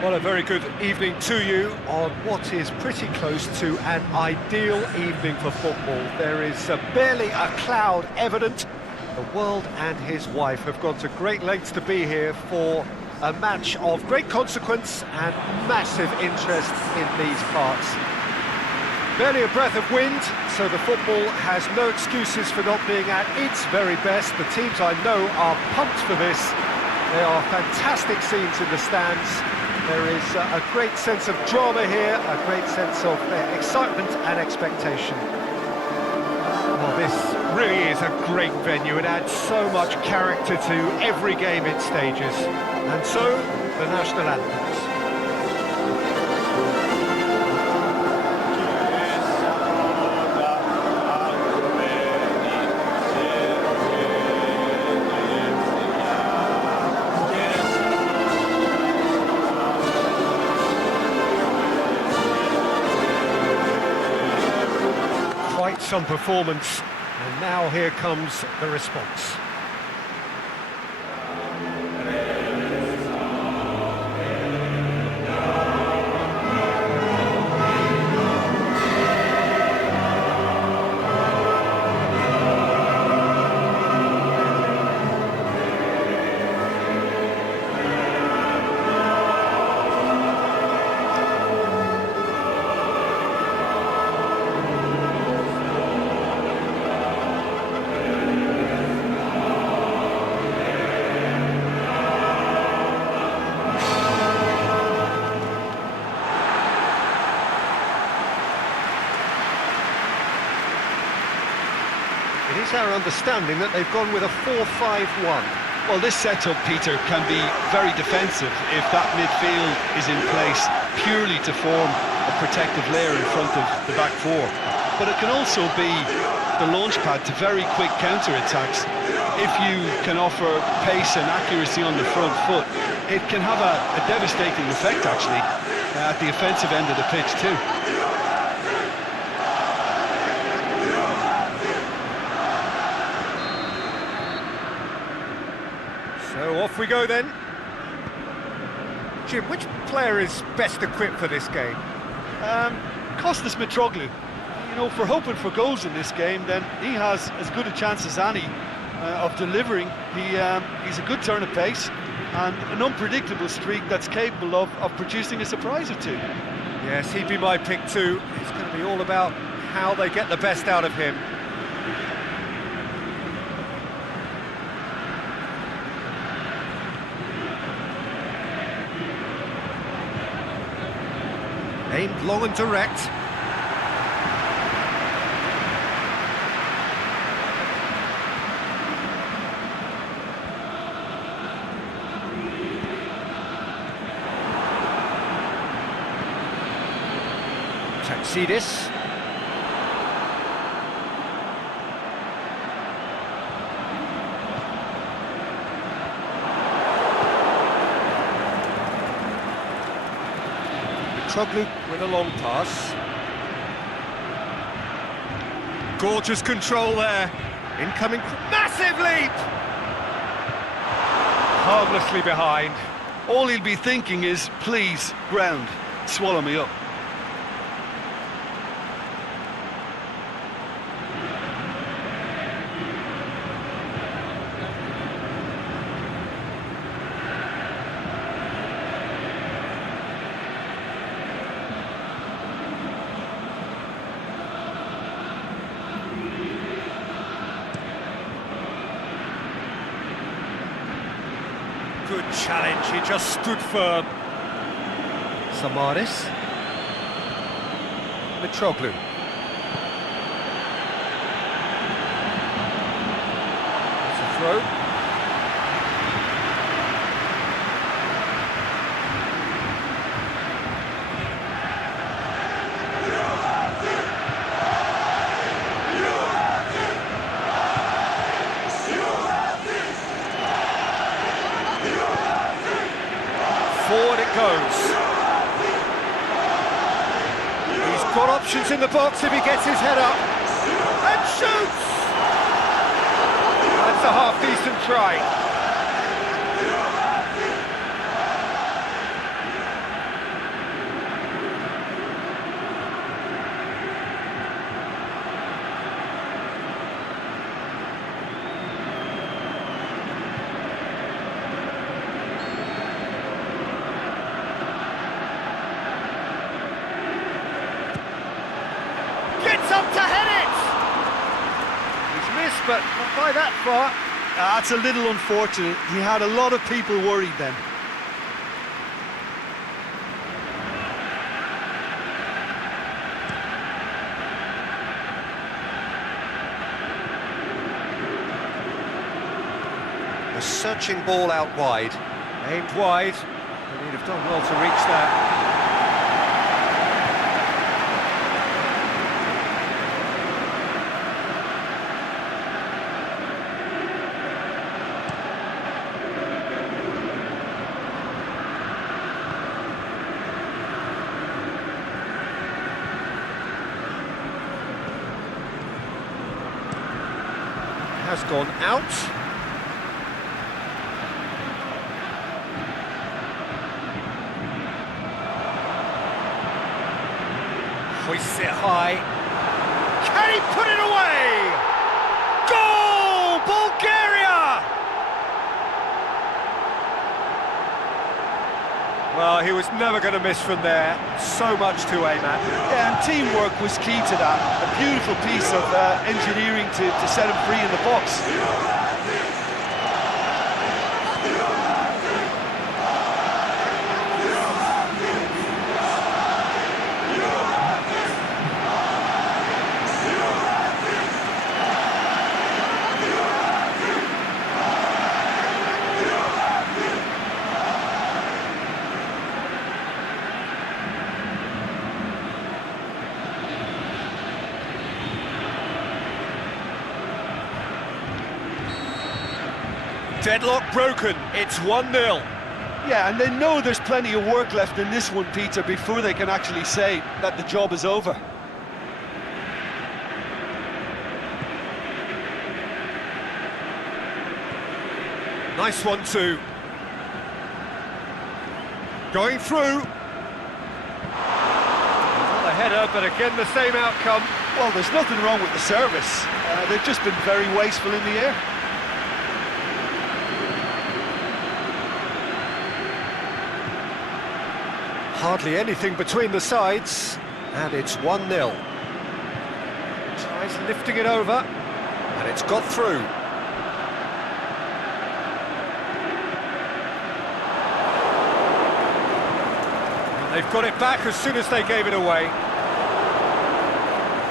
Well, a very good evening to you on what is pretty close to an ideal evening for football. There is barely a cloud evident. The world and his wife have gone to great lengths to be here for a match of great consequence and massive interest in these parts. Barely a breath of wind, so the football has no excuses for not being at its very best. The teams I know are pumped for this. There are fantastic scenes in the stands. There is a great sense of drama here, a great sense of excitement and expectation. Well, this really is a great venue. It adds so much character to every game it stages. And so, the national anthems. Some performance, and now here comes the response. It is our understanding that they've gone with a 4-5-1. Well, this setup, Peter, can be very defensive if that midfield is in place purely to form a protective layer in front of the back four. But it can also be the launchpad to very quick counter-attacks. If you can offer pace and accuracy on the front foot, it can have a devastating effect, actually, at the offensive end of the pitch too. So off we go then. Jim, which player is best equipped for this game? Kostas Mitroglou. You know, for hoping for goals in this game, then he has as good a chance as any of delivering. He's a good turn of pace and an unpredictable streak that's capable of producing a surprise or two. Yes, he'd be my pick too. It's going to be all about how they get the best out of him. Aimed long and direct. Taxidis. Mitroglou with a long pass. Gorgeous control there. Incoming, massive leap! Harmlessly behind. All he'll be thinking is, please, ground, swallow me up. Good challenge, he just stood firm. Samaris. Mitroglou. That's a throw. Forward it goes. He's got options in the box if he gets his head up. And shoots! That's a half-decent try. but not by that far. That's a little unfortunate. He had a lot of people worried then. A searching ball out wide. Aimed wide. And he'd have done well to reach that. Has gone out. Hoists it high. Can he put it away? Goal! Bulgaria! Well, he was never going to miss from there. So much to aim at. Yeah, and teamwork was key to that. A beautiful piece of engineering to set him free in the box. Deadlock broken, it's 1-0. Yeah, and they know there's plenty of work left in this one, Peter, before they can actually say that the job is over. Nice one too. Going through. Not a header, but again the same outcome. Well, there's nothing wrong with the service. They've just been very wasteful in the air. Hardly anything between the sides, and it's 1-0. Tries lifting it over, and it's got through. And they've got it back as soon as they gave it away.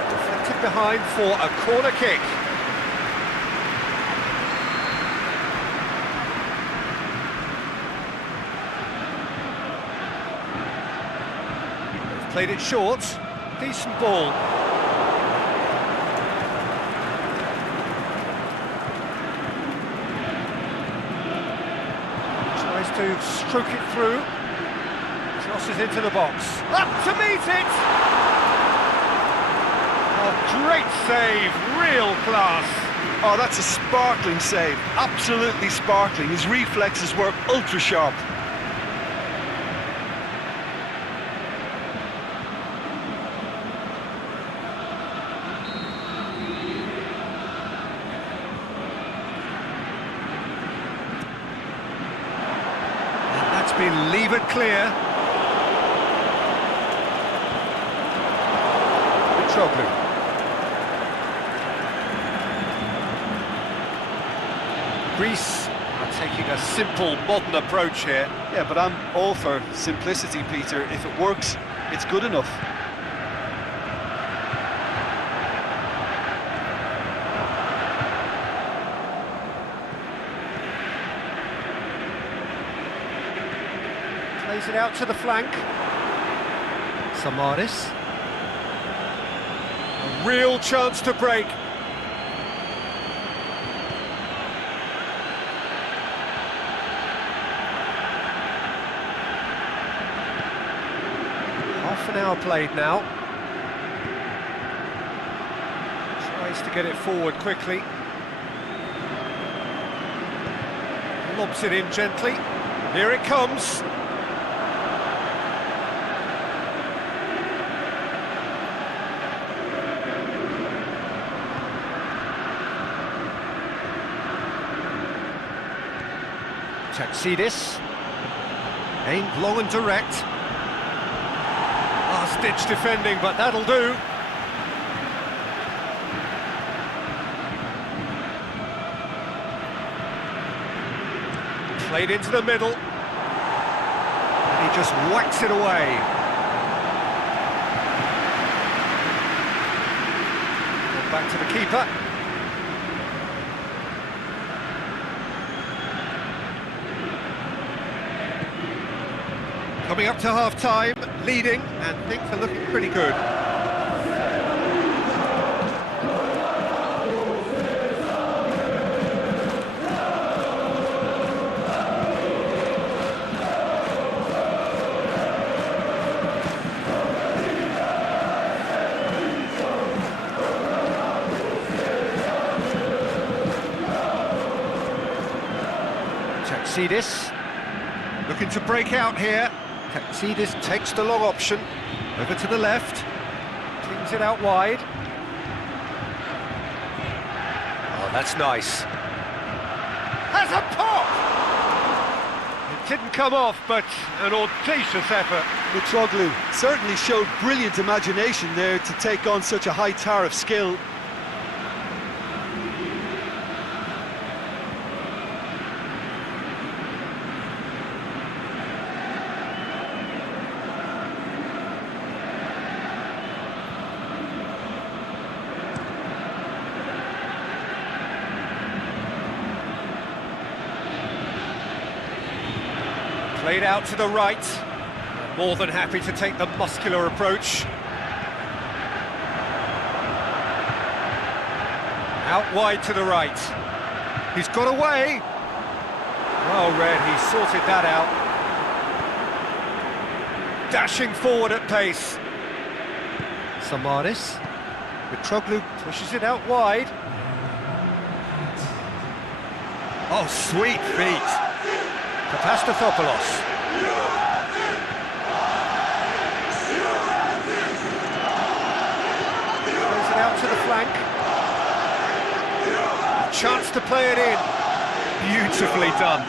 Deflected behind for a corner kick. Played it short, decent ball. Tries to stroke it through, crosses into the box, up to meet it! Oh, great save, real class. Oh, that's a sparkling save, absolutely sparkling. His reflexes were ultra sharp. Been levered clear. Mitroglou. Greece are taking a simple, modern approach here. Yeah, but I'm all for simplicity, Peter. If it works, it's good enough. Plays it out to the flank. Samaris. A real chance to break. Half an hour played now. Tries to get it forward quickly. Lobs it in gently. Here it comes. Taxidis, aimed long and direct. Last-ditch defending, but that'll do. Played into the middle. And he just whacks it away. Back to the keeper. Coming up to half-time, leading, and things are looking pretty good. Taxidis looking to break out here. Taxidis takes the long option, over to the left, cleans it out wide. Oh, that's nice. Has a pop! It didn't come off, but an audacious effort. Mitroglou certainly showed brilliant imagination there to take on such a high tower of skill. Played out to the right, more than happy to take the muscular approach. Out wide to the right. He's got away. Well read, he sorted that out. Dashing forward at pace. Samaris. Mitroglou pushes it out wide. Oh, sweet feet. Papastathopoulos. Throws it out to the flank. A chance to play it in. Beautifully done.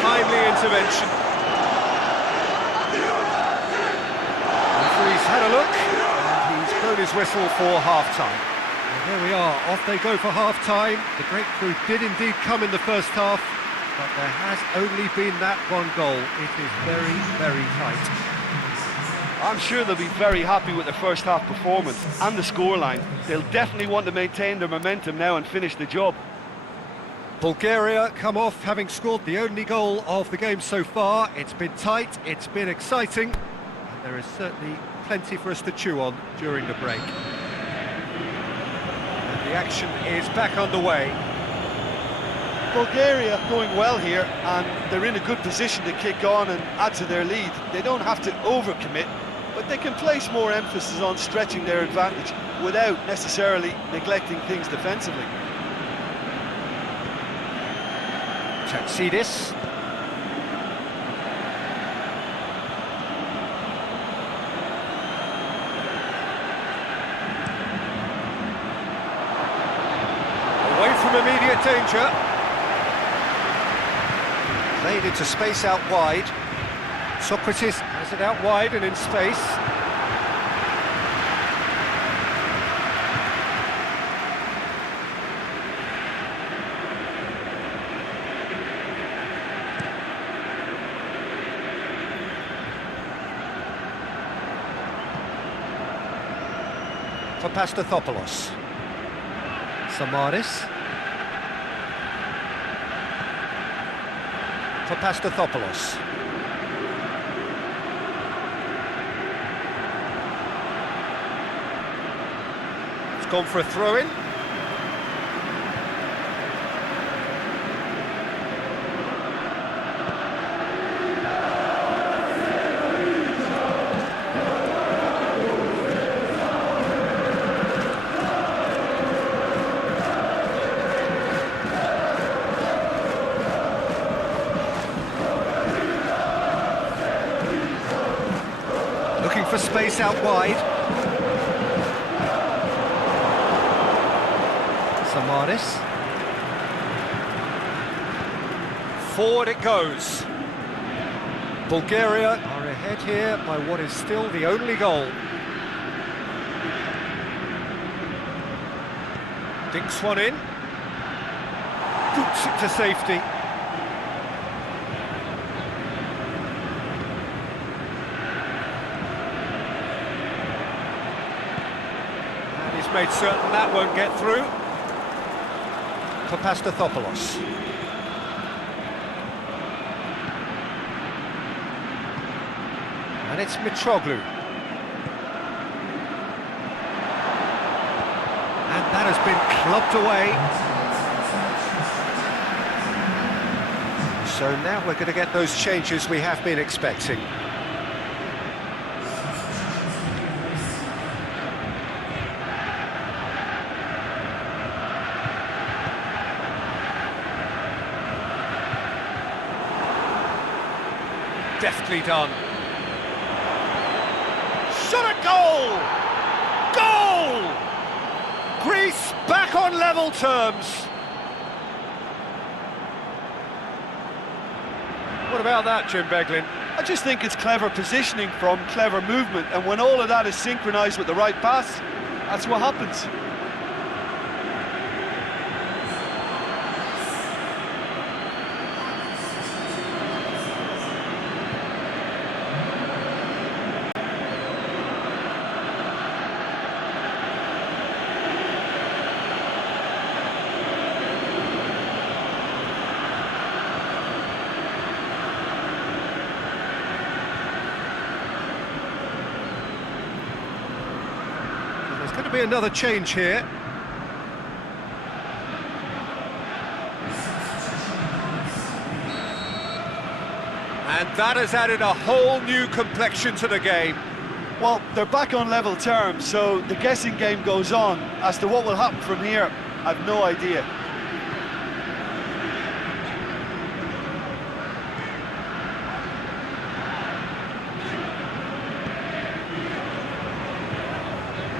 Timely intervention. Referee's had a look, and he's blown his whistle for half-time. And there we are, off they go for half-time. The breakthrough did indeed come in the first half, but there has only been that one goal. It is very, very tight. I'm sure they'll be very happy with their first half performance and the scoreline. They'll definitely want to maintain their momentum now and finish the job. Bulgaria come off having scored the only goal of the game so far. It's been tight, it's been exciting, and there is certainly plenty for us to chew on during the break. And the action is back underway. Bulgaria going well here, and they're in a good position to kick on and add to their lead. They don't have to overcommit, but they can place more emphasis on stretching their advantage without necessarily neglecting things defensively. Taxidis. Away from immediate danger. Played into space out wide. Socrates has it out wide and in space. Papastathopoulos. Samaris. Papastathopoulos. It's gone for a throw-in. For space out wide. Samaris. Forward it goes. Bulgaria are ahead here by what is still the only goal. Dinks one in. Boots it to safety. And he's made certain that won't get through. For Pastathopoulos. And it's Mitroglou. And that has been clubbed away. So now we're going to get those changes we have been expecting. Deftly done. Shot at goal! Goal! Greece back on level terms. What about that, Jim Beglin? I just think it's clever positioning from clever movement, and when all of that is synchronised with the right pass, that's what happens. There's going to be another change here. And that has added a whole new complexion to the game. Well, they're back on level terms, so the guessing game goes on. As to what will happen from here, I've no idea.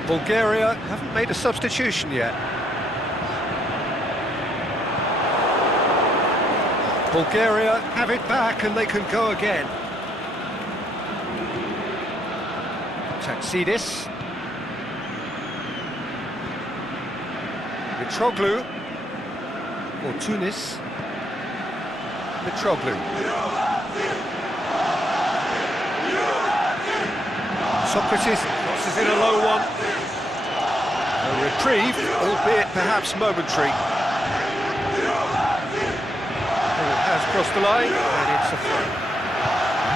Bulgaria haven't made a substitution yet. Bulgaria have it back and they can go again. Tatsidis. Mitroglou. Or Tunis. Mitroglou. Socrates crosses in a low one. A reprieve, albeit perhaps momentary. Ball has crossed the line, and it's a throw.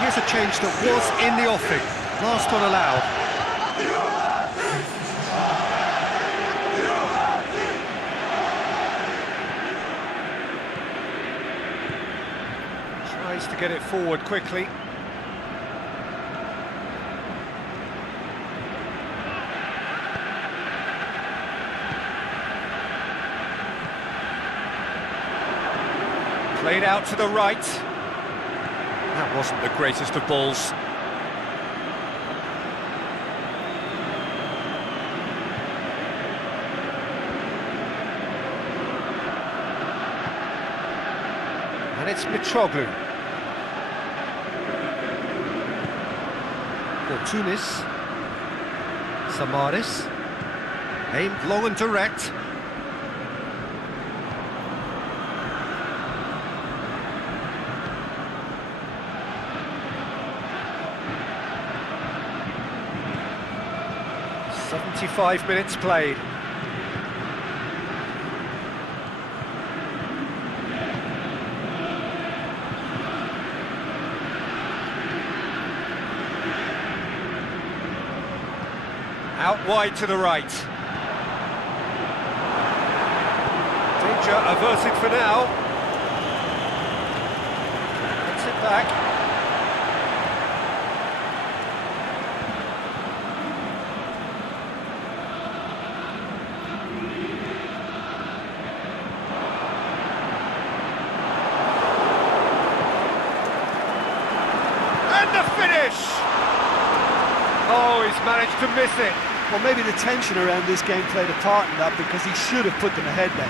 Here's a change that was in the offing. Last one allowed. Tries to get it forward quickly. Played out to the right. That wasn't the greatest of balls. And it's Mitroglou. For Tunis. Samaris. Aimed long and direct. "75 minutes played. Out wide to the right. Danger averted for now. Gets it back. Oh, he's managed to miss it. Well, maybe the tension around this game played a part in that, because he should have put them ahead then.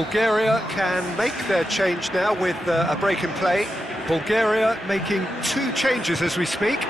Bulgaria can make their change now with a break in play. Bulgaria making 2 changes as we speak.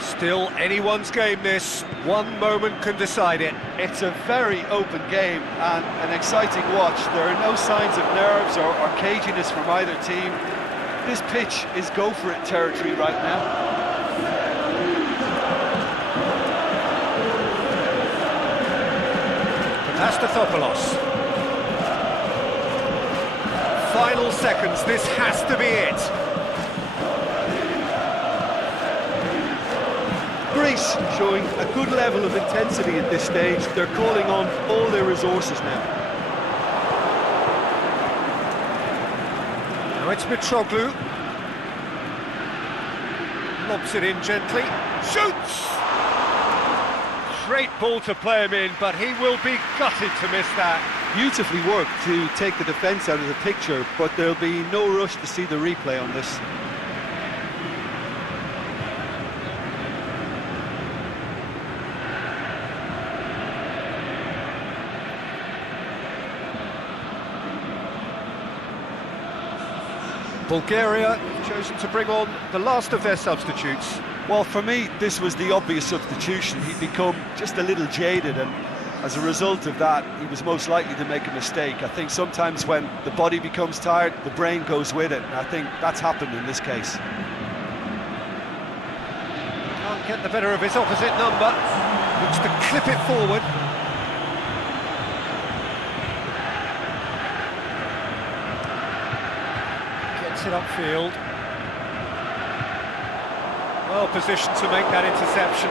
Still anyone's game this, one moment can decide it. It's a very open game and an exciting watch. There are no signs of nerves or caginess from either team. This pitch is go-for-it territory right now. Papastathopoulos. Final seconds, this has to be it. Greece showing a good level of intensity at this stage. They're calling on all their resources now. Now it's Mitroglou. Lobs it in gently. Shoots! Great ball to play him in, but he will be gutted to miss that. Beautifully worked to take the defence out of the picture, but there'll be no rush to see the replay on this. Bulgaria have chosen to bring on the last of their substitutes. Well, for me, this was the obvious substitution. He'd become just a little jaded, and as a result of that, he was most likely to make a mistake. I think sometimes when the body becomes tired, the brain goes with it, and I think that's happened in this case. Can't get the better of his opposite number. Looks to clip it forward. It upfield. Well positioned to make that interception.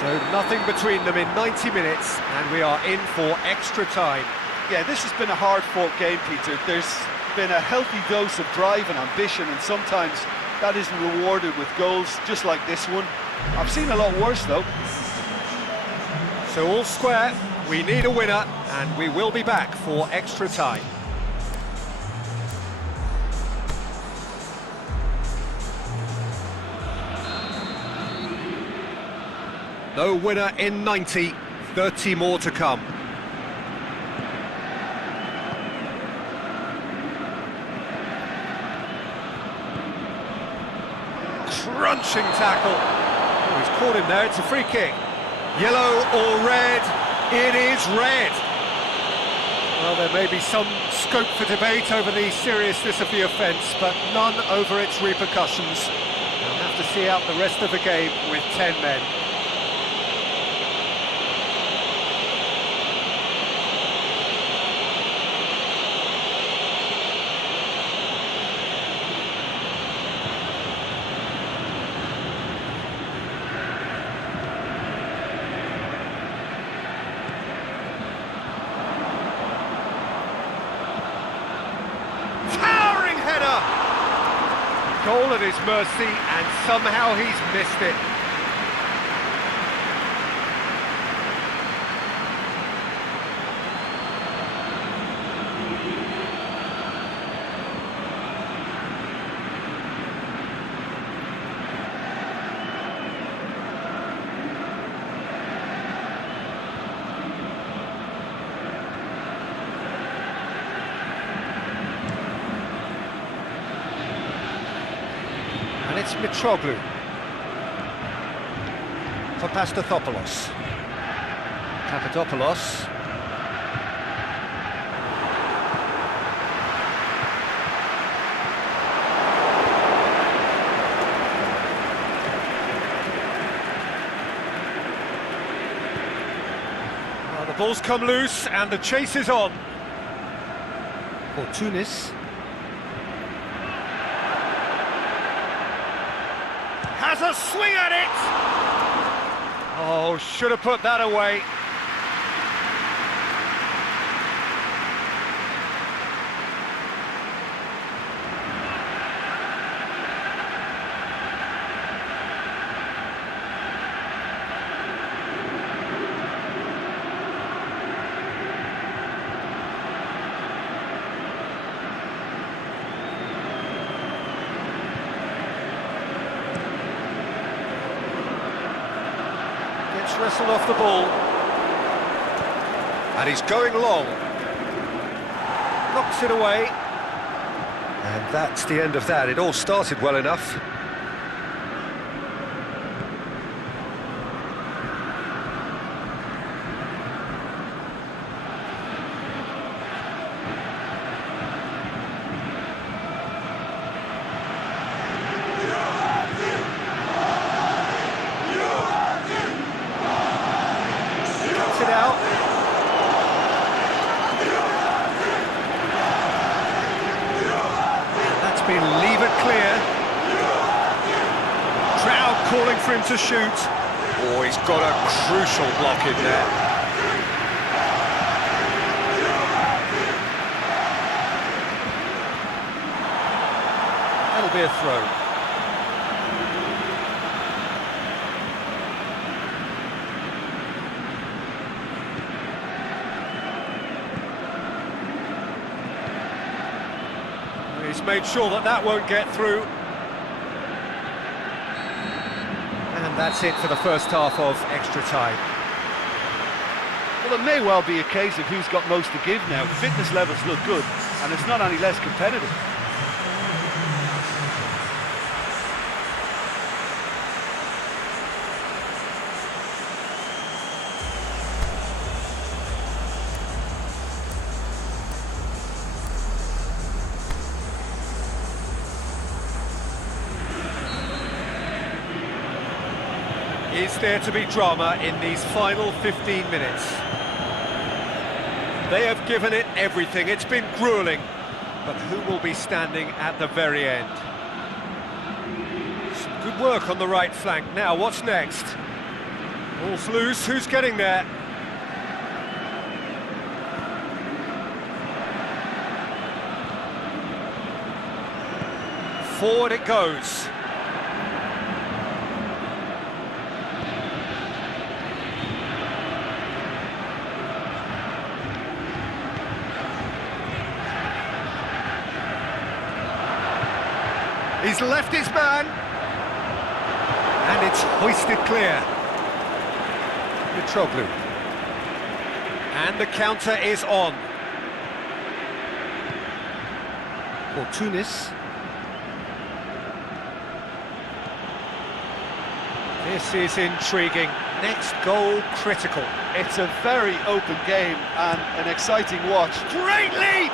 So nothing between them in 90 minutes, and we are in for extra time. Yeah, this has been a hard-fought game, Peter. There's been a healthy dose of drive and ambition, and sometimes that isn't rewarded with goals, just like this one. I've seen a lot worse, though. So all square. We need a winner, and we will be back for extra time. No winner in 90, 30 more to come. Crunching tackle. Oh, he's caught him there, it's a free kick. Yellow or red? It is red. Well, there may be some scope for debate over the seriousness of the offence, but none over its repercussions. They'll have to see out the rest of the game with 10 men. Goal at his mercy, and somehow he's missed it. And it's Mitroglou for Papastathopoulos. Papadopoulos. Well, the ball's come loose and the chase is on. For Tunis. Has a swing at it! Oh, should have put that away. Gets wrestled off the ball. And he's going long. Knocks it away. And that's the end of that. It all started well enough. Cuts it out. That's been levered clear. Crowd calling for him to shoot. Oh, he's got a crucial block in there. That'll be a throw. He's made sure that that won't get through. And that's it for the first half of extra time. Well, it may well be a case of who's got most to give now. The fitness levels look good, and it's not any less competitive. Is there to be drama in these final 15 minutes? They have given it everything. It's been gruelling. But who will be standing at the very end? Some good work on the right flank. Now, what's next? Ball's loose. Who's getting there? Forward it goes. He's left his man, and it's hoisted clear. Mitroglou. And the counter is on. For Tunis. This is intriguing. Next goal critical. It's a very open game and an exciting watch. Great leap!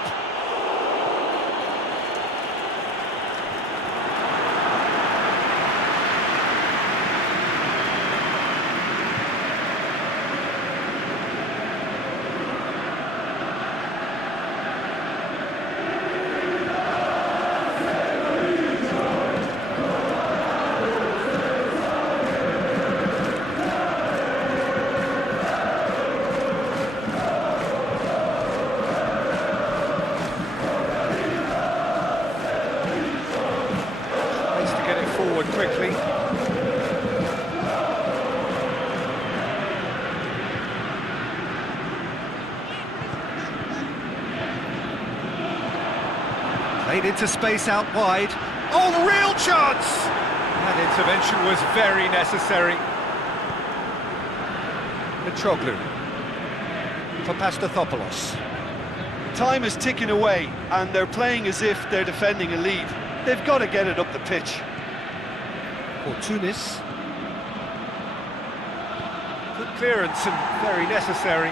Quickly. Played into space out wide. Oh, real chance! That intervention was very necessary. Mitroglou for Pastathopoulos. Time is ticking away, and they're playing as if they're defending a lead. They've got to get it up the pitch. For Tunis. Good clearance and very necessary.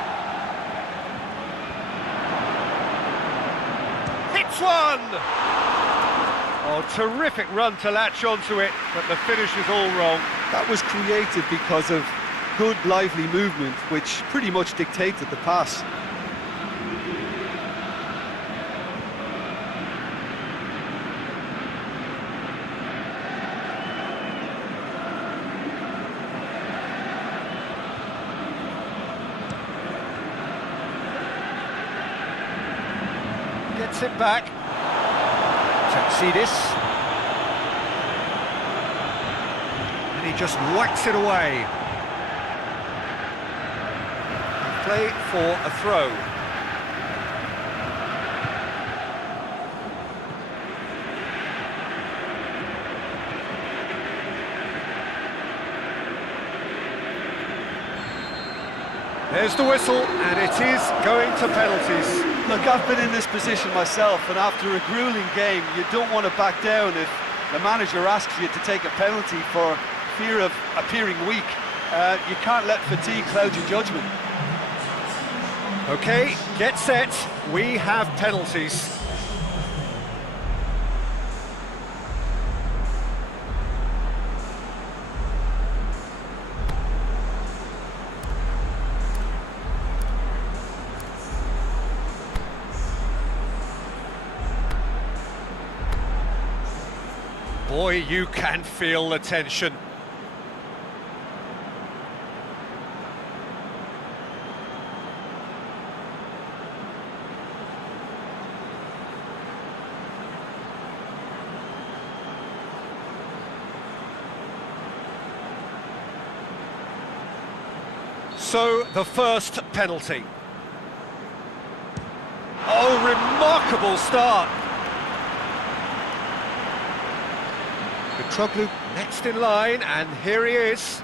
Hits one! Oh, terrific run to latch onto it, but the finish is all wrong. That was created because of good, lively movement, which pretty much dictated the pass. Gets it back. Tsatsiris. And he just whacks it away. Play for a throw. There's the whistle, and it is going to penalties. Look, I've been in this position myself, and after a grueling game, you don't want to back down if the manager asks you to take a penalty for fear of appearing weak. You can't let fatigue cloud your judgment. Okay, get set. We have penalties. Boy, you can feel the tension. So, the first penalty. Oh, remarkable start. Mitroglou next in line, and here he is.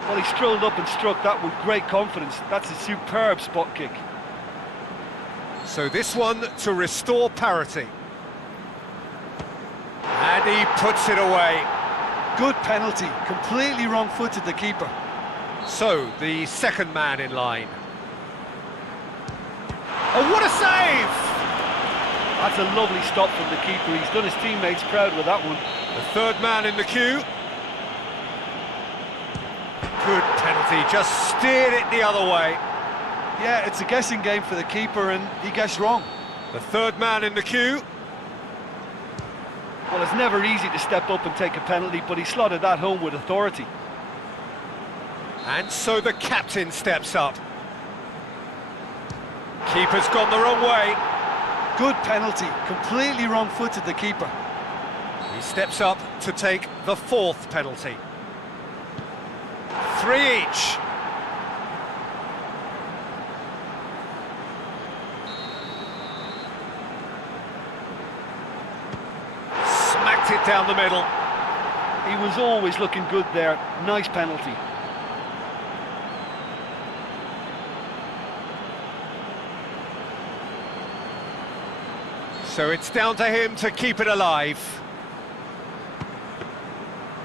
Well, he strolled up and struck that with great confidence. That's a superb spot kick. So this one to restore parity. And he puts it away. Good penalty, completely wrong-footed the keeper. So, the second man in line. Oh, what a save! That's a lovely stop from the keeper. He's done his teammates proud with that one. The third man in the queue. Good penalty, just steered it the other way. Yeah, it's a guessing game for the keeper, and he guessed wrong. The third man in the queue. Well, it's never easy to step up and take a penalty, but he slotted that home with authority. And so the captain steps up. Keeper's gone the wrong way. Good penalty, completely wrong-footed the keeper. He steps up to take the fourth penalty. 3 each. Smacked it down the middle. He was always looking good there. Nice penalty. So it's down to him to keep it alive.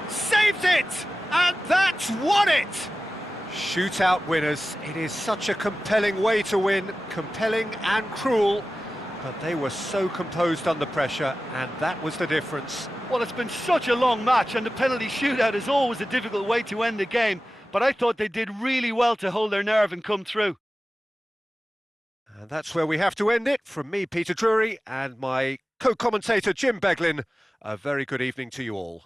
Saved it! And that's won it! Shootout winners. It is such a compelling way to win, compelling and cruel, but they were so composed under pressure, and that was the difference. Well, it's been such a long match, and the penalty shootout is always a difficult way to end the game, but I thought they did really well to hold their nerve and come through. And that's where we have to end it. From me, Peter Drury, and my co-commentator, Jim Beglin, a very good evening to you all.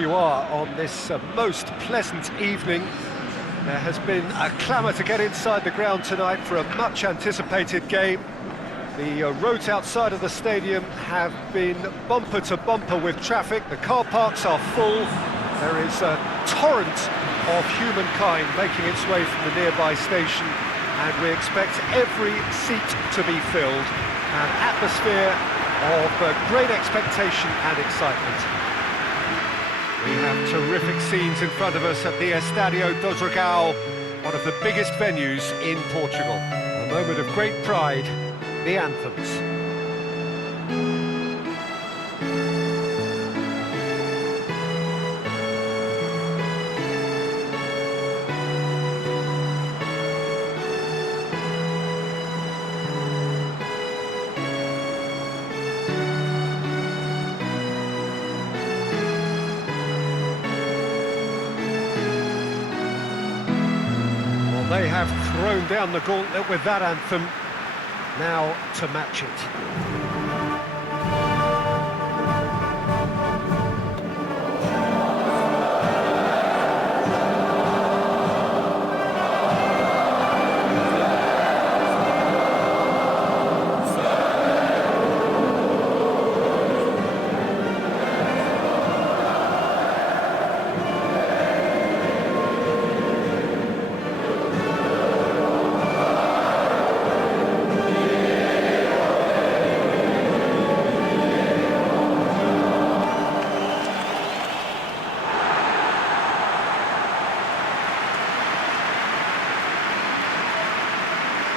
you are on this most pleasant evening. There has been a clamour to get inside the ground tonight for a much-anticipated game. The roads outside of the stadium have been bumper to bumper with traffic. The car parks are full. There is a torrent of humankind making its way from the nearby station, and we expect every seat to be filled. An atmosphere of great expectation and excitement. We have terrific scenes in front of us at the Estadio do Dragão, one of the biggest venues in Portugal. A moment of great pride, the anthems. They have thrown down the gauntlet with that anthem, now to match it.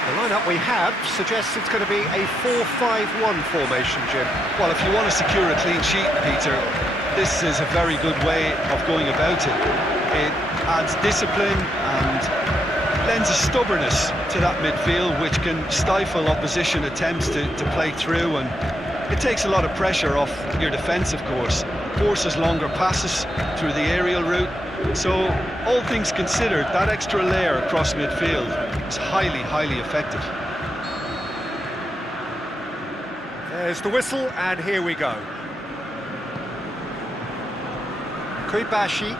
The lineup we have suggests it's going to be a 4-5-1 formation, Jim. Well, if you want to secure a clean sheet, Peter, this is a very good way of going about it. It adds discipline and lends a stubbornness to that midfield, which can stifle opposition attempts to play through, and it takes a lot of pressure off your defence, of course. Forces longer passes through the aerial route. So, all things considered, that extra layer across midfield is highly, highly effective. There's the whistle, and here we go. Kuibashi.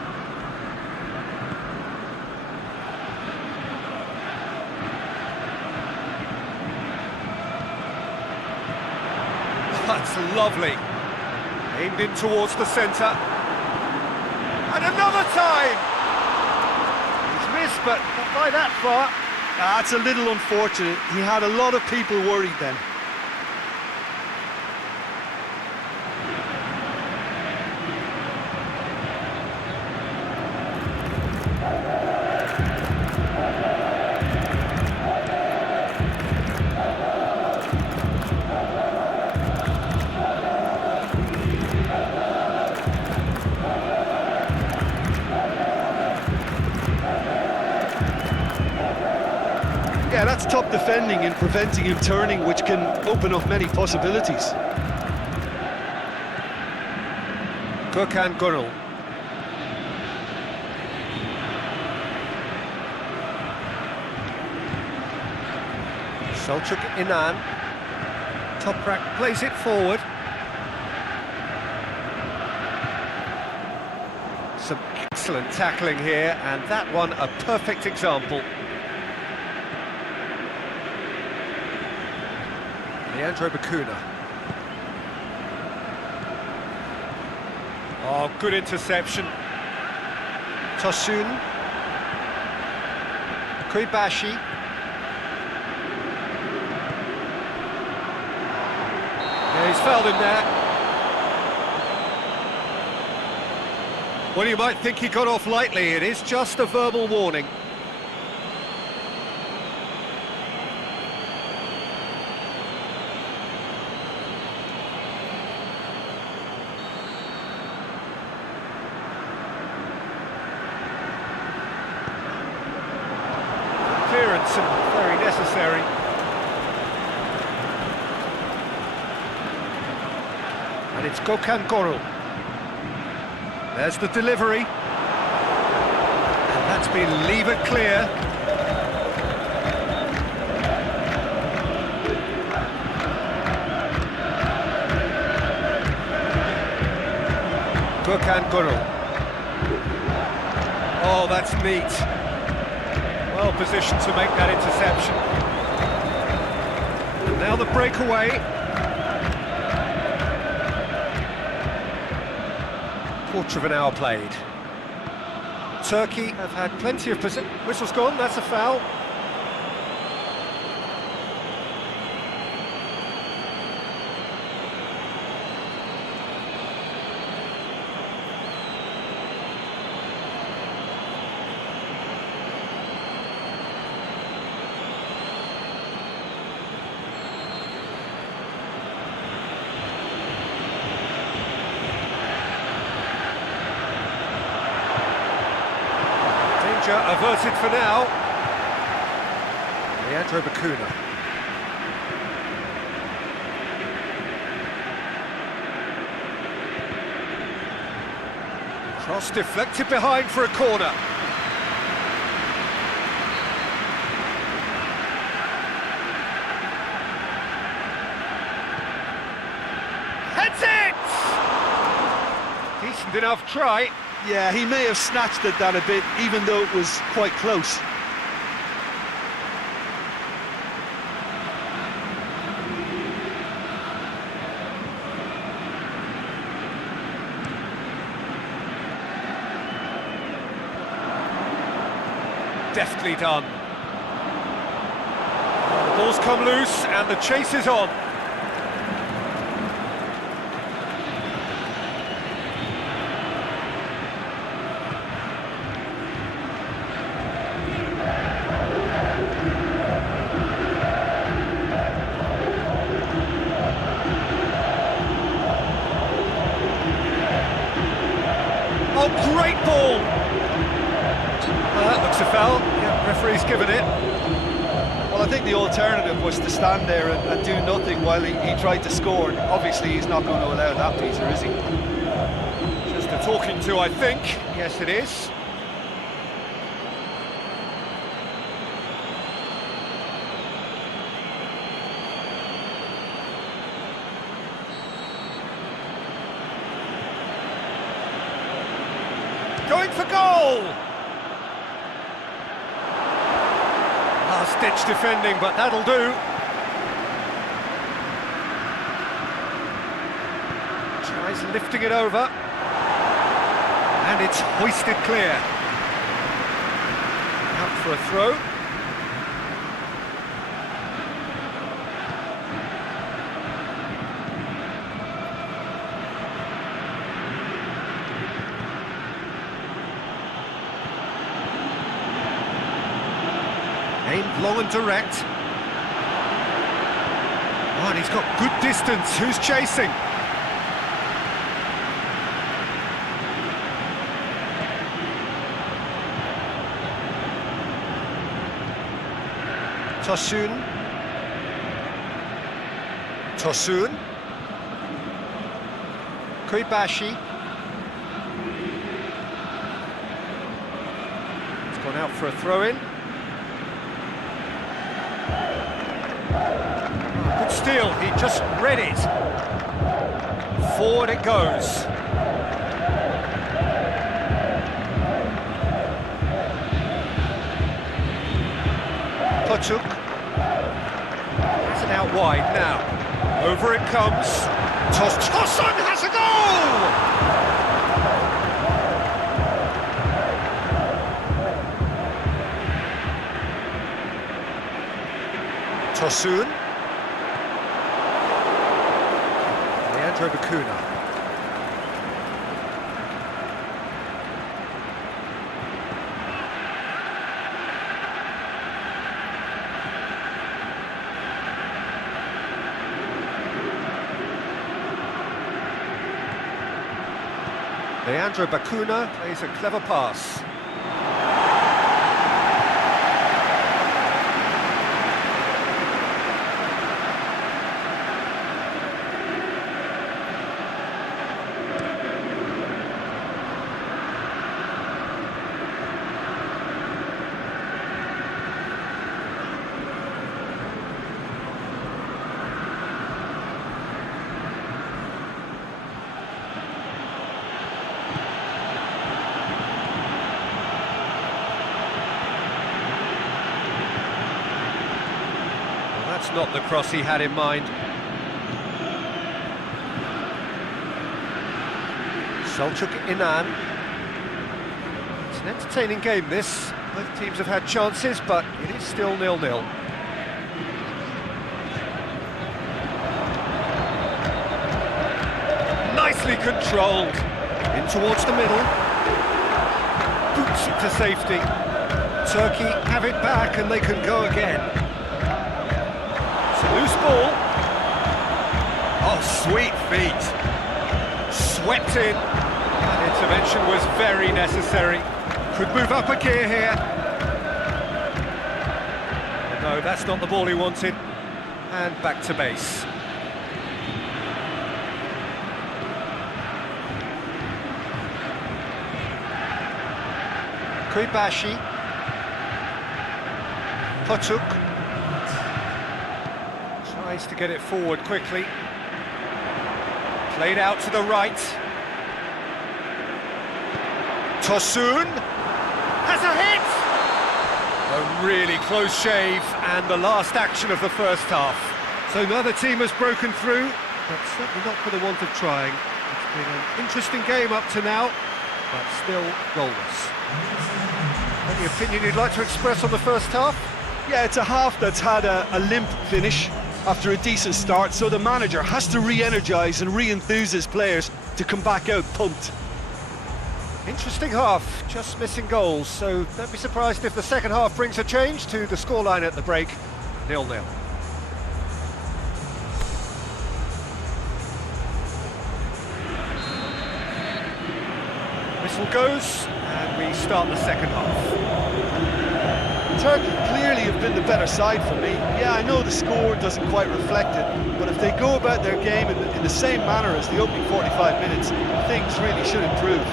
That's lovely. Aimed in towards the centre. And another time! He's missed, but not by that far. That's a little unfortunate. He had a lot of people worried then. Yeah, that's top defending and preventing him turning, which can open up many possibilities. Curacao. Selçuk Inan. Toprak plays it forward. Some excellent tackling here, and that one a perfect example. Leandro Bacuna. Oh, good interception. Tosun. Kuibashi. Yeah, he's fouled him there. Well, you might think he got off lightly. It is just a verbal warning. Clearance and very necessary. And it's Curacao. There's the delivery. And that's been levered clear. Curacao. Oh, that's neat. Well positioned to make that interception. And now the breakaway. Quarter of an hour played. Turkey have had plenty of possession. Whistle's gone, that's a foul. Averted for now. Leandro Bacuna. Cross deflected behind for a corner. Heads it! Decent enough try. Yeah, he may have snatched at that a bit, even though it was quite close. Deftly done. The ball's come loose and the chase is on. Oh, great ball! That looks a foul. Yeah, referee's given it. Well, I think the alternative was to stand there and do nothing while he tried to score. Obviously, he's not going to allow that, Peter, is he? Just a talking to, I think. Yes, it is. Going for goal! Last-ditch defending, but that'll do. Tries lifting it over. And it's hoisted clear. Out for a throw. Aimed long and direct. Oh, and he's got good distance. Who's chasing? Tosun. Kuibashi. It's gone out for a throw-in. Good steal, he just read it. Forward it goes. Tosun. Has it out wide now. Over it comes. Tosun has a goal! Tosun. Leandro Bacuna. Leandro Bacuna plays a clever pass. That's not the cross he had in mind. Selçuk Inan. It's an entertaining game, this. Both teams have had chances, but it is still 0-0. Nicely controlled. In towards the middle. Boots it to safety. Turkey have it back and they can go again. It's a loose ball. Oh, sweet feet. Swept in. That intervention was very necessary. Could move up a gear here. No, that's not the ball he wanted. And back to base. Kuibashi. Potuk. Tries to get it forward quickly. Played out to the right. Tosun has a hit! A really close shave, and the last action of the first half. So neither team has broken through, but certainly not for the want of trying. It's been an interesting game up to now, but still goalless. Any opinion you'd like to express on the first half? Yeah, it's a half that's had a limp finish after a decent start, so the manager has to re-energise and re-enthuse his players to come back out pumped. Interesting half, just missing goals, so don't be surprised if the second half brings a change to the scoreline at the break, 0-0. Whistle goes, and we start the second half. Turkey clearly have been the better side for me. Yeah, I know the score doesn't quite reflect it, but if they go about their game in the same manner as the opening 45 minutes, things really should improve.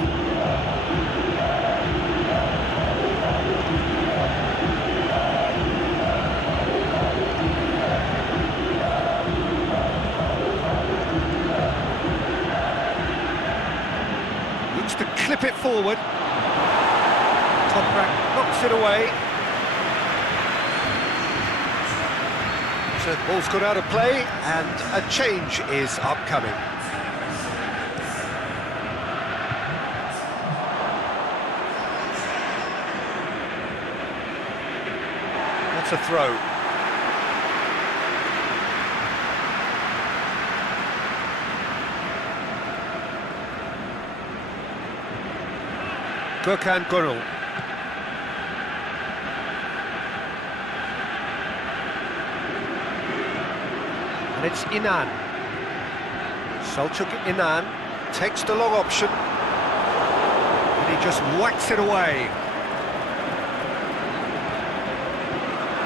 Looks to clip it forward. Toprak knocks it away. So the ball's gone out of play, and a change is upcoming. That's a throw. Gökhan Gönül. And it's Inan. Selçuk Inan takes the long option. And he just whacks it away.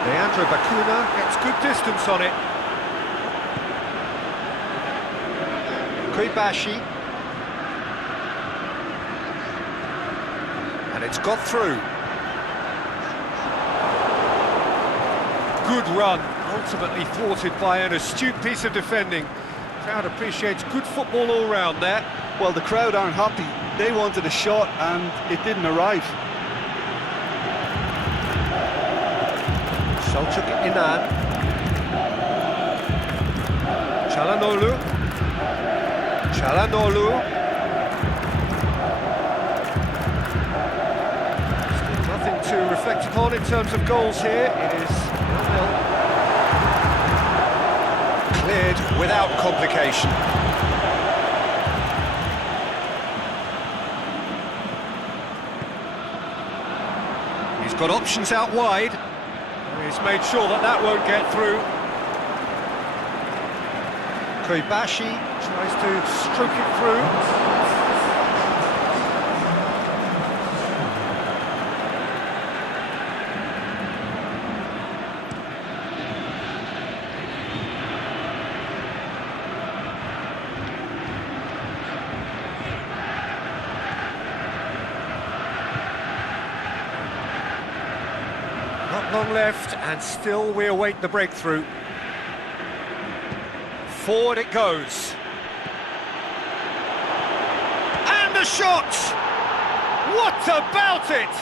Leandro Bacuna gets good distance on it. Kuibashi. And it's got through. Good run, ultimately thwarted by an astute piece of defending. Crowd appreciates good football all round there. Well, the crowd aren't happy. They wanted a shot and it didn't arrive. Selçuk Inan. Çalhanoğlu. Çalhanoğlu. Nothing to reflect upon in terms of goals here. It is 0-0. Cleared without complication. He's got options out wide. He's made sure that that won't get through. Kuibashi tries to stroke it through. Not long left, and still we await the breakthrough. Forward it goes. And the shot! What about it?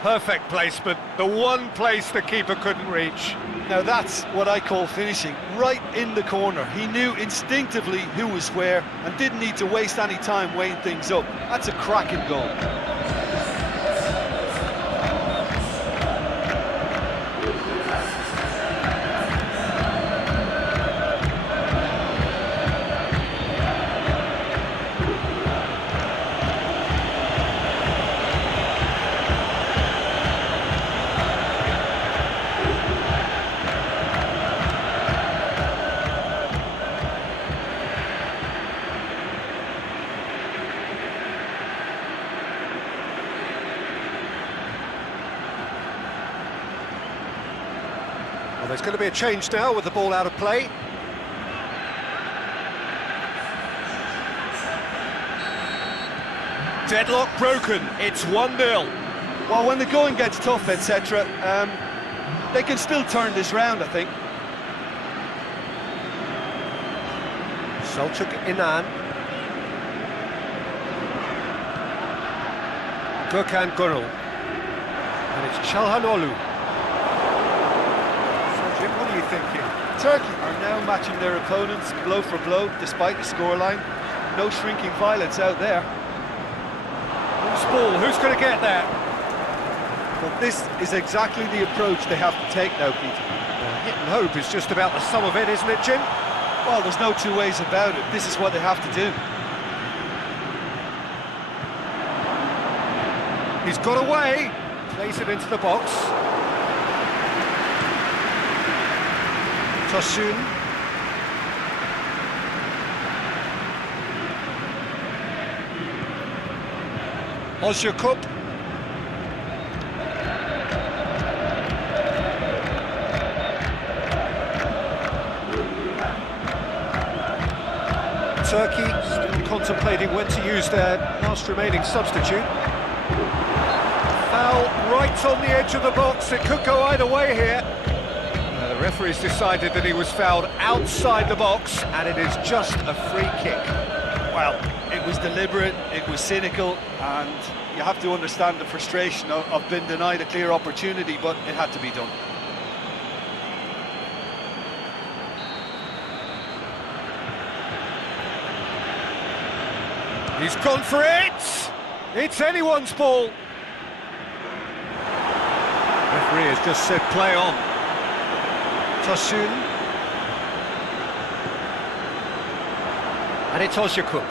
perfect placement, the one place the keeper couldn't reach. Now that's what I call finishing, right in the corner. He knew instinctively who was where and didn't need to waste any time weighing things up. That's a cracking goal. Well, there's going to be a change now with the ball out of play. Deadlock broken, it's 1-0. Well, when the going gets tough, etc., they can still turn this round, I think. Selçuk Inan. Gökhan Gönül. And it's Çalhanoğlu. So, Jim, what are you thinking? Turkey are now matching their opponents blow for blow, despite the scoreline. No shrinking violence out there. Who's ball? Who's going to get that? Well, this is exactly the approach they have to take now, Peter. Well, hit and hope is just about the sum of it, isn't it, Jim? Well, there's no two ways about it. This is what they have to do. He's got away. Plays it into the box. Tosun. Ozyakup. Turkey still contemplating when to use their last remaining substitute. Foul right on the edge of the box. It could go either way here. The referee's decided that he was fouled outside the box, and it is just a free kick. Well, it was deliberate, it was cynical, and you have to understand the frustration of being denied a clear opportunity, but it had to be done. He's gone for it! It's anyone's ball! Referee has just said play on. Tosun. And it's Ozyakup.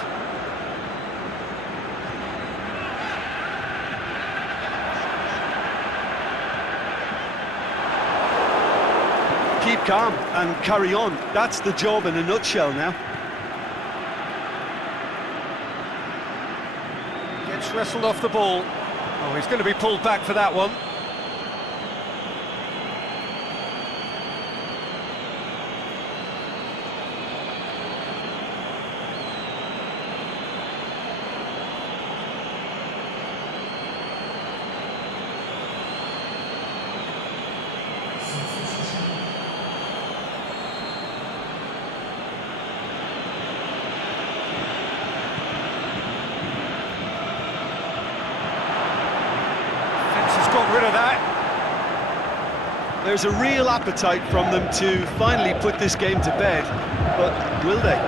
Keep calm and carry on. That's the job in a nutshell now. Gets wrestled off the ball. Oh, he's going to be pulled back for that one. Got rid of that. There's a real appetite from them to finally put this game to bed, but will they?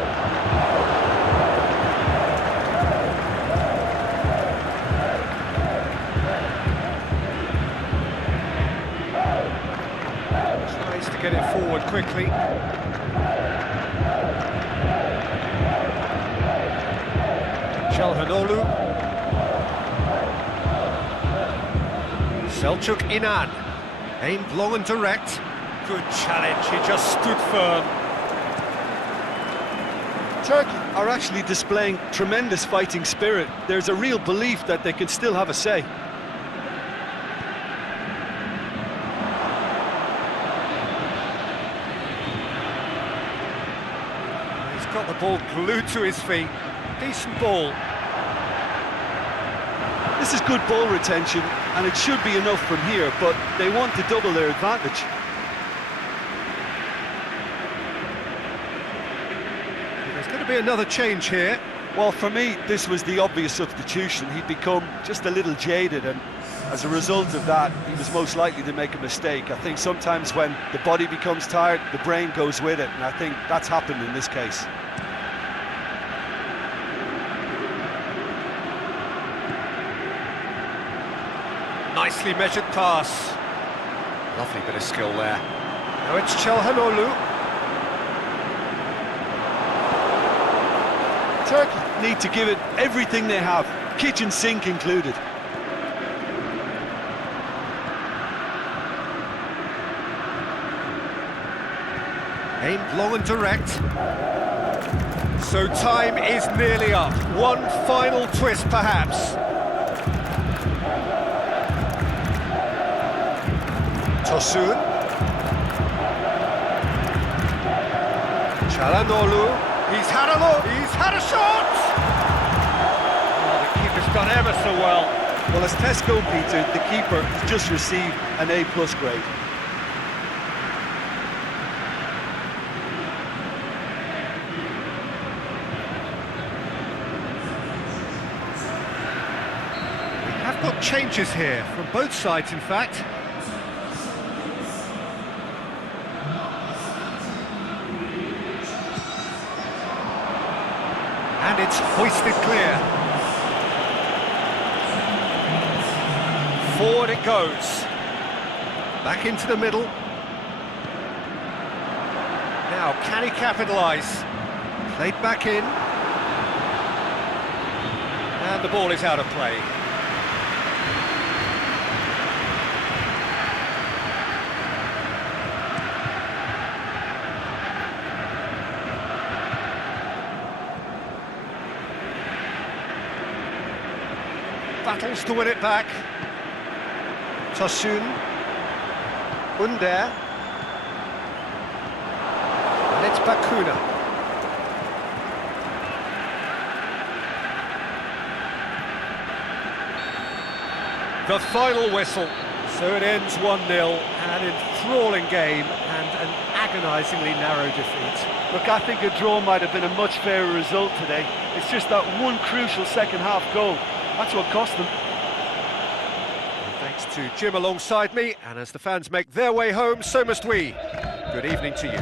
Tries to get it forward quickly. Çalhanoğlu. Selçuk Inan, aimed long and direct. Good challenge, he just stood firm. Turkey are actually displaying tremendous fighting spirit. There's a real belief that they can still have a say. He's got the ball glued to his feet. Decent ball. This is good ball retention, and it should be enough from here, but they want to double their advantage. There's going to be another change here. Well, for me, this was the obvious substitution. He'd become just a little jaded, and as a result of that, he was most likely to make a mistake. I think sometimes when the body becomes tired, the brain goes with it, and I think that's happened in this case. Nicely measured pass. Lovely bit of skill there. Now it's Çalhanoğlu. Turkey need to give it everything they have, kitchen sink included. Aimed long and direct. So time is nearly up. One final twist, perhaps. Tosun. Çalhanoğlu. He's had a look. He's had a shot. Oh, the keeper's done ever so well. Well, as Tesco, Peter, the keeper has just received an A+ grade. We have got changes here, from both sides in fact. And it's hoisted clear. Forward it goes. Back into the middle. Now, can he capitalise? Played back in. And the ball is out of play. Battles to win it back. Tosun. Under. And it's Bakuna. The final whistle. So it ends 1-0, an enthralling game and an agonisingly narrow defeat. Look, I think a draw might have been a much fairer result today. It's just that one crucial second-half goal. That's what cost them. Thanks to Jim alongside me, and as the fans make their way home, so must we. Good evening to you.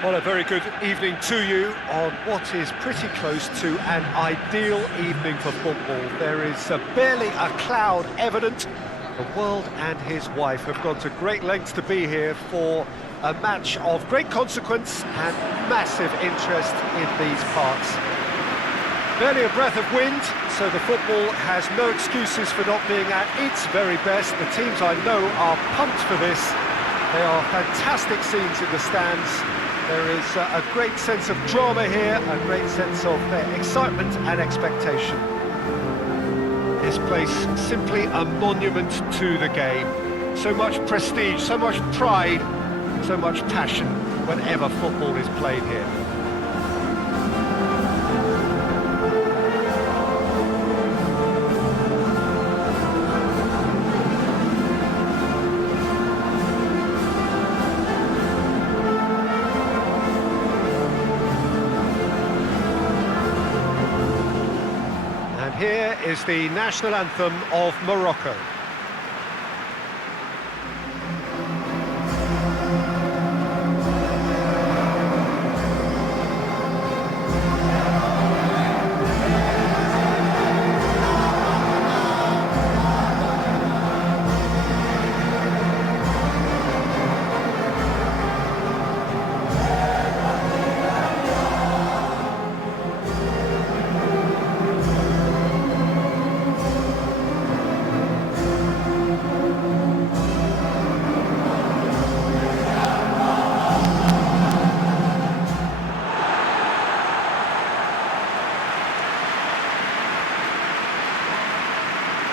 Well, a very good evening to you on what is pretty close to an ideal evening for football. There is barely a cloud evident. The world and his wife have gone to great lengths to be here for a match of great consequence and massive interest in these parts. Barely a breath of wind, so the football has no excuses for not being at its very best. The teams I know are pumped for this. They are fantastic scenes in the stands. There is a great sense of drama here, a great sense of excitement and expectation. This place, simply a monument to the game. So much prestige, so much pride, so much passion whenever football is played here. And here is the national anthem of Morocco.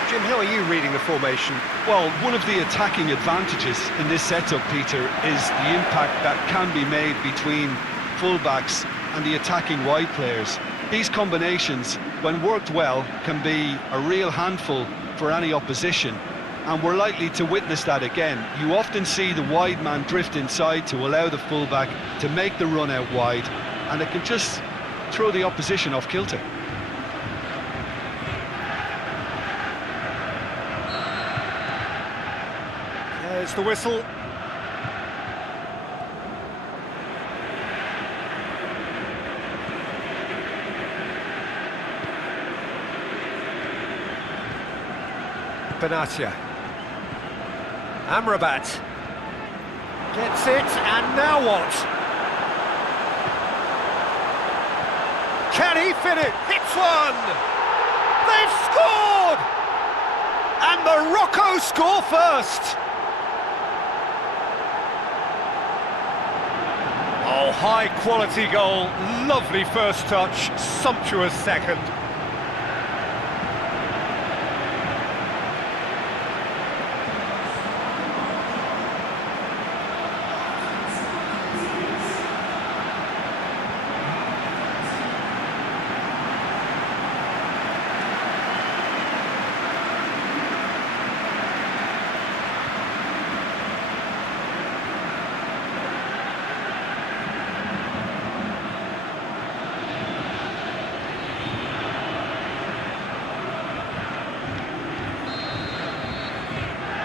Jim, how are you reading the formation? Well, one of the attacking advantages in this setup, Peter, is the impact that can be made between fullbacks and the attacking wide players. These combinations, when worked well, can be a real handful for any opposition, and we're likely to witness that again. You often see the wide man drift inside to allow the fullback to make the run out wide, and it can just throw the opposition off kilter. There's the whistle. Benatia. Amrabat. Gets it, and now what? Can he finish? Hits one! They've scored! And Morocco score first! Oh, high-quality goal, lovely first touch, sumptuous second.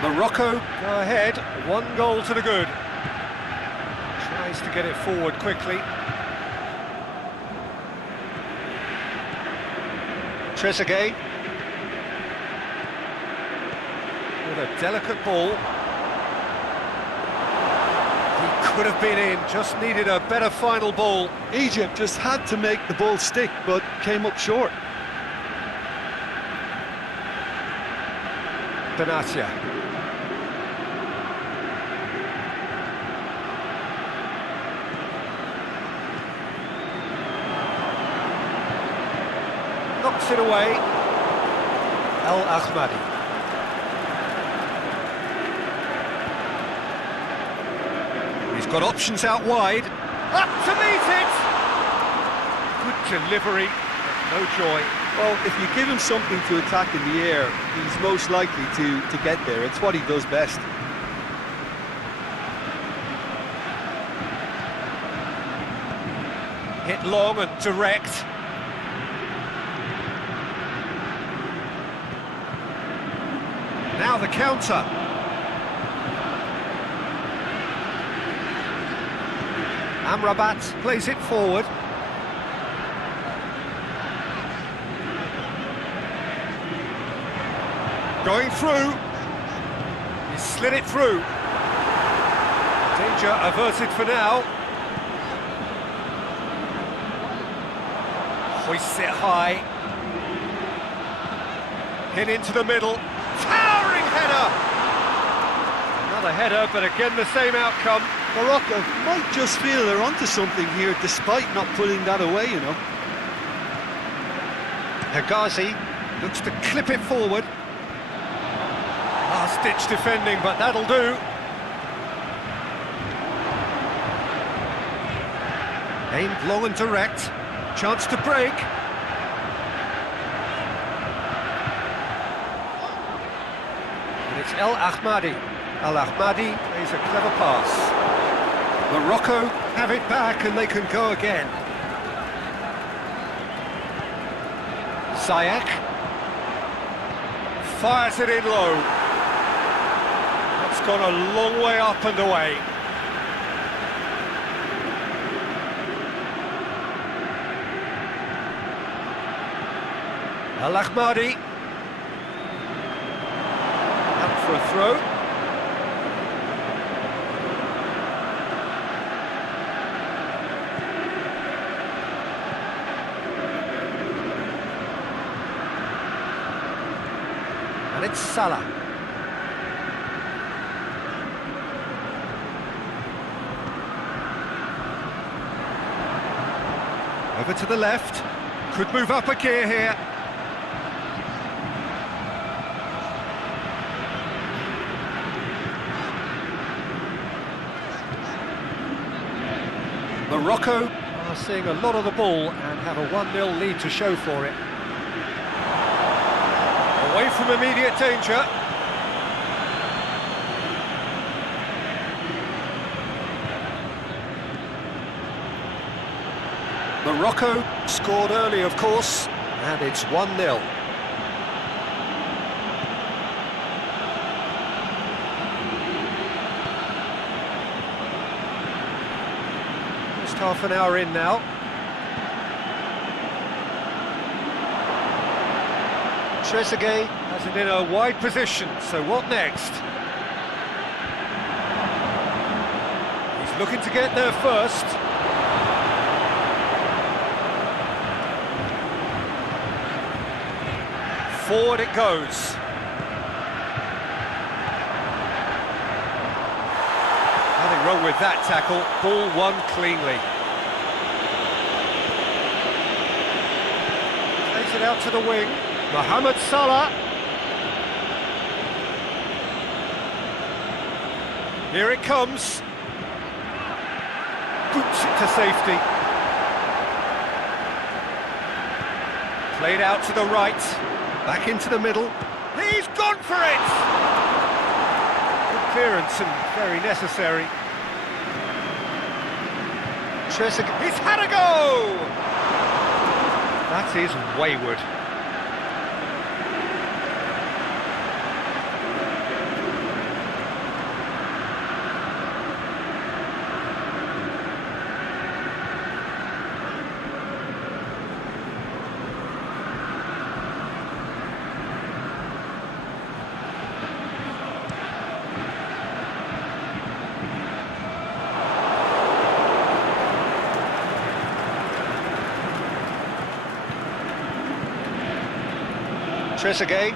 Morocco go ahead, 1 goal to the good. Tries to get it forward quickly. Trezeguet. With a delicate ball. He could have been in, just needed a better final ball. Egypt just had to make the ball stick, but came up short. Benatia. Knocks it away. El Ahmadi. He's got options out wide. Up to meet it! Good delivery, but no joy. Well, if you give him something to attack in the air, he's most likely to get there. It's what he does best. Hit long and direct. Now the counter. Amrabat plays it forward. Going through. slid it through. Danger averted for now. Hoists it high. Hit into the middle. Towering header! Another header, but again the same outcome. Morocco might just feel they're onto something here, despite not putting that away, you know. Hegazi looks to clip it forward. Last-ditch defending, but that'll do. Aimed long and direct. Chance to break. And it's El Ahmadi. El Ahmadi plays a clever pass. Morocco have it back and they can go again. Ziyech fires it in low. That's gone a long way up and away. Al Ahmadi out for a throw. And it's Salah. Over to the left. Could move up a gear here. Morocco are seeing a lot of the ball and have a 1-0 lead to show for it. Away from immediate danger. Morocco scored early, of course, and it's 1-0. Just half an hour in now. Trezeguet has it in a wide position, so what next? He's looking to get there first. Forward it goes. Nothing wrong with that tackle, ball won cleanly. Takes it out to the wing. Mohamed Salah. Here it comes. Boots it to safety. Played out to the right. Back into the middle. He's gone for it! Good clearance and very necessary. Trezeguet. He's had a go! That is wayward. Trezeguet.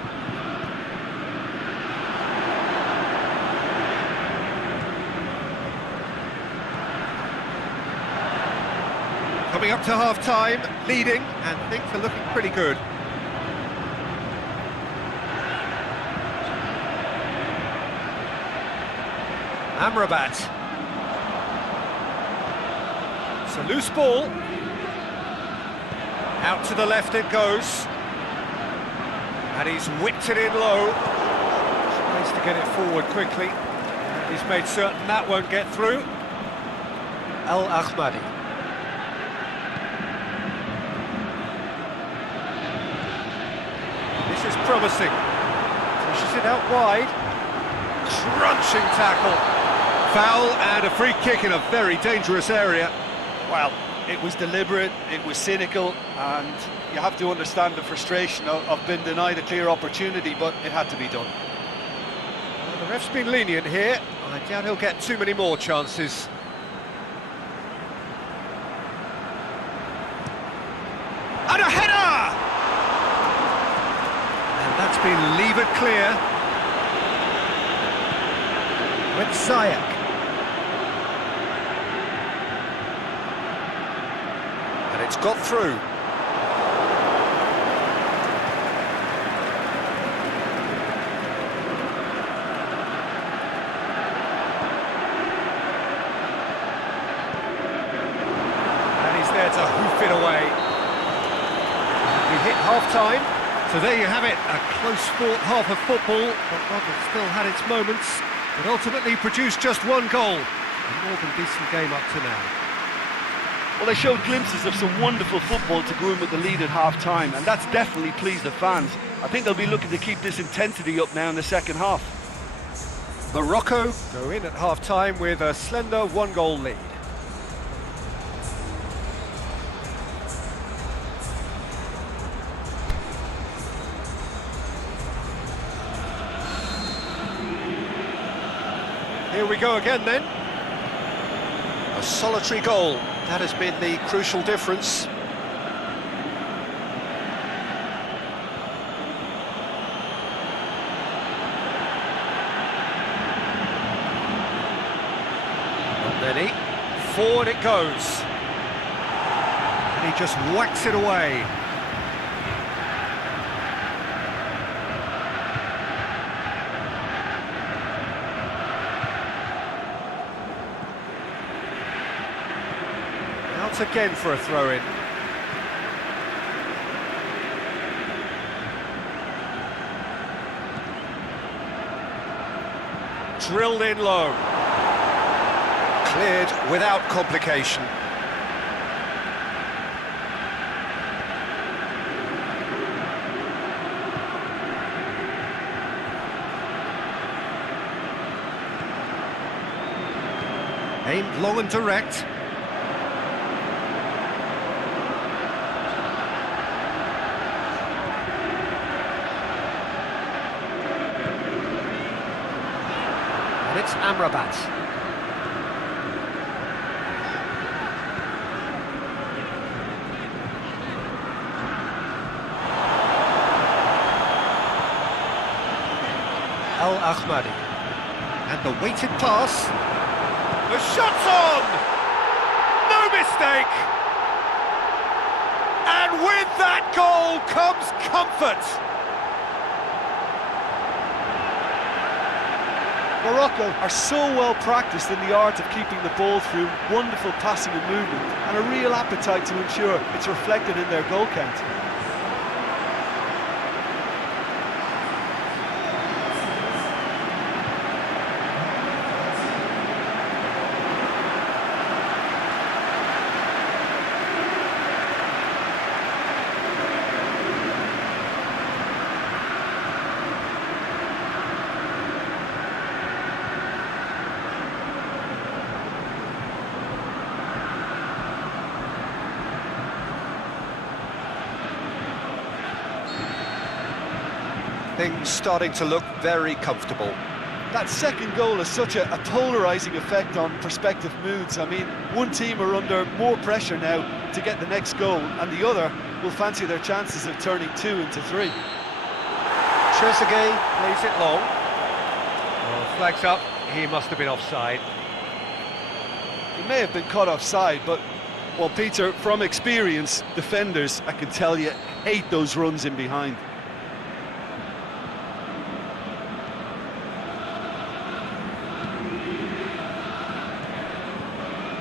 Coming up to half-time, leading, and things are looking pretty good. Amrabat. It's a loose ball. Out to the left it goes. And he's whipped it in low. Nice to get it forward quickly. He's made certain that won't get through. El Ahmadi. This is promising. Pushes it out wide. Crunching tackle. Foul and a free kick in a very dangerous area. Well, it was deliberate, it was cynical, and you have to understand the frustration of being denied a clear opportunity, but it had to be done. And The ref's been lenient here. I doubt he'll get too many more chances. And a header! And that's been levered clear. With Ziyech. And it's got through. There to hoof it away. We hit half-time, so there you have it, a close-fought half of football, but one that still had its moments, but ultimately produced just one goal. A more than decent game up to now. Well, they showed glimpses of some wonderful football to go in with the lead at half-time, and that's definitely pleased the fans. I think they'll be looking to keep this intensity up now in the second half. Morocco go in at half-time with a slender one-goal lead. Here we go again then. A solitary goal, that has been the crucial difference. Not many. Forward it goes. And he just whacks it away. Again for a throw-in. Drilled in low. Cleared without complication. Aimed long and direct. It's Amrabat. Al-Ahmadi. And the weighted pass. The shot's on! No mistake! And with that goal comes comfort. Morocco are so well practiced in the art of keeping the ball through wonderful passing and movement, and a real appetite to ensure it's reflected in their goal count. Things starting to look very comfortable. That second goal has such a polarising effect on prospective moods. I mean, one team are under more pressure now to get the next goal, and the other will fancy their chances of turning 2 into 3. Trezeguet plays it long. Well, flags up, he must have been offside. He may have been caught offside, but, well, Peter, from experience, defenders, I can tell you, hate those runs in behind.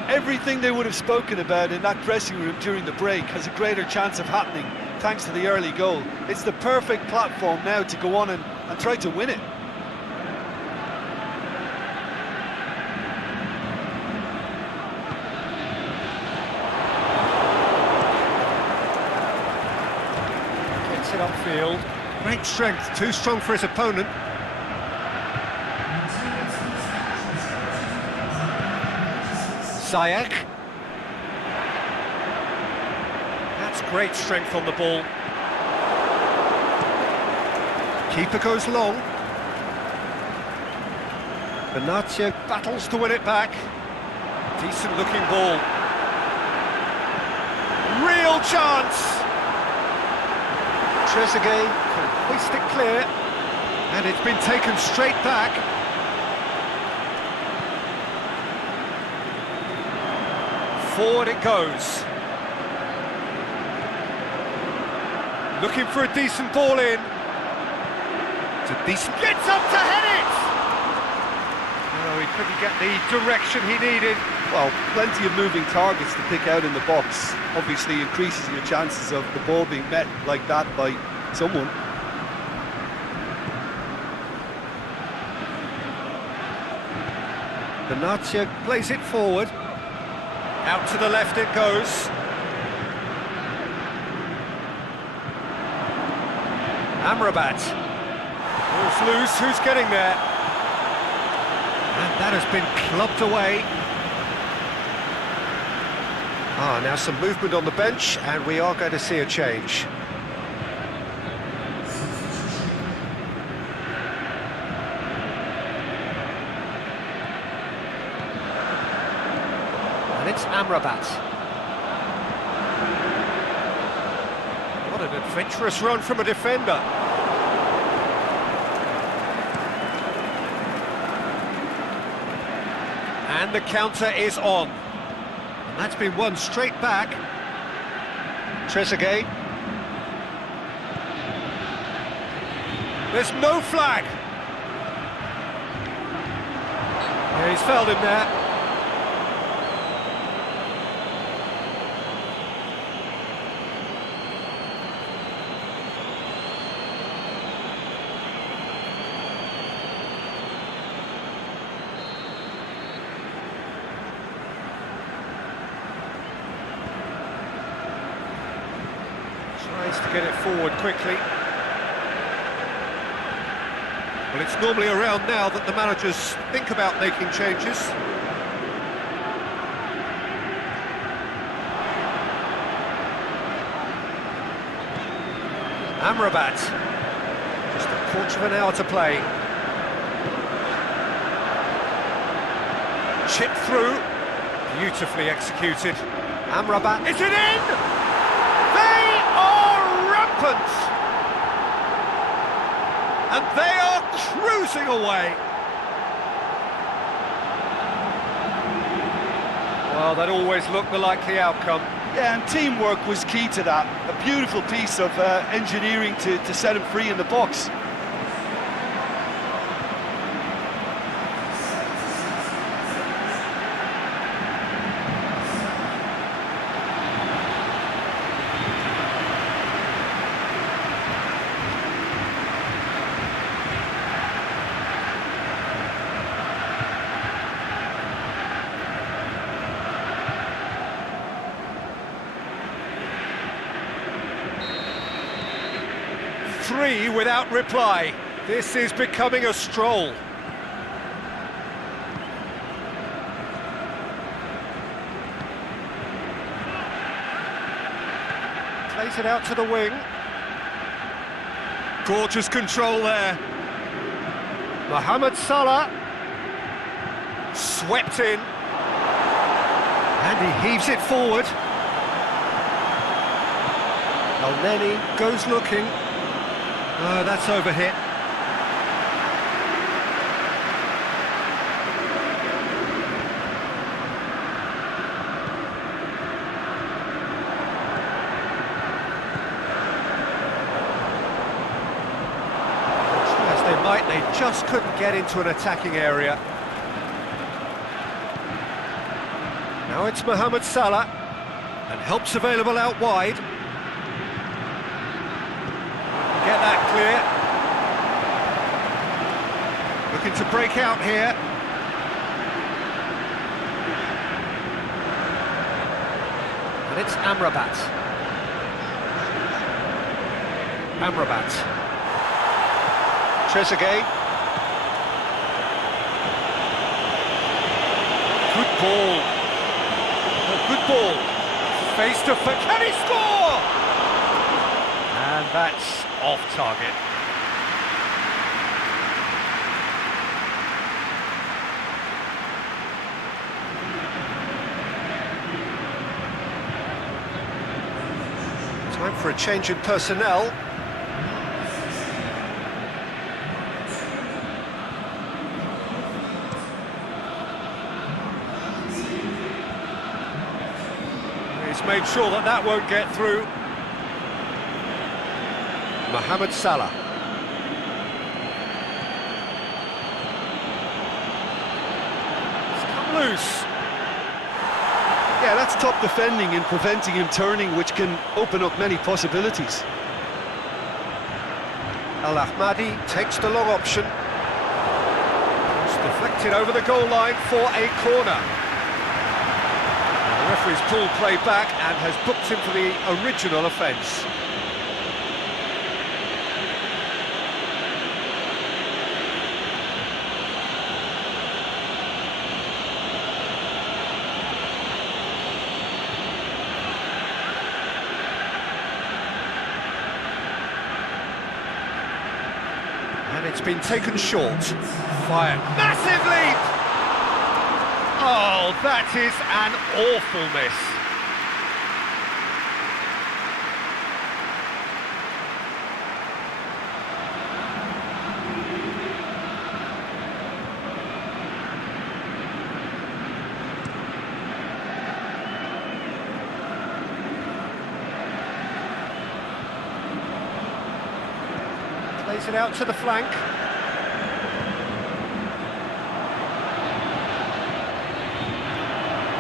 Everything they would have spoken about in that dressing room during the break has a greater chance of happening thanks to the early goal. It's the perfect platform now to go on and try to win it. Gets it upfield. Great strength, too strong for his opponent. Ziyech. That's great strength on the ball. Keeper goes long. Benatia battles to win it back. Decent looking ball. Real chance! Trezeguet can hoist it clear, and it's been taken straight back. Forward it goes. Looking for a decent ball in. It's a decent... Gets up to head it! No, he couldn't get the direction he needed. Well, plenty of moving targets to pick out in the box. Obviously increases your chances of the ball being met like that by someone. Benatia plays it forward. Out to the left it goes. Amrabat. Ball's loose, who's getting there? And that has been clubbed away. Now some movement on the bench, and we are going to see a change. And it's Amrabat. What an adventurous run from a defender. And the counter is on. And that's been won straight back. Trezeguet. There's no flag. Yeah, he's fouled him there. Tries to get it forward quickly. Well, it's normally around now that the managers think about making changes. Amrabat. Just a quarter of an hour to play. Chip through. Beautifully executed. Amrabat. Is it in? They are rampant! And they are cruising away. Well, that always looked the likely outcome. Yeah, and teamwork was key to that. A beautiful piece of engineering to set him free in the box. Three without reply. This is becoming a stroll. Plays it out to the wing. Gorgeous control there. Mohamed Salah. Swept in. And he heaves it forward. El-Neni goes looking. Oh, that's overhit. Try as they might, they just couldn't get into an attacking area. Now it's Mohamed Salah, and help's available out wide. Get that clear. Looking to break out here. And it's Amrabat. Amrabat. Trezeguet. Good ball. Oh, good ball. Face to face. Can he score? And that's off target. Time for a change in personnel. He's made sure that that won't get through. Mohamed Salah. It's come loose. Yeah, that's top defending and preventing him turning, which can open up many possibilities. Al Ahmadi takes the long option. It's deflected over the goal line for a corner. The referee's pulled play back and has booked him for the original offence. And it's been taken short. Fired. Massive leap! Oh, that is an awful miss. Plays it out to the flank.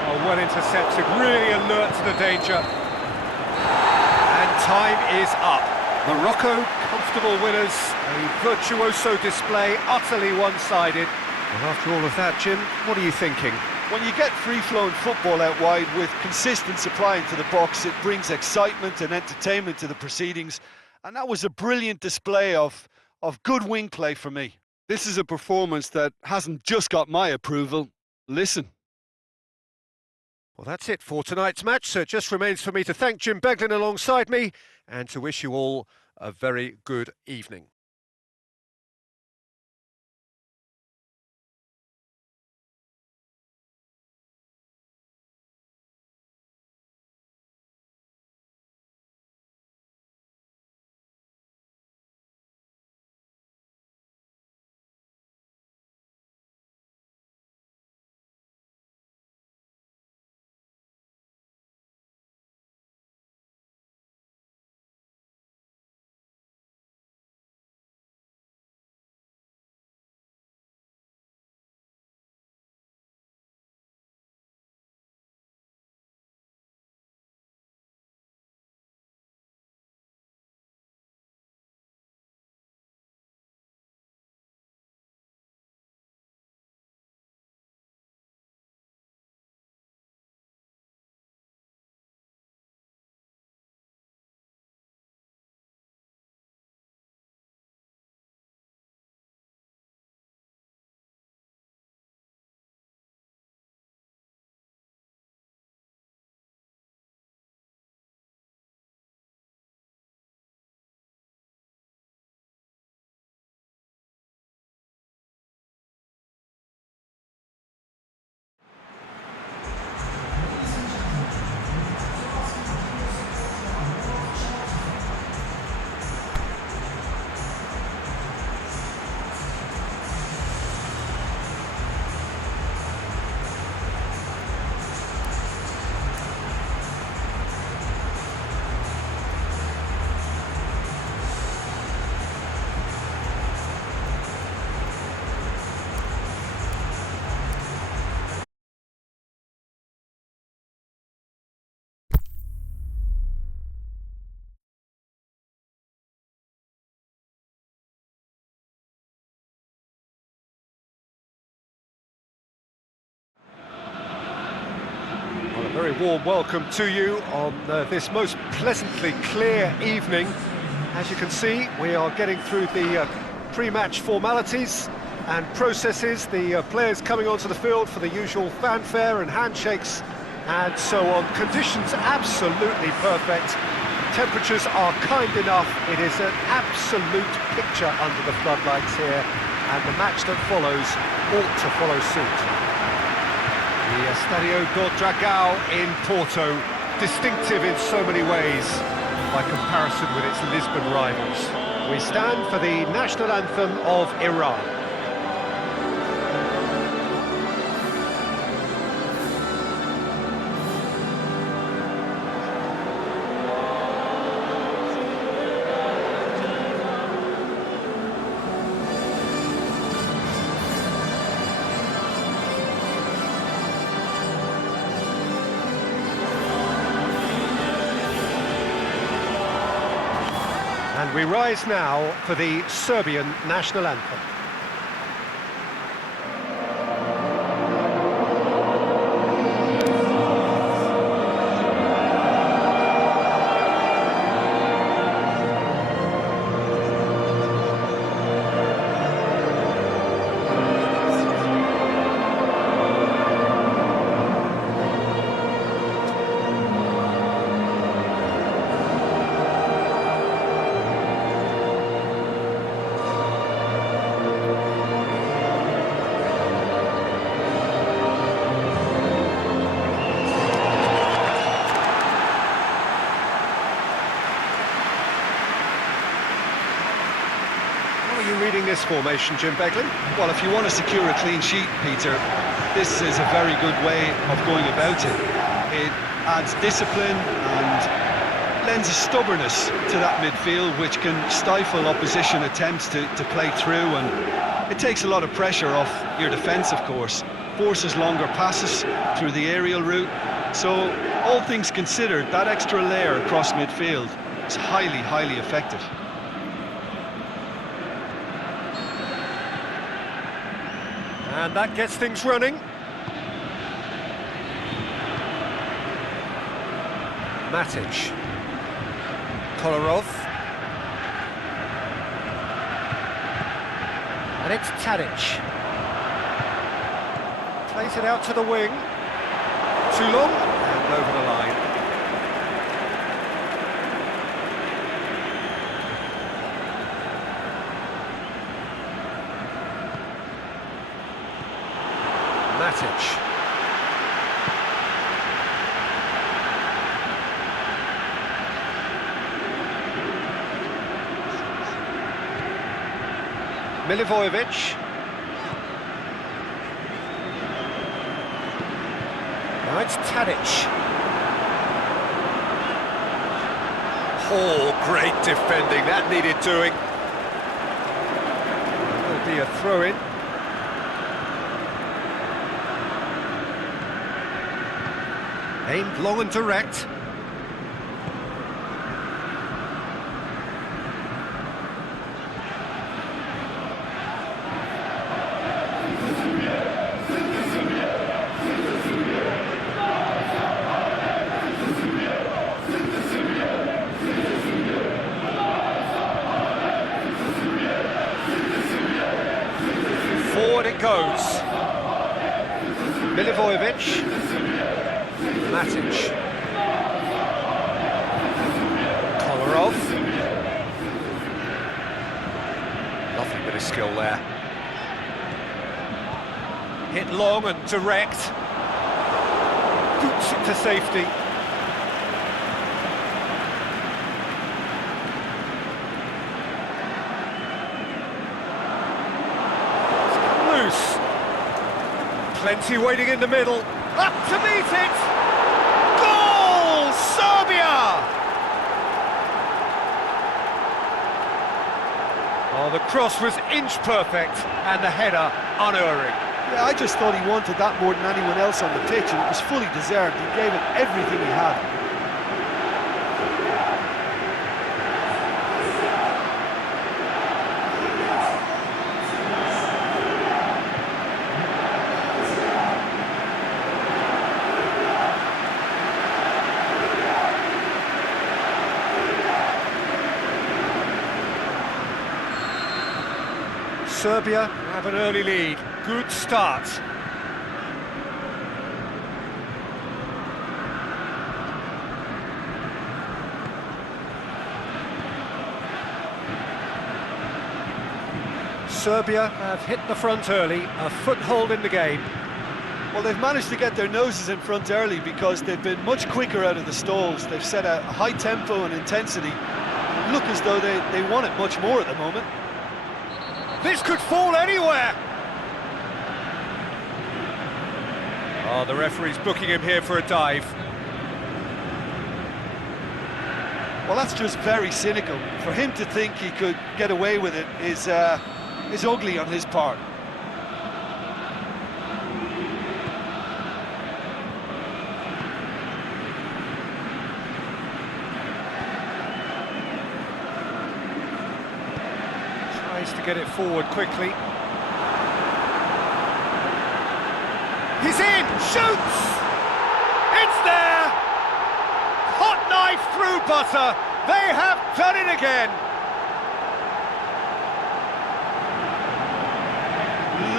Oh, well intercepted, really alert to the danger. And time is up. Morocco, comfortable winners, a virtuoso display, utterly one-sided. And after all of that, Jim, what are you thinking? When you get free-flowing football out wide with consistent supply into the box, it brings excitement and entertainment to the proceedings. And that was a brilliant display of good wing play for me. This is a performance that hasn't just got my approval. Listen. Well, that's it for tonight's match, so it just remains for me to thank Jim Beglin alongside me and to wish you all a very good evening. Very warm welcome to you on this most pleasantly clear evening. As you can see, we are getting through the pre-match formalities and processes, the players coming onto the field for the usual fanfare and handshakes and so on. Conditions absolutely perfect. Temperatures are kind enough. It is an absolute picture under the floodlights here, and the match that follows ought to follow suit. The Estadio do Dragão in Porto, distinctive in so many ways. by comparison with its Lisbon rivals. We stand for the national anthem of Iran. And we rise now for the Serbian national anthem. How are you reading this formation, Jim Beglin? Well, if you want to secure a clean sheet, Peter, this is a very good way of going about it. It adds discipline and lends a stubbornness to that midfield, which can stifle opposition attempts to play through, and it takes a lot of pressure off your defence, of course. Forces longer passes through the aerial route. So, all things considered, that extra layer across midfield is highly, highly effective. And that gets things running. Matic. Kolarov. And it's Tadic. Plays it out to the wing. Too long, and over the line. Matic. Milivojevic. Now it's Tadic. Oh, great defending, that needed doing. Will be a throw-in. Aimed long and direct. Forward it goes. Milivojevic. Matic. Kolarov. Lovely bit of skill there. Hit long and direct. Boots it to safety. Loose. Plenty waiting in the middle. Up to meet it! Goal! Serbia! Oh, the cross was inch perfect and the header unerring. Yeah, I just thought he wanted that more than anyone else on the pitch, and it was fully deserved. He gave it everything he had. Serbia have an early lead. Good start. Serbia have hit the front early, a foothold in the game. Well, they've managed to get their noses in front early because they've been much quicker out of the stalls. They've set a high tempo and intensity. Look as though they want it much more at the moment. This could fall anywhere! Oh, the referee's booking him here for a dive. Well, that's just very cynical. For him to think he could get away with it is ugly on his part. Tries to get it forward quickly. He's in! Shoots! It's there! Hot knife through butter! They have done it again!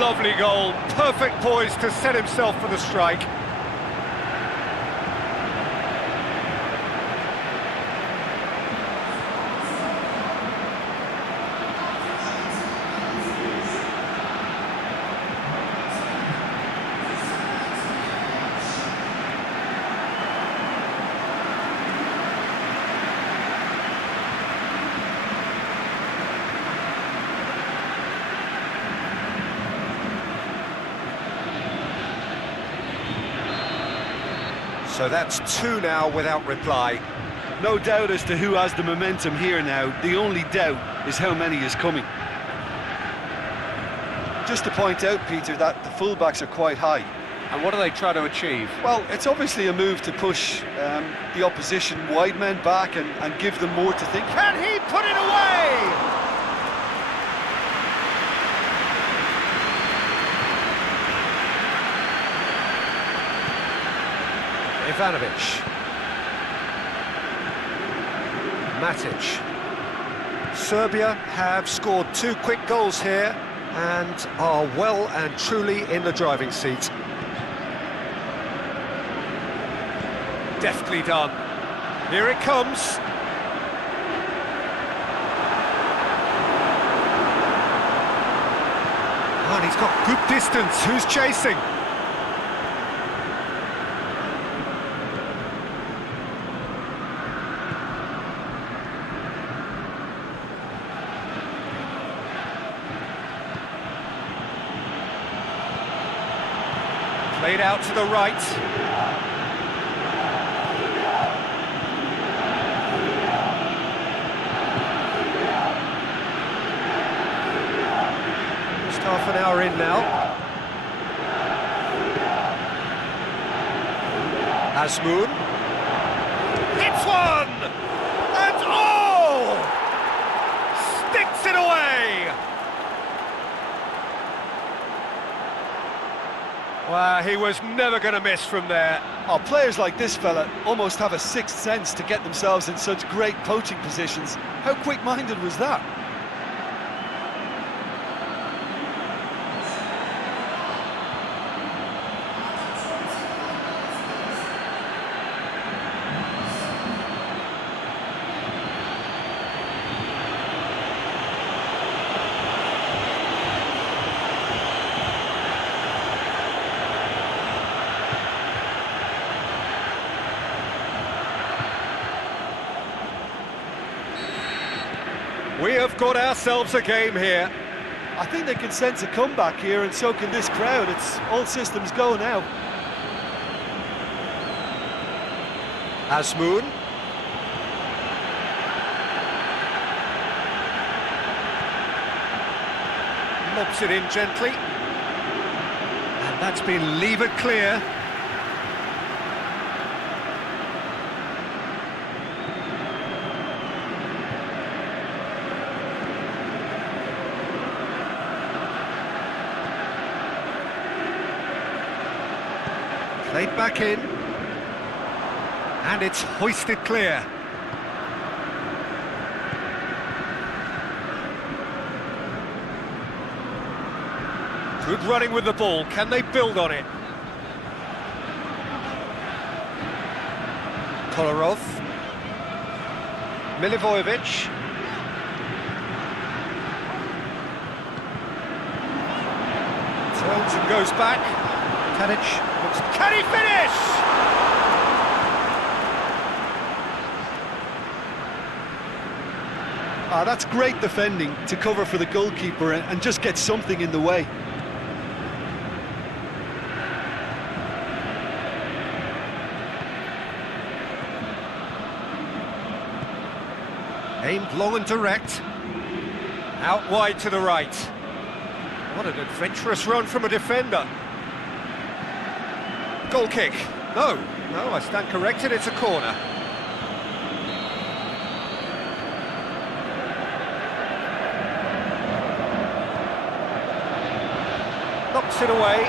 Lovely goal, perfect poise to set himself for the strike. So that's two now without reply. No doubt as to who has the momentum here now. The only doubt is how many is coming. Just to point out, Peter, that the fullbacks are quite high. And what are they trying to achieve? Well, it's obviously a move to push the opposition wide men back and give them more to think. Can he put it away? Ivanovic. Matic. Serbia have scored two quick goals here and are well and truly in the driving seat. Deftly done. Here it comes. Oh, and he's got good distance. Who's chasing? Played out to the right. Just half an hour in now. Azmoun. Hits one! And oh! Sticks it away! Well, he was never going to miss from there. Oh, players like this fella almost have a sixth sense to get themselves in such great poaching positions. How quick-minded was that? We have got ourselves a game here. I think they can sense a comeback here, and so can this crowd. It's all systems go now. Azmoun. Lobs it in gently. And that's been levered clear. Played back in, and it's hoisted clear. Good running with the ball, can they build on it? Kolarov. Milivojevic. Turns and goes back. Tadic looks... Can he finish? That's great defending to cover for the goalkeeper and just get something in the way. Aimed long and direct. Out wide to the right. What an adventurous run from a defender. Goal kick. No, I stand corrected, it's a corner. Knocks it away.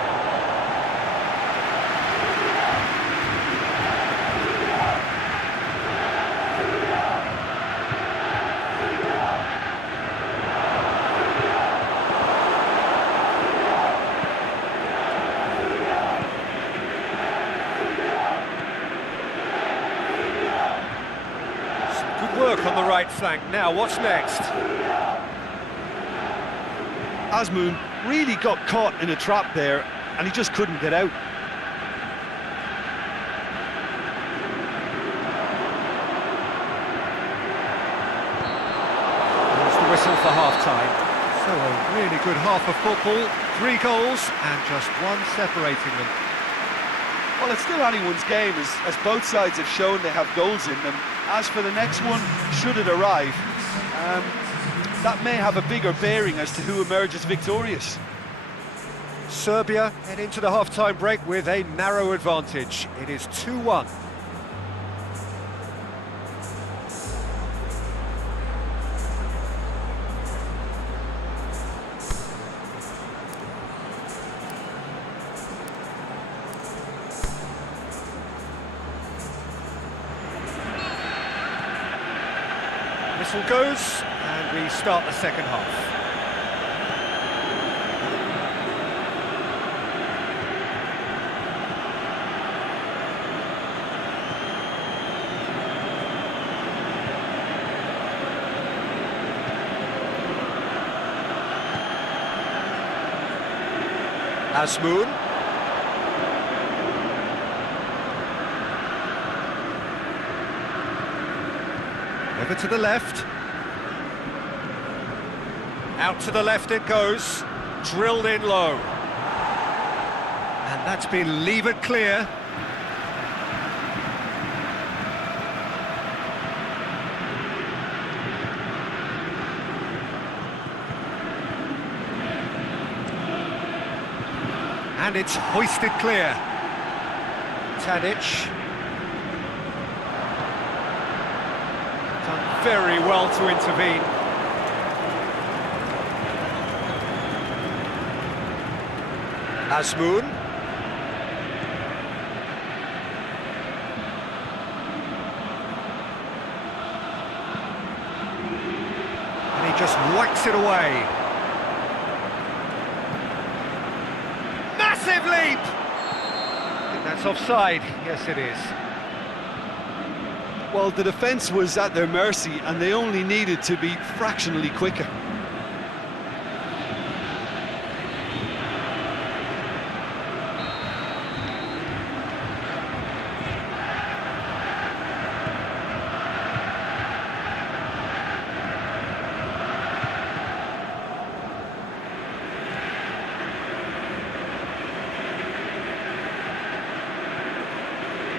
Work on the right flank. Now, what's next? Azmoun really got caught in a trap there, and he just couldn't get out. There's the whistle for half-time. So a really good half of football. 3 goals and just one separating them. Well, it's still anyone's game, as both sides have shown they have goals in them. As for the next one, should it arrive, that may have a bigger bearing as to who emerges victorious. Serbia head into the half-time break with a narrow advantage. It is 2-1. Whistle goes, and we start the second half. Azmoun. Over to the left. Out to the left it goes. Drilled in low. And that's been levered clear. And it's hoisted clear. Tadic. Done very well to intervene. Azmoun. And he just whacks it away. Massive leap! I think that's offside. Yes, it is. Well, the defence was at their mercy, and they only needed to be fractionally quicker.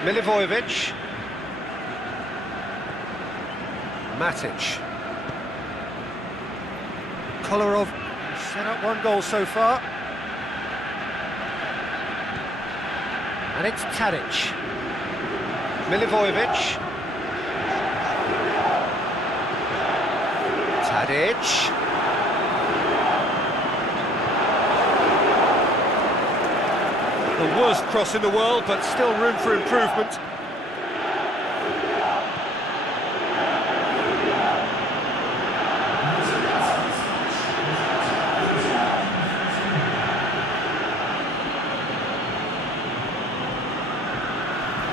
Milivojevic. Matic. Kolarov set up 1 goal so far. And it's Tadic. Milivojevic. Tadic. The worst cross in the world, but still room for improvement.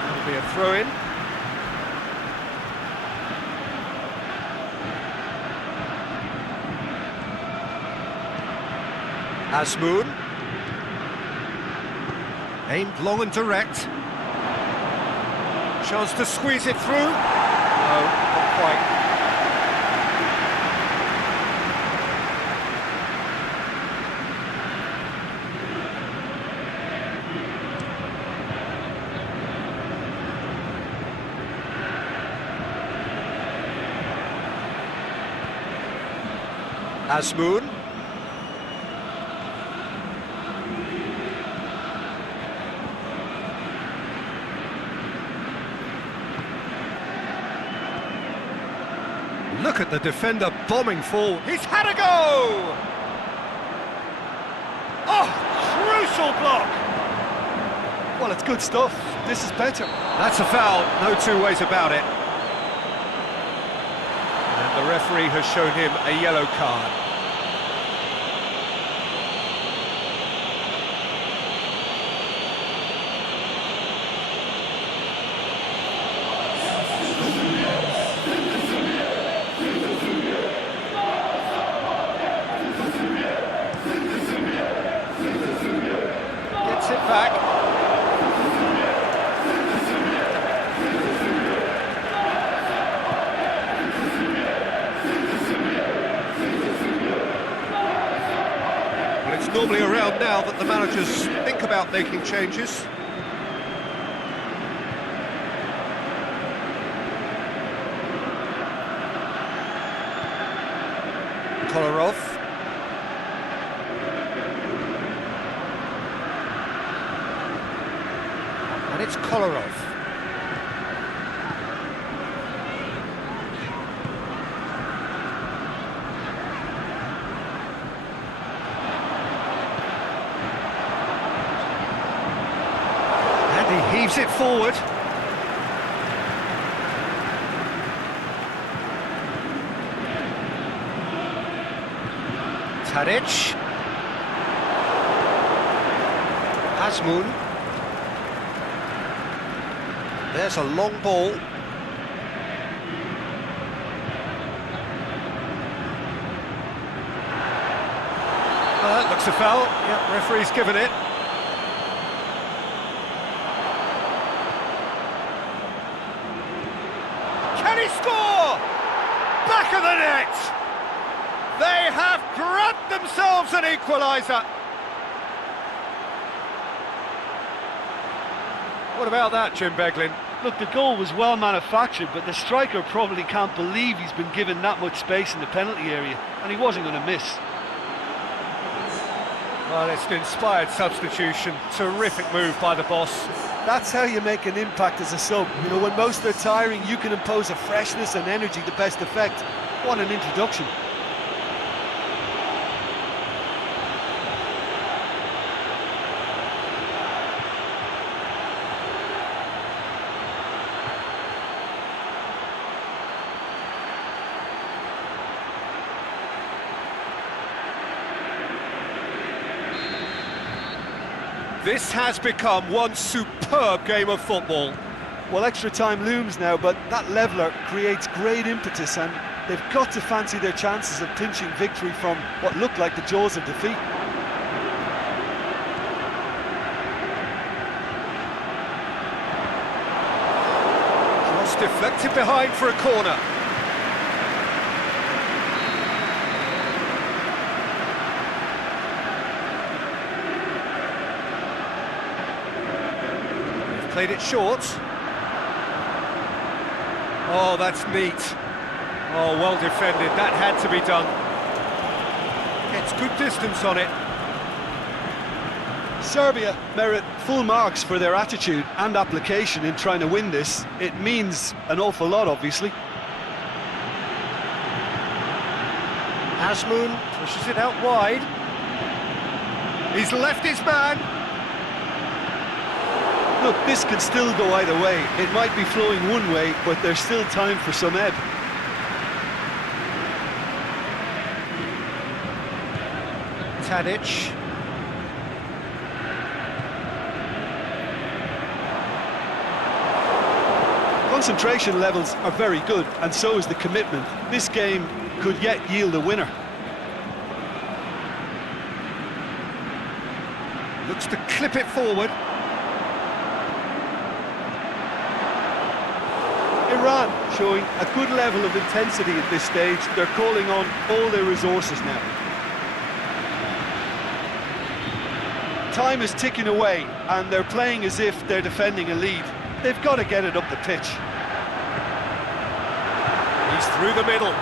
It'll be a throw-in. Azmoun. Aimed long and direct. Chance to squeeze it through. No, not quite. Asmoon. Look at the defender bombing forward. He's had a go! Oh, crucial block! Well, it's good stuff. This is better. That's a foul, no two ways about it. And the referee has shown him a yellow card. Gets it back. It's normally around now that the managers think about making changes. Kolarov. And it's Kolarov. He heaves it forward. Tadic. Asmoon. There's a long ball. That looks a foul. Yep, referee's given it. Can he score? Back of the net! They have grabbed themselves an equaliser. What about that, Jim Beglin? Look, the goal was well manufactured, but the striker probably can't believe he's been given that much space in the penalty area, and he wasn't going to miss. Well, it's an inspired substitution. Terrific move by the boss. That's how you make an impact as a sub. You know, when most are tiring, you can impose a freshness and energy to best effect. What an introduction. This has become one superb game of football. Well, extra time looms now, but that leveller creates great impetus, and they've got to fancy their chances of pinching victory from what looked like the jaws of defeat. Cross deflected behind for a corner. Played it short. Oh, that's neat. Oh, well defended. That had to be done. Gets good distance on it. Serbia merit full marks for their attitude and application in trying to win this. It means an awful lot, obviously. Asmoon pushes it out wide. He's left his man. Look, this could still go either way. It might be flowing one way, but there's still time for some ebb. Tadic. Concentration levels are very good, and so is the commitment. This game could yet yield a winner. Looks to clip it forward. Iran showing a good level of intensity at this stage. They're calling on all their resources now. Time is ticking away, and they're playing as if they're defending a lead. They've got to get it up the pitch. He's through the middle.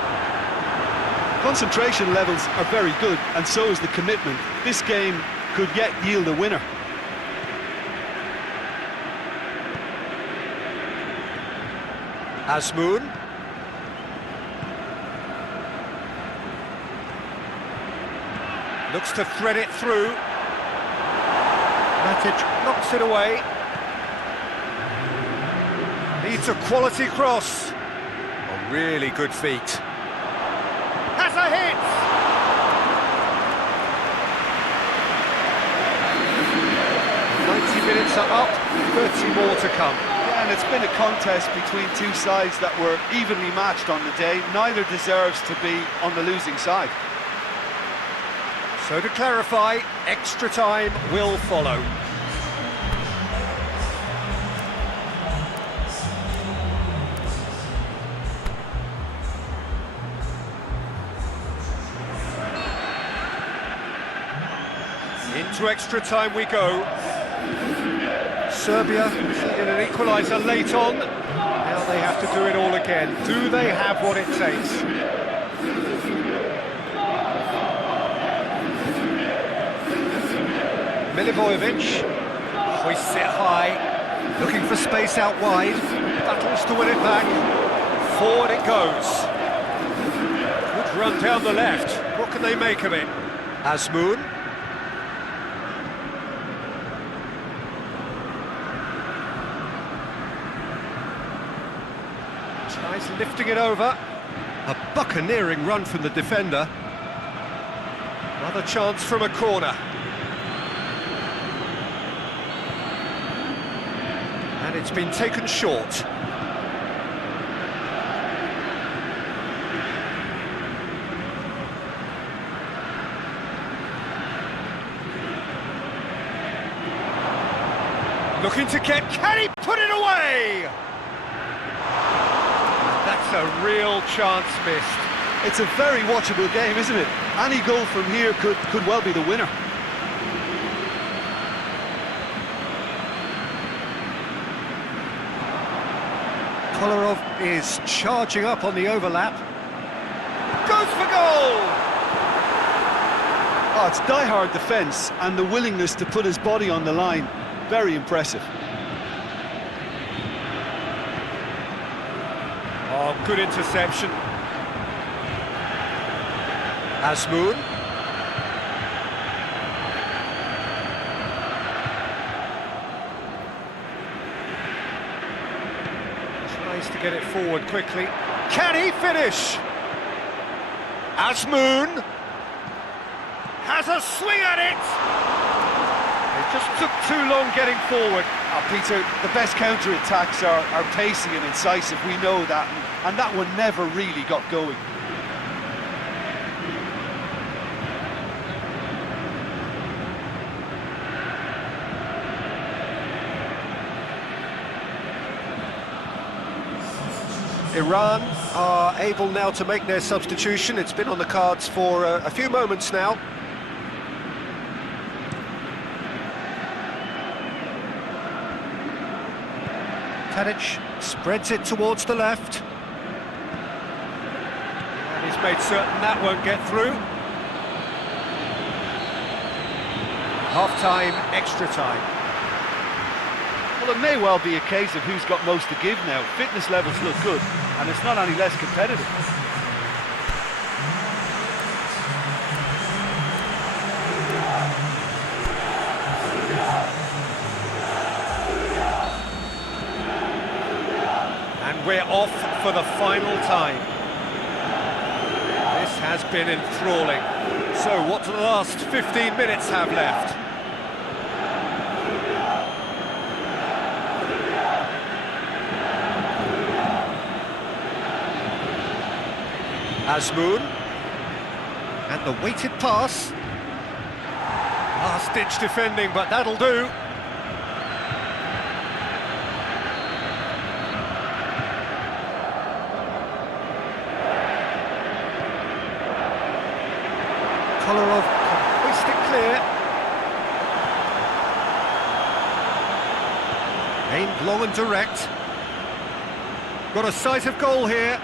Concentration levels are very good, and so is the commitment. This game could yet yield a winner. Azmoun. Looks to thread it through. Matic knocks it away. Needs a quality cross. A really good feet. Has a hit! Minutes are up, 30 more to come. Yeah, and it's been a contest between two sides that were evenly matched on the day. Neither deserves to be on the losing side. So to clarify, extra time will follow. Into extra time we go. Serbia in an equaliser late on. Now they have to do it all again. Do they have what it takes? Milivojevic hoists it high, looking for space out wide. Battles to win it back. Forward it goes. Good run down the left. What can they make of it? Azmoun. Tries lifting it over. A buccaneering run from the defender. Another chance from a corner. And it's been taken short. Looking to get, can he put it away? That's a real chance missed. It's a very watchable game, isn't it? Any goal from here could well be the winner. Kolarov is charging up on the overlap. Goes for goal! Oh, it's die-hard defence and the willingness to put his body on the line. Very impressive. Oh, good interception. Azmoun. Tries to get it forward quickly. Can he finish? Azmoun has a swing at it. It just took too long getting forward. Oh, Peter, the best counter-attacks are pacey and incisive, we know that, and that one never really got going. Iran are able now to make their substitution. It's been on the cards for a few moments now. Tadic spreads it towards the left. And he's made certain that won't get through. Half-time, extra time. Well, it may well be a case of who's got most to give now. Fitness levels look good, and it's not any less competitive. And we're off for the final time. This has been enthralling. So what do the last 15 minutes have left? Azmoun, and the weighted pass. Last-ditch defending, but that'll do. Kolarov can hoist it clear. Aimed long and direct. Got a sight of goal here.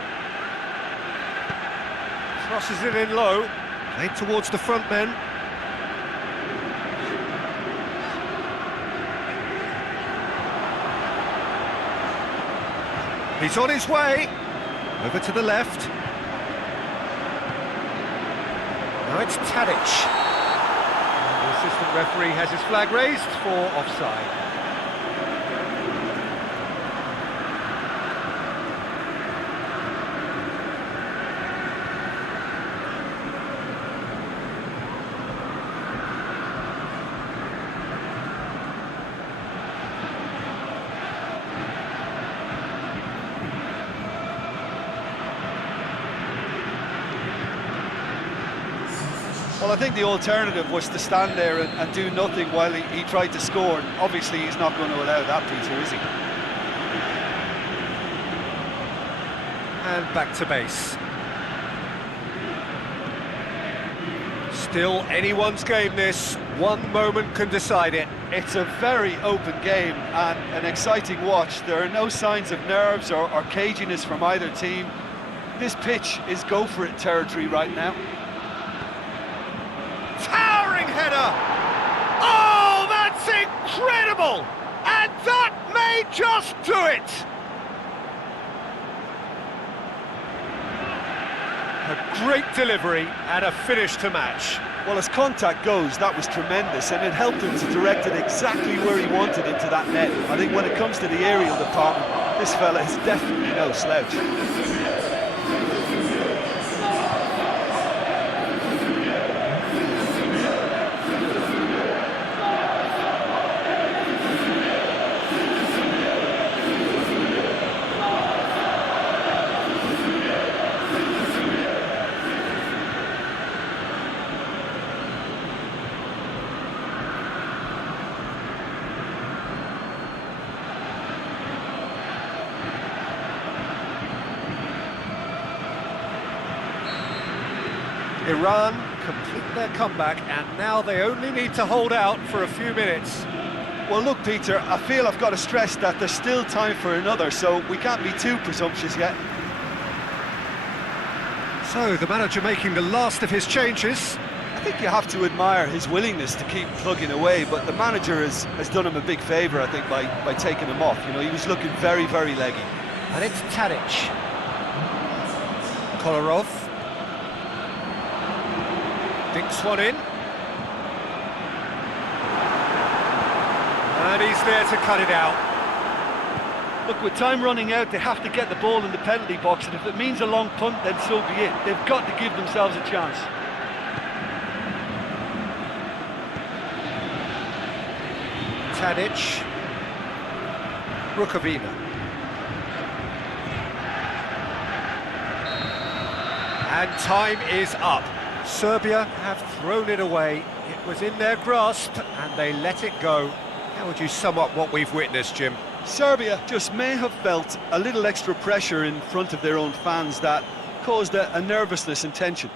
Crosses it in low. Played towards the front men. He's on his way. Over to the left. Now it's Tadic. And the assistant referee has his flag raised for offside. Well, I think the alternative was to stand there and do nothing while he tried to score. And obviously, he's not going to allow that, Peter, is he? And back to base. Still anyone's game, this. One moment can decide it. It's a very open game and an exciting watch. There are no signs of nerves or caginess from either team. This pitch is go-for-it territory right now. Towering header! Oh, that's incredible! And that may just do it! A great delivery and a finish to match. Well, as contact goes, that was tremendous, and it helped him to direct it exactly where he wanted into that net. I think when it comes to the aerial department, this fella is definitely no slouch. Iran complete their comeback, and now they only need to hold out for a few minutes. Well, look, Peter, I feel I've got to stress that there's still time for another, so we can't be too presumptuous yet. So, the manager making the last of his changes. I think you have to admire his willingness to keep plugging away, but the manager has done him a big favour, I think, by taking him off. You know, he was looking very, very leggy. And it's Tadic. Kolarov. Dinks one in. And he's there to cut it out. Look, with time running out, they have to get the ball in the penalty box, and if it means a long punt, then so be it. They've got to give themselves a chance. Tadic. Rukovina. And time is up. Serbia have thrown it away. It was in their grasp and they let it go. How would you sum up what we've witnessed, Jim? Serbia just may have felt a little extra pressure in front of their own fans that caused a nervousness and tension.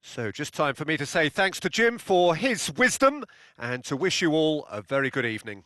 So just time for me to say thanks to Jim for his wisdom and to wish you all a very good evening.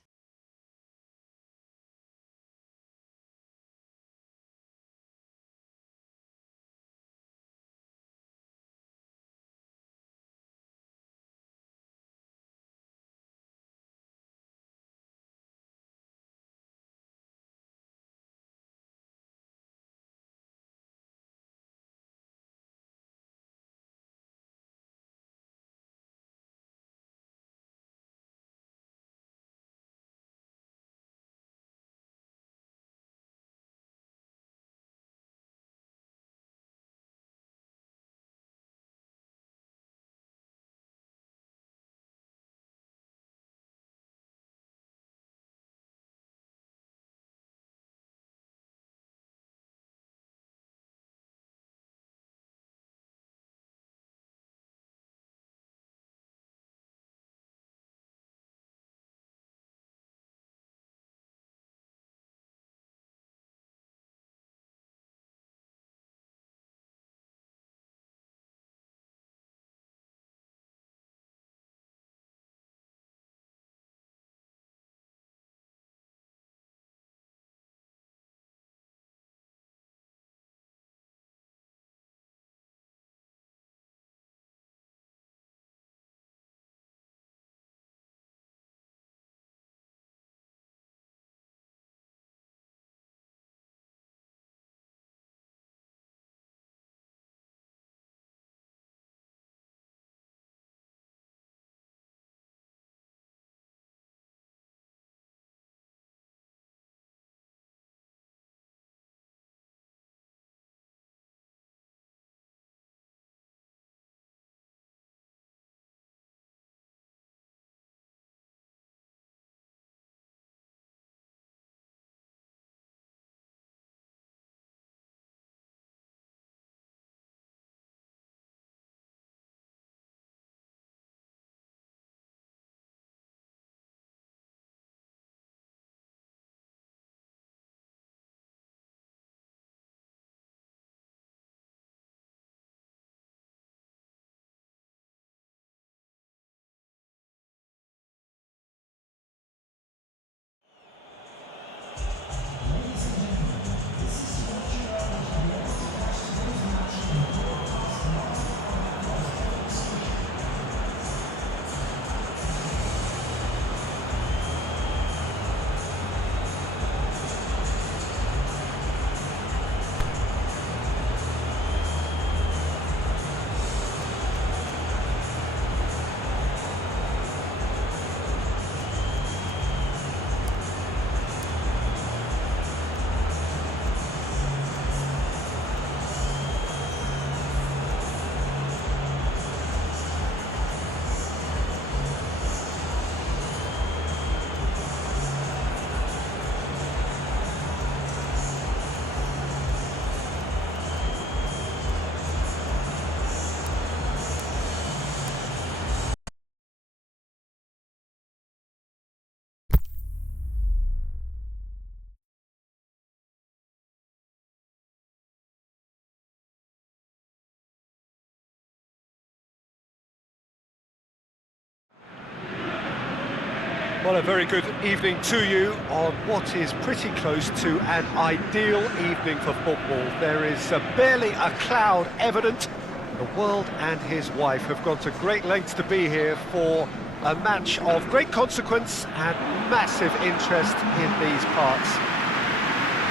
Well, a very good evening to you on what is pretty close to an ideal evening for football. There is barely a cloud evident. The world and his wife have gone to great lengths to be here for a match of great consequence and massive interest in these parts.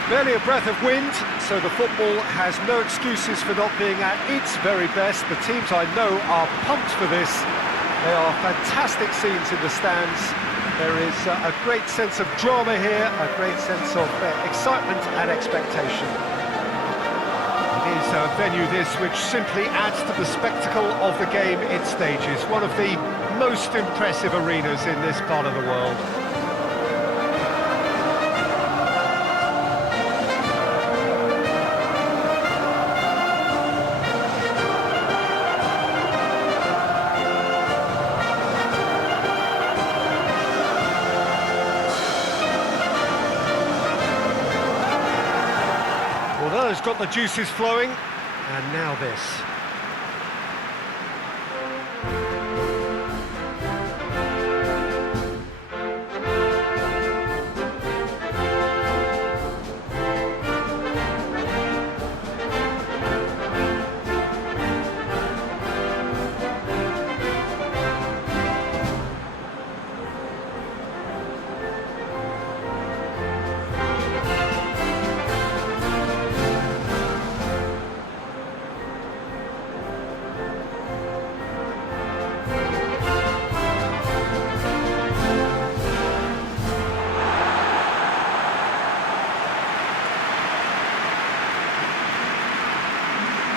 Barely a breath of wind, so the football has no excuses for not being at its very best. The teams I know are pumped for this. They are fantastic scenes in the stands. There is a great sense of drama here, a great sense of excitement and expectation. It is a venue this which simply adds to the spectacle of the game it stages. One of the most impressive arenas in this part of the world. Well, it's got the juices flowing, and now this.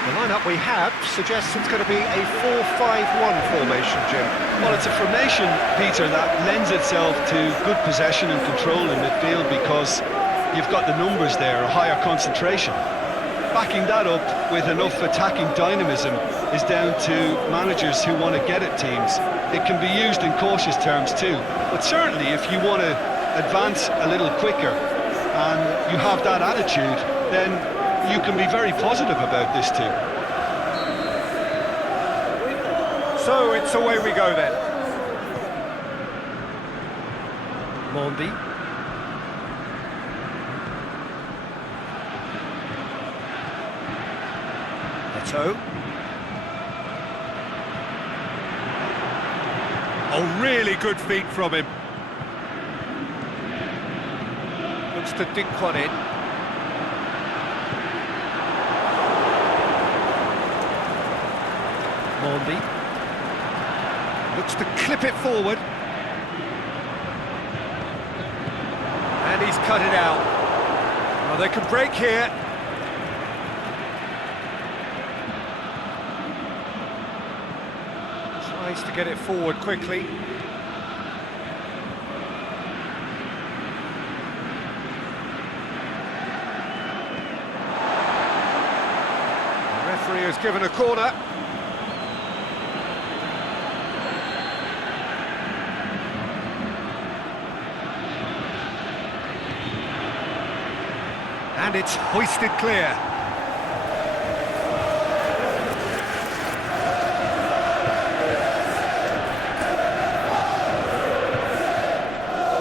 The lineup we have suggests it's going to be a 4-5-1 formation, Jim. Well, it's a formation, Peter, that lends itself to good possession and control in midfield because you've got the numbers there, a higher concentration. Backing that up with enough attacking dynamism is down to managers who want to get at teams. It can be used in cautious terms too, but certainly if you want to advance a little quicker and you have that attitude, then you can be very positive about this too. So it's away we go then. Mondi. Neto. Oh, really good feet from him. Looks to dink one in. Mondi looks to clip it forward, and he's cut it out. Well, they can break here. Tries to get it forward quickly. The referee has given a corner. And it's hoisted clear.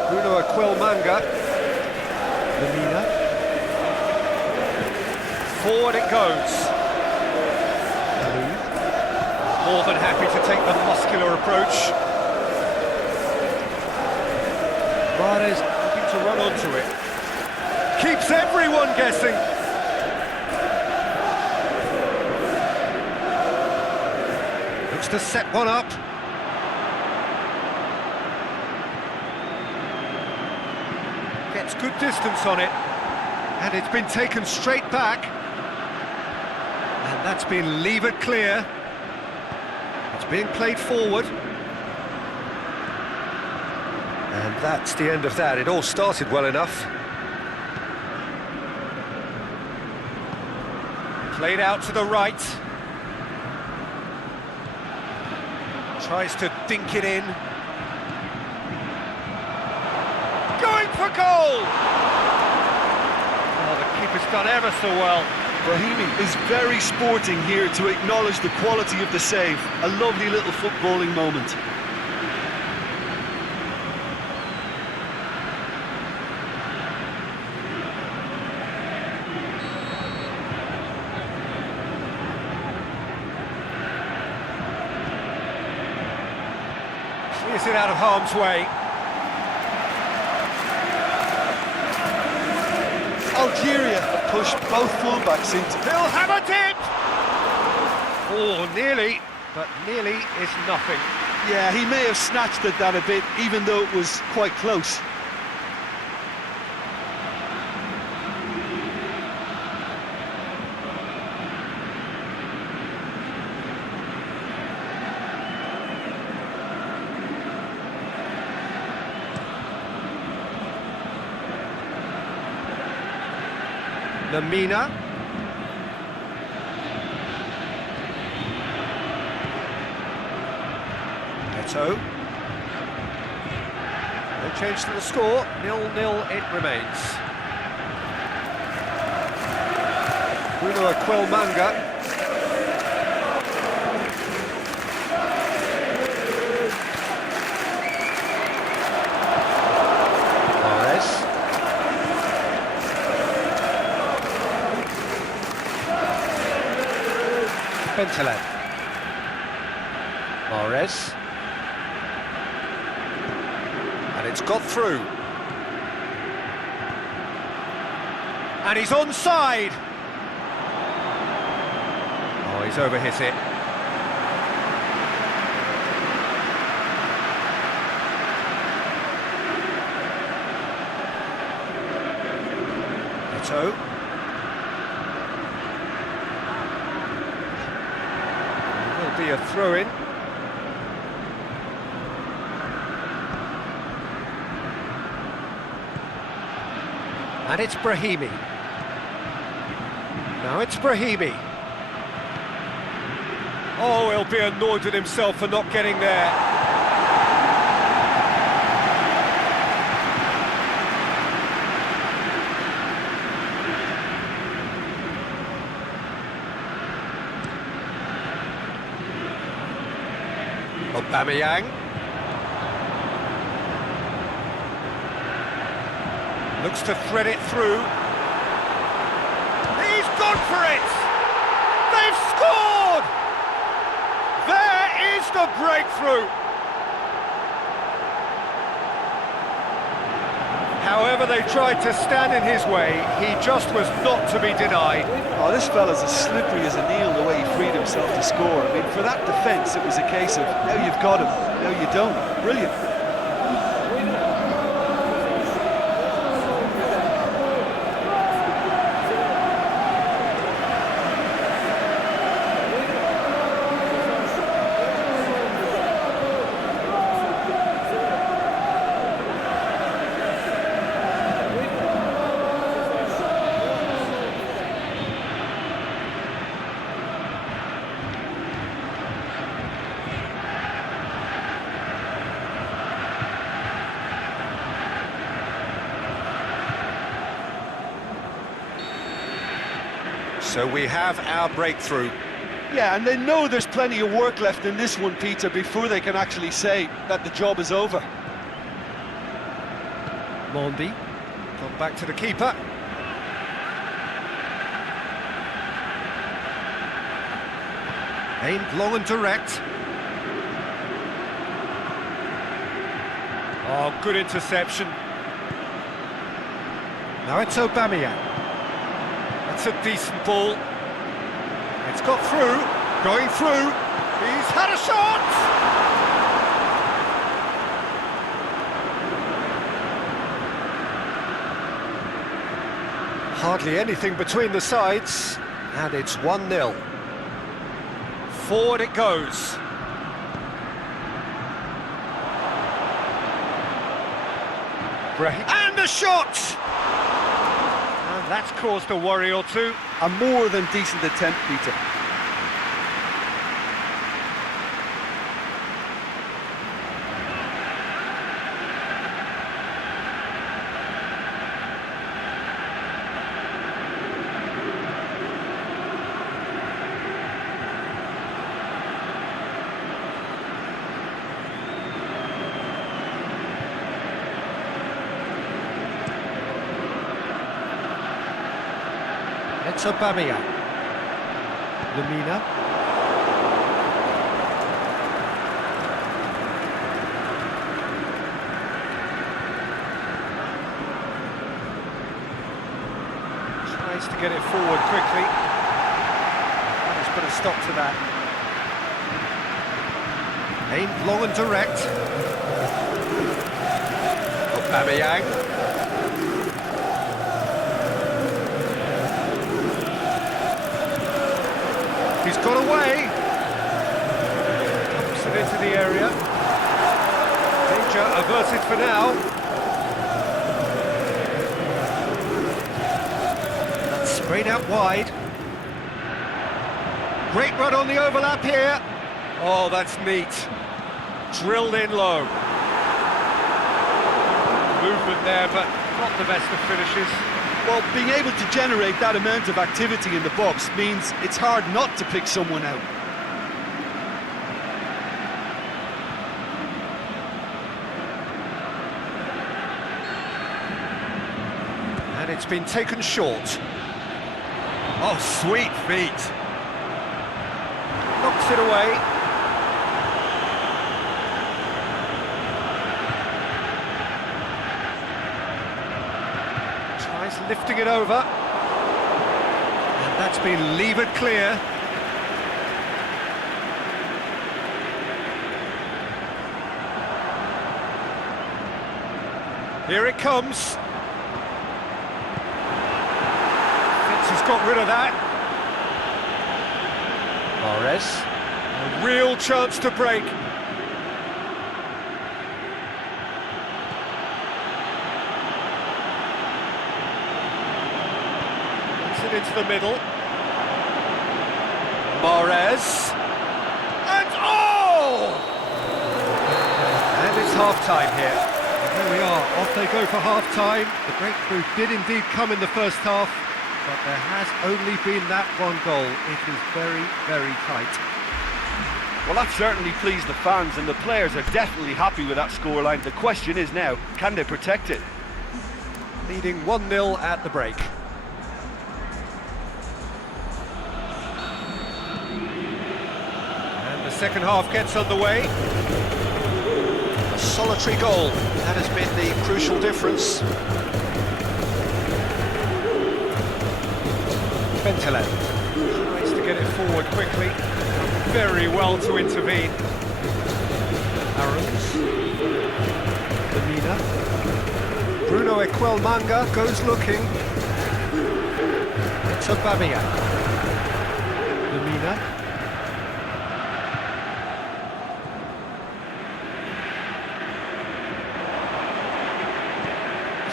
Bruno Aquilmanga. Lamina. Forward it goes. More than happy to take the muscular approach. Mahrez looking to run onto it. Keeps everyone guessing. Looks to set one up. Gets good distance on it. And it's been taken straight back. And that's been levered clear. It's being played forward. And that's the end of that. It all started well enough. Played out to the right. Tries to dink it in. Going for goal! Oh, the keeper's done ever so well. Brahimi is very sporting here to acknowledge the quality of the save. A lovely little footballing moment. Is it out of harm's way? Algeria have pushed both fullbacks into... He'll have it! Oh, nearly, but nearly is nothing. Yeah, he may have snatched at that a bit, even though it was quite close. Lamina. Neto. No change to the score, 0-0 it remains. Bruno Aquilmanga. Bentaleb. Mahrez. And it's got through. And he's onside. Oh, he's overhit it. Neto. Be a throw-in. And it's Brahimi. Now it's Brahimi. Oh, he'll be annoyed with himself for not getting there. Aubameyang. Looks to thread it through. He's gone for it! They've scored! There is the breakthrough! However they tried to stand in his way, he just was not to be denied. Oh, this fella's as slippery as a needle the way he freed himself to score. I mean, for that defence, it was a case of, now you've got him, now you don't. Brilliant. So we have our breakthrough. Yeah, and they know there's plenty of work left in this one, Peter, before they can actually say that the job is over. Mondi, gone back to the keeper. Aimed long and direct. Oh, good interception. Now it's Aubameyang. It's a decent ball. It's got through, going through. He's had a shot! Hardly anything between the sides, and it's 1-0. Forward it goes. And the shot! And that's caused a worry or two. A more than decent attempt, Peter. It's Aubameyang. Lamina. Tries to get it forward quickly. He's put a stop to that. Aimed long and direct. Aubameyang. He's got away. Dumps it into the area. Danger averted for now. That's sprayed out wide. Great run on the overlap here. Oh, that's neat. Drilled in low. Movement there, but not the best of finishes. Well, being able to generate that amount of activity in the box means it's hard not to pick someone out. And it's been taken short. Oh, sweet feet. Knocks it away. Tries lifting it over. And that's been levered clear. Here it comes. He's got rid of that. Mahrez. A real chance to break. Puts it into the middle. Mahrez. And oh! And it's half-time here. And here we are, off they go for half-time. The breakthrough did indeed come in the first half, but there has only been that one goal. It is very, very tight. Well, that certainly pleased the fans, and the players are definitely happy with that scoreline. The question is now, can they protect it? Leading 1-0 at the break. And the second half gets underway. A solitary goal. That has been the crucial difference. Bentaleb tries to get it forward quickly. Very well to intervene. Aaron's. Lemina. Bruno Equelmanga goes looking. It's Aubameyang. Lemina.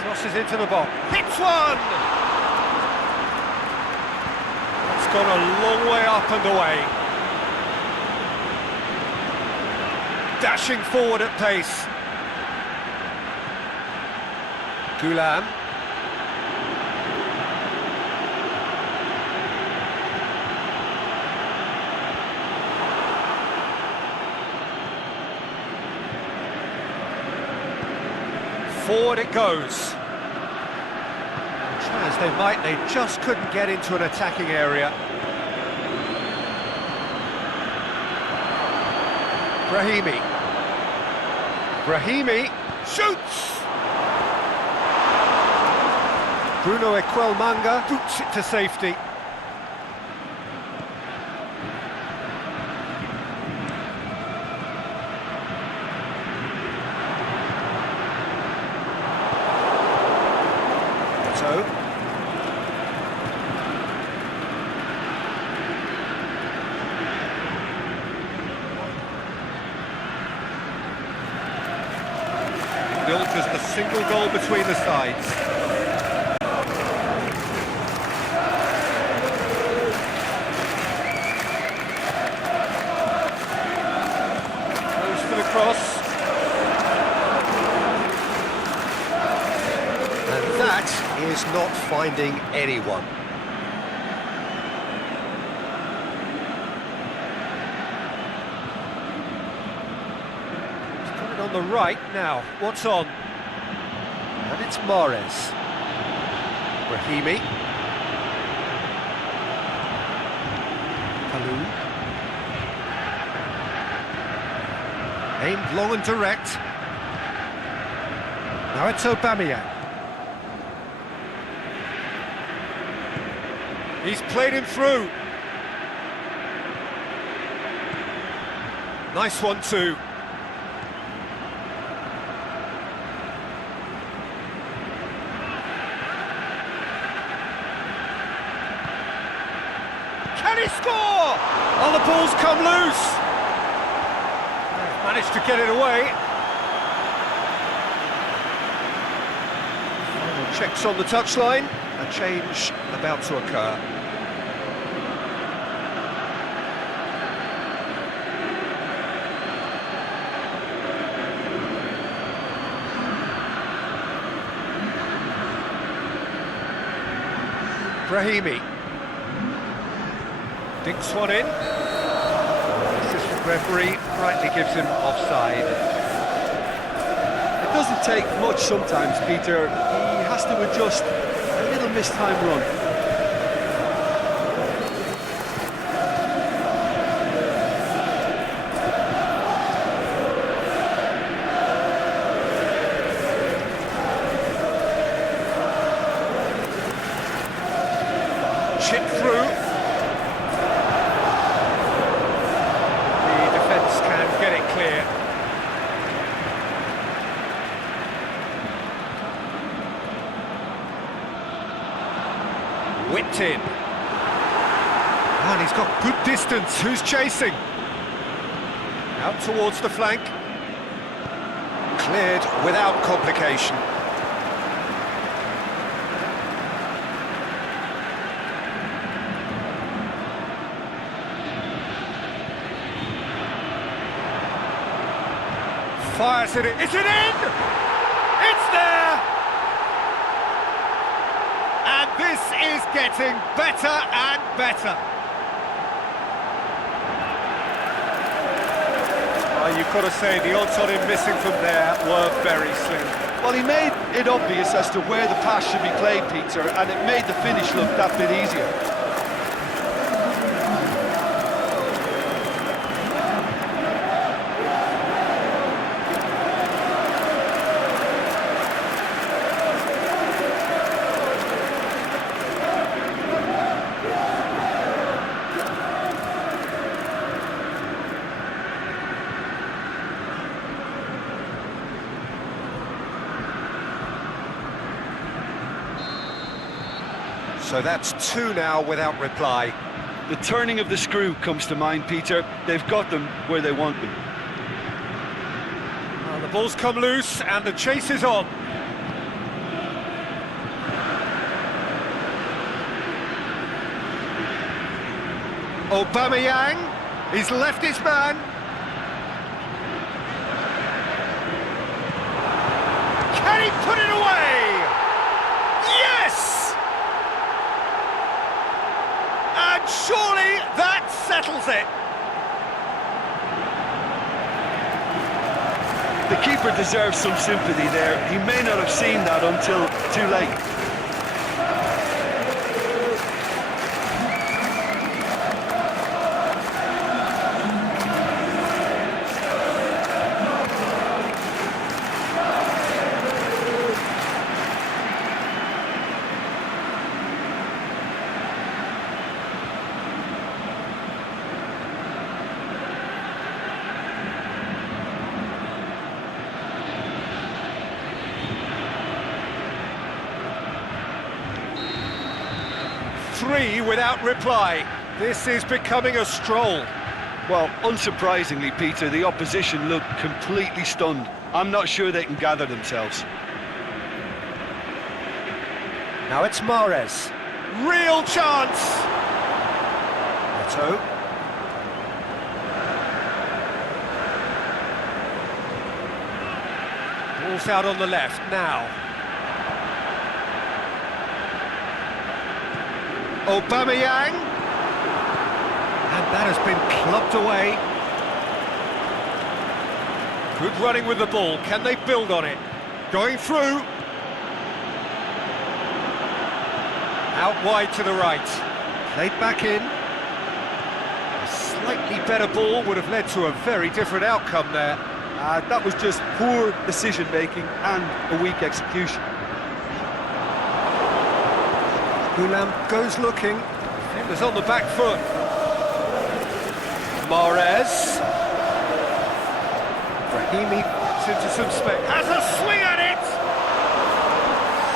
Crosses into the box. Hits one! It's gone a long way up and away. Dashing forward at pace. Goulam. Forward it goes. Try as they might, they just couldn't get into an attacking area. Brahimi shoots! Bruno Equelmanga boots it to safety. So just a single goal between the sides. Goes for the cross. And that is not finding anyone. He's got it on the right now. What's on? And it's Mahrez. Brahimi. Kalou. Aimed long and direct. Now it's Aubameyang. He's played him through. Nice one too. Can he score? Oh, the ball's come loose. They've managed to get it away. Final checks on the touchline. A change about to occur. Brahimi dinks one in. Assistant referee rightly gives him offside. It doesn't take much sometimes, Peter. He has to adjust a little mistimed run. Chip through. The defence can get it clear. Whipped in. And he's got good distance. Who's chasing? Out towards the flank. Cleared without complication. Fires it in. Is it in? It's there! And this is getting better and better. Well, you've got to say the odds on him missing from there were very slim. Well, he made it obvious as to where the pass should be played, Peter, and it made the finish look that bit easier. So that's two now without reply. The turning of the screw comes to mind, Peter. They've got them where they want them. Well, the ball's come loose and the chase is on. Aubameyang, he's left his man. Can he put it away? Yes! And surely that settles it. The keeper deserves some sympathy there. He may not have seen that until too late. Three without reply. This is becoming a stroll. Well, unsurprisingly, Peter, the opposition look completely stunned. I'm not sure they can gather themselves. Now it's Mahrez. Real chance! Neto. Ball's out on the left now. Aubameyang, and that has been clubbed away. Good running with the ball, can they build on it? Going through. Out wide to the right. Played back in. A slightly better ball would have led to a very different outcome there. That was just poor decision-making and a weak execution. Ulam goes looking, Timber's on the back foot. Mahrez. Brahimi gets into some space. Has a swing at it!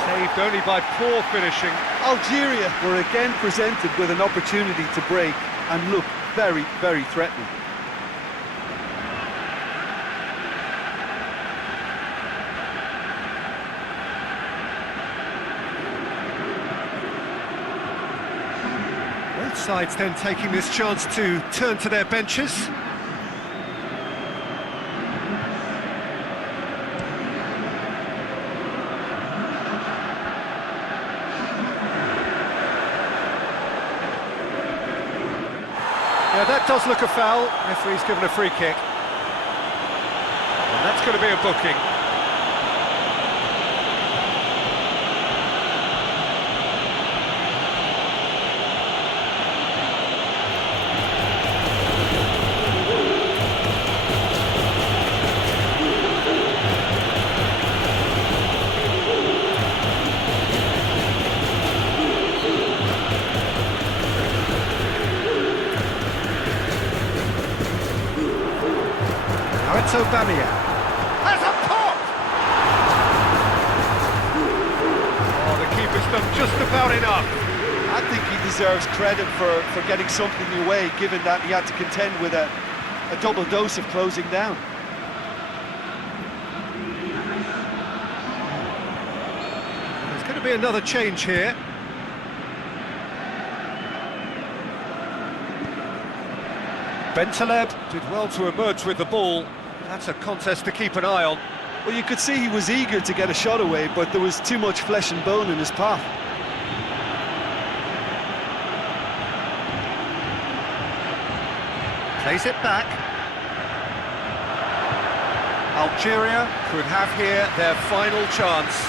Saved only by poor finishing. Algeria were again presented with an opportunity to break and look very, very threatening. Both sides then taking this chance to turn to their benches. Yeah, that does look a foul. Referee's given a free kick. And that's going to be a booking. Now it's Aubameyang. Has a pop! Oh, the keeper's done just about enough. I think he deserves credit for getting something away, given that he had to contend with a double dose of closing down. There's going to be another change here. Bentaleb did well to emerge with the ball. That's a contest to keep an eye on. Well, you could see he was eager to get a shot away, but there was too much flesh and bone in his path. Plays it back. Algeria could have here their final chance.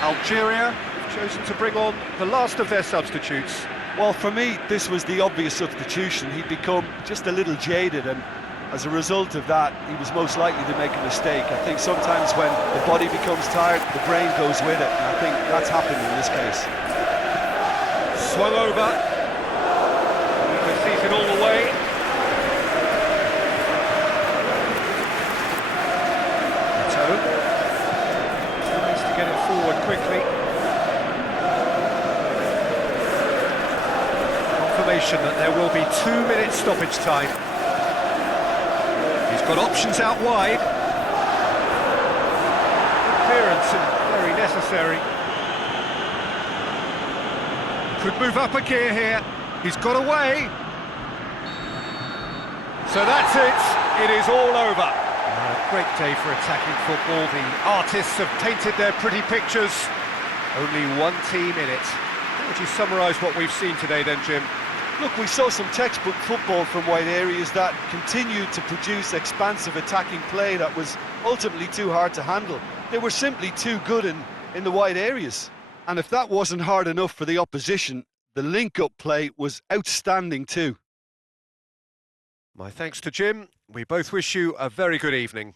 Algeria have chosen to bring on the last of their substitutes. Well, for me, this was the obvious substitution. He'd become just a little jaded, and as a result of that, he was most likely to make a mistake. I think sometimes when the body becomes tired, the brain goes with it, and I think that's happened in this case. Swung over. He sees it all the way. Tries to get it forward quickly. Confirmation that there will be 2 minutes stoppage time. He's got options out wide. Clearance and very necessary. Could move up a gear here. He's got away. So that's it. It is all over. Great day for attacking football. The artists have painted their pretty pictures. Only one team in it. How would you summarise what we've seen today then, Jim? Look, we saw some textbook football from wide areas that continued to produce expansive attacking play that was ultimately too hard to handle. They were simply too good in the wide areas. And if that wasn't hard enough for the opposition, the link-up play was outstanding too. My thanks to Jim. We both wish you a very good evening.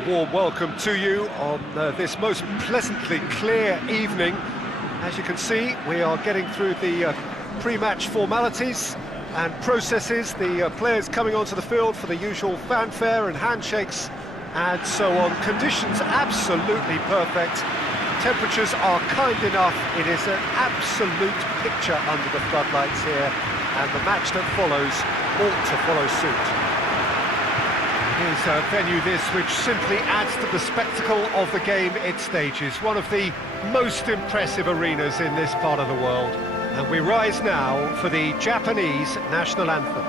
very warm welcome to you on this most pleasantly clear evening. As you can see, we are getting through the pre-match formalities and processes, the players coming onto the field for the usual fanfare and handshakes and so on. Conditions absolutely perfect. Temperatures are kind enough. It is an absolute picture under the floodlights here, and the match that follows ought to follow suit. Here's a venue this which simply adds to the spectacle of the game it stages. One of the most impressive arenas in this part of the world. And we rise now for the Japanese national anthem.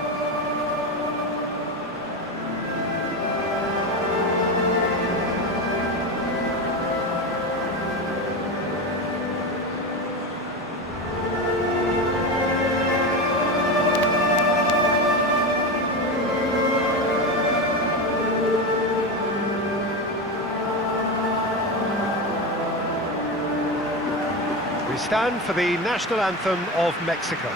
We stand for the national anthem of Mexico.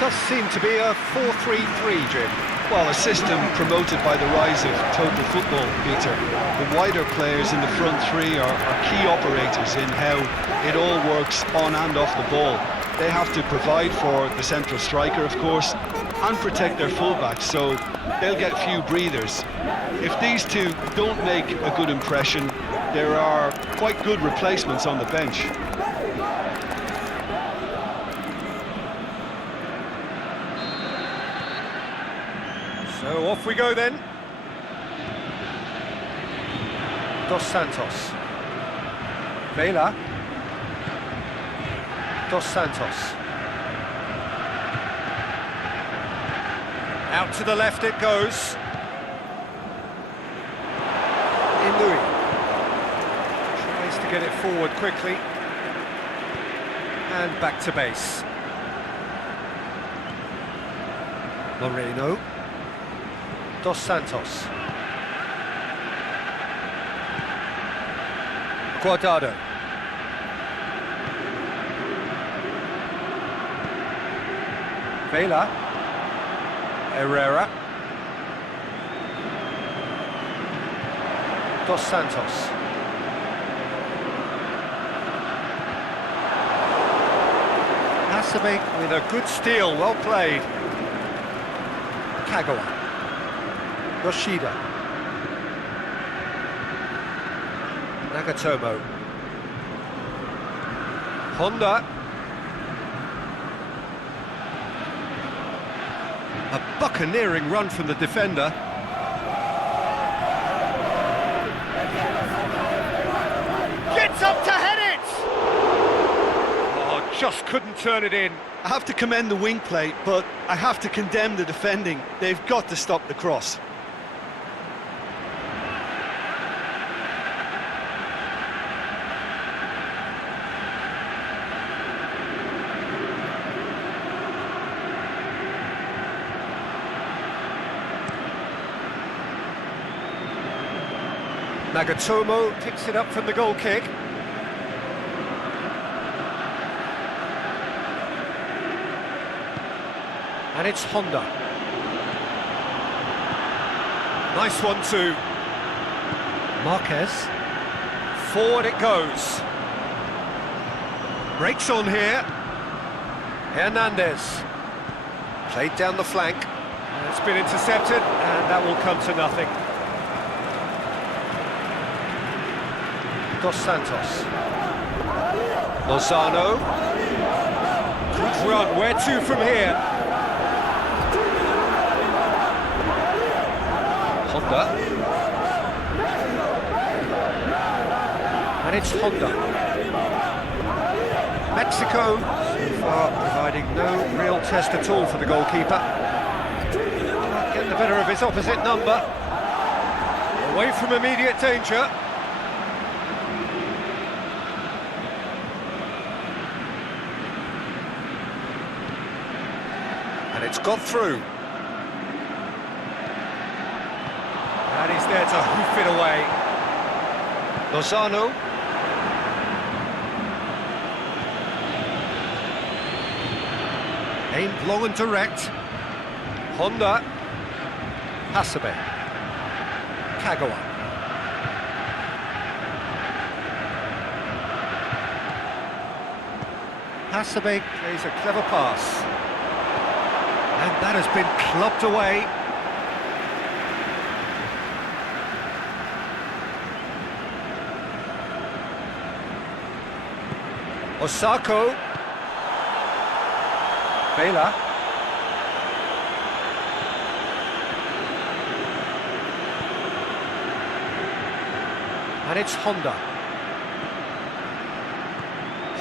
Does seem to be a 4-3-3, Jim. Well, a system promoted by the rise of total football, Peter. The wider players in the front three are key operators in how it all works on and off the ball. They have to provide for the central striker, of course, and protect their fullbacks, so they'll get few breathers. If these two don't make a good impression, there are quite good replacements on the bench. So off we go then. Dos Santos. Vela. Dos Santos. Out to the left it goes. Inui. Tries to get it forward quickly. And back to base. Moreno. Dos Santos. Guardado. Vela. Herrera. Dos Santos. Hasebe with a good steal, well played. Kagawa. Yoshida. Nagatomo. Honda. A buccaneering run from the defender. Gets up to head it! Oh, just couldn't turn it in. I have to commend the wing play, but I have to condemn the defending. They've got to stop the cross. Nagatomo picks it up from the goal kick. And it's Honda. Nice one too. Marquez. Forward it goes. Breaks on here. Hernandez. Played down the flank. It's been intercepted, and that will come to nothing. Dos Santos. Lozano. Good run. Where to from here? Honda. And it's Honda. Mexico, so far providing no real test at all for the goalkeeper. Getting the better of his opposite number. Away from immediate danger. And it's got through. And he's there to hoof it away. Lozano. Aimed long and direct. Honda. Hasebe. Kagawa. Hasebe plays a clever pass. And that has been clubbed away. Osako. Bela. And it's Honda.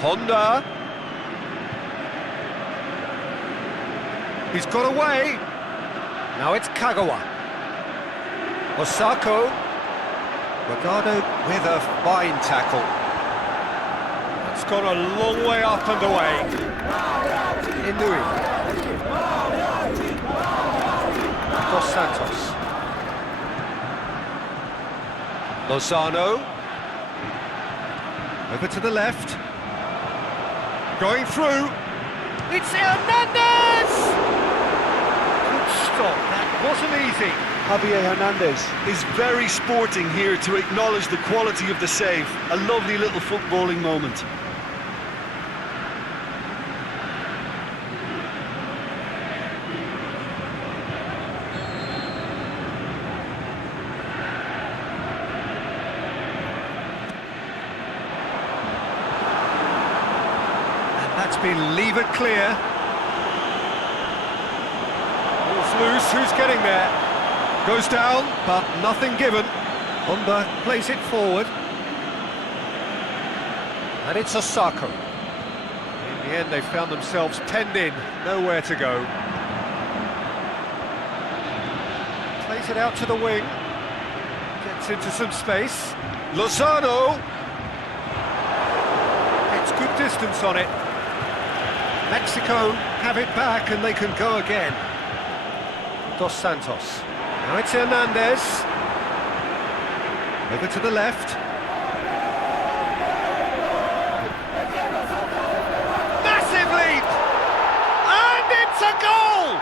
Honda. He's got away. Now it's Kagawa. Osako. Guardado with a fine tackle. It's gone a long way up and away. Inui. Dos Santos. Lozano. Over to the left. Going through. It's Hernandez! Good stop, that wasn't easy. Javier Hernandez. Is very sporting here to acknowledge the quality of the save. A lovely little footballing moment. That's been levered clear. Ball's loose, who's getting there? Goes down, but nothing given. Honda plays it forward. And it's Osako. In the end, they found themselves penned in, nowhere to go. Plays it out to the wing. Gets into some space. Lozano! It's good distance on it. Mexico have it back and they can go again. Dos Santos. Now it's Hernandez. Over to the left. Massive leap! And it's a goal!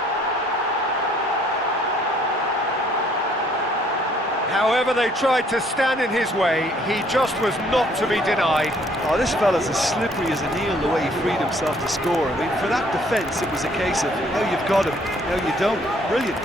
However they tried to stand in his way, he just was not to be denied. Oh, this fella's as slippery as an eel the way he freed himself to score. I mean, for that defence, it was a case of now you've got him, now you don't. Brilliant.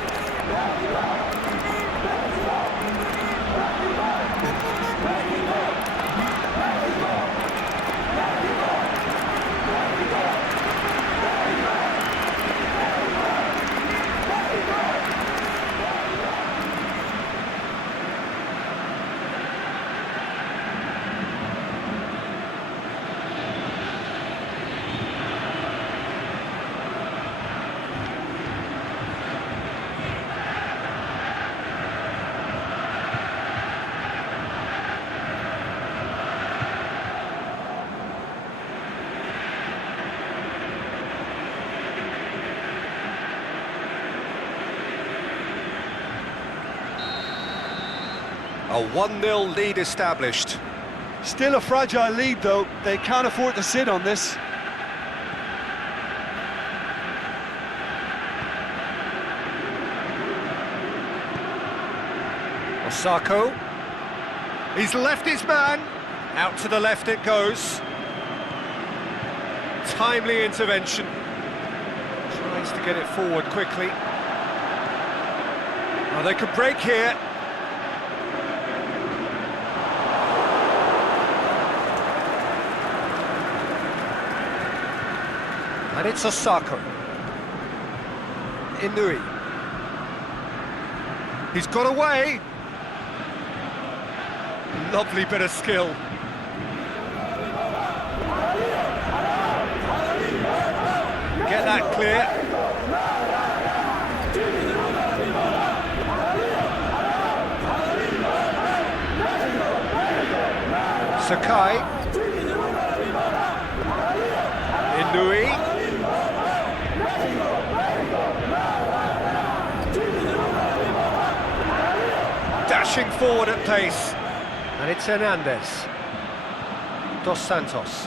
A 1-0 lead established. Still a fragile lead, though. They can't afford to sit on this. Osako. He's left his man. Out to the left it goes. Timely intervention. Tries to get it forward quickly. Oh, they could break here. And it's Osako. Inui. He's got away. Lovely bit of skill. clear. Sakai. Inui. Dashing forward at pace. And it's Hernandez. Dos Santos.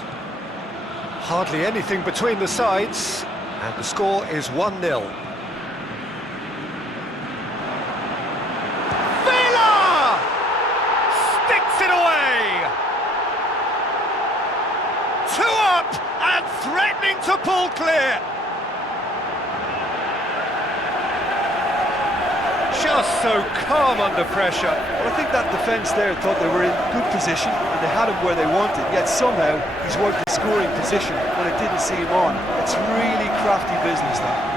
Hardly anything between the sides. And the score is 1-0. Villa! Sticks it away! 2 up and threatening to pull clear. Just so calm under pressure. Well, I think that defence there thought they were in good position and they had him where they wanted, yet somehow he's worked in scoring position when it didn't see him on. It's really crafty business, that.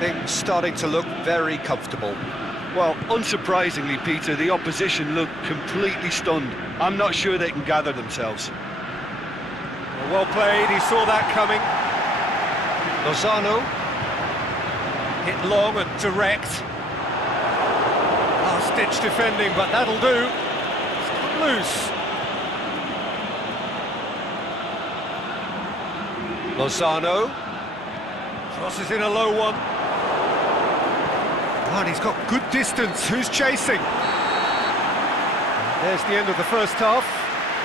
Things starting to look very comfortable. Well, unsurprisingly, Peter, the opposition look completely stunned. I'm not sure they can gather themselves. Well played, he saw that coming. Lozano. Hit long and direct. Last-ditch defending, but that'll do. It's got loose. Lozano. Crosses in a low one. Oh, and he's got good distance. Who's chasing? There's the end of the first half.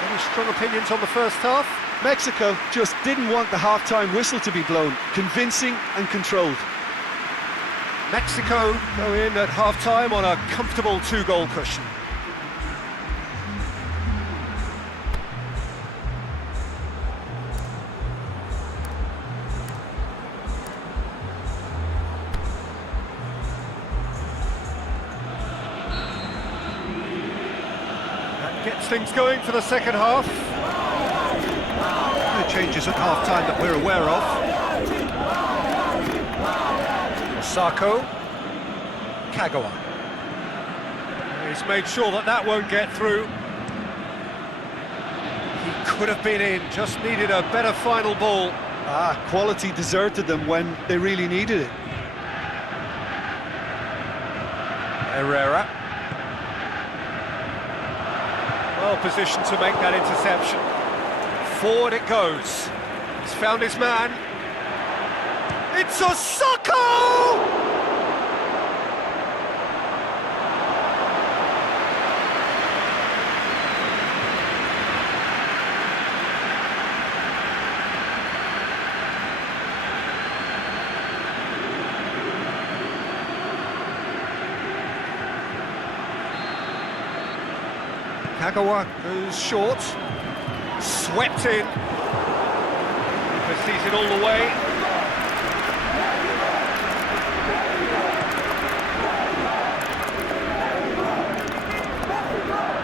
Any strong opinions on the first half? Mexico just didn't want the half-time whistle to be blown. Convincing and controlled. Mexico go in at half-time on a comfortable 2-goal cushion. Gets things going for the second half. No changes at half-time that we're aware of. Osako. Kagawa. He's made sure that that won't get through. He could have been in, just needed a better final ball. Quality deserted them when they really needed it. Herrera. Well positioned to make that interception. Forward it goes. He's found his man. It's Osako! Kagawa goes short, swept in, sees it all the way.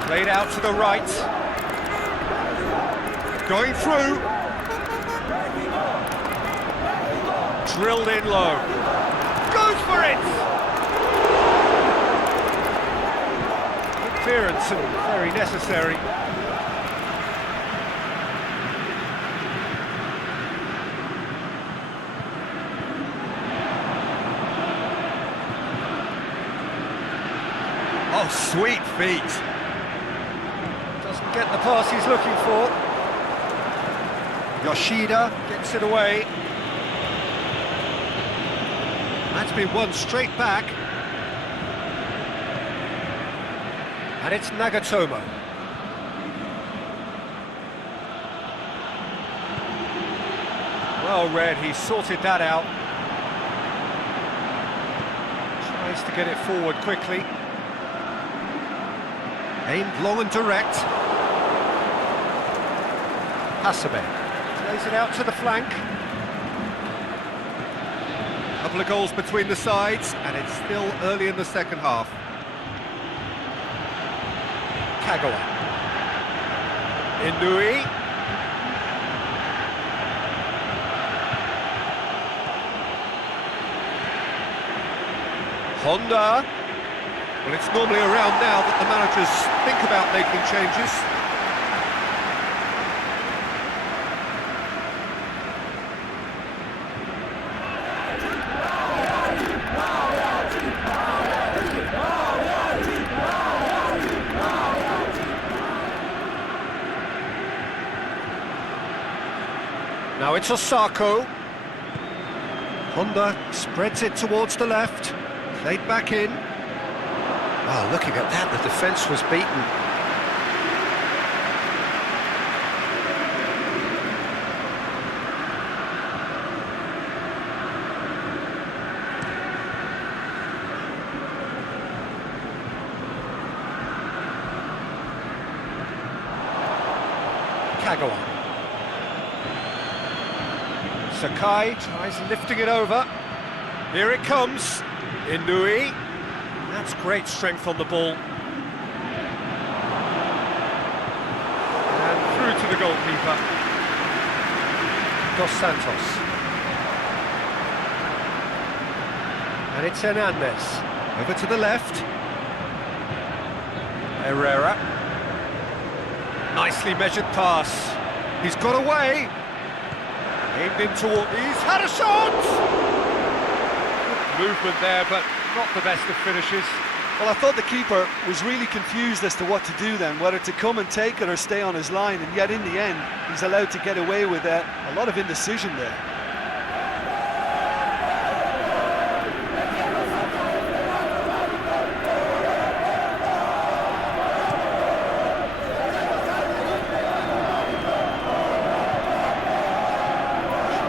Played out to the right, going through, drilled in low, goes for it! Interference and very necessary. Oh, sweet feet. Doesn't get the pass he's looking for. Yoshida gets it away. That's been won straight back. And it's Nagatomo. Well read, he sorted that out. Tries to get it forward quickly. Aimed long and direct. Hasebe plays it out to the flank. Couple of goals between the sides, and it's still early in the second half. Kagawa. Inui. Honda. Well, it's normally around now that the managers think about making changes. Now it's Osako. Honda spreads it towards the left. Played back in. Oh, looking at that, the defence was beaten. Kagawa. Sakai tries lifting it over. Here it comes. Inui. That's great strength on the ball. And through to the goalkeeper. Dos Santos. And it's Hernandez. Over to the left. Herrera. Nicely measured pass. He's got away. Aimed in toward... He's had a shot! Good movement there, but not the best of finishes. Well, I thought the keeper was really confused as to what to do then, whether to come and take it or stay on his line, and yet in the end, he's allowed to get away with a lot of indecision there.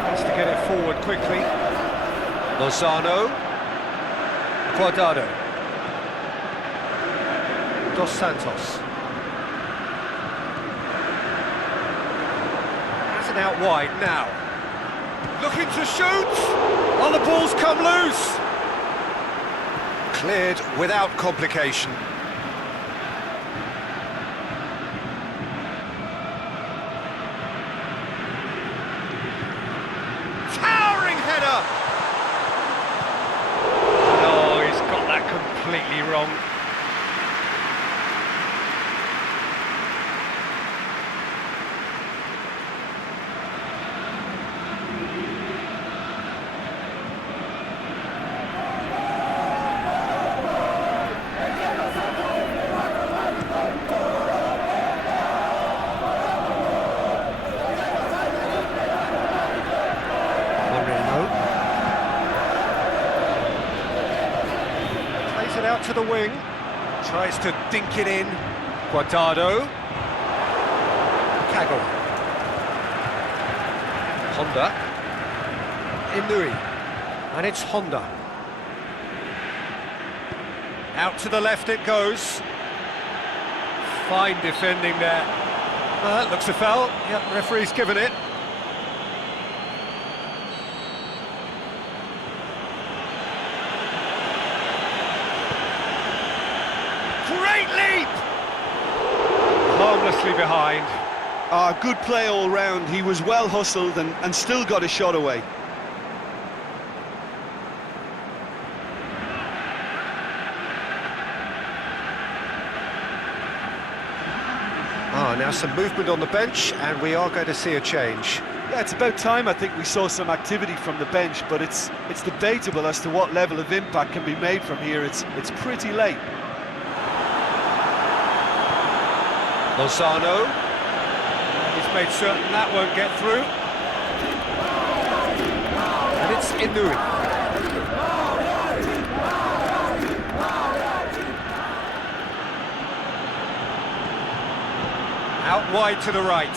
Has to get it forward quickly. Lozano. Guardado. Dos Santos. Has it out wide now. Looking to shoot! Oh, the ball's come loose! Cleared without complication. Towering header! Completely wrong. Out to the wing, tries to dink it in. Guardado. Kagawa. Honda. Inui. And it's Honda. Out to the left it goes. Fine defending there. That looks a foul. Yep, referee's given it. Great leap! Harmlessly behind. Good play all round. He was well hustled and still got a shot away. Now some movement on the bench, and we are going to see a change. Yeah, it's about time I think we saw some activity from the bench, but it's debatable as to what level of impact can be made from here. It's pretty late. Lozano. He's made certain that won't get through. And it's Inui. Out wide to the right.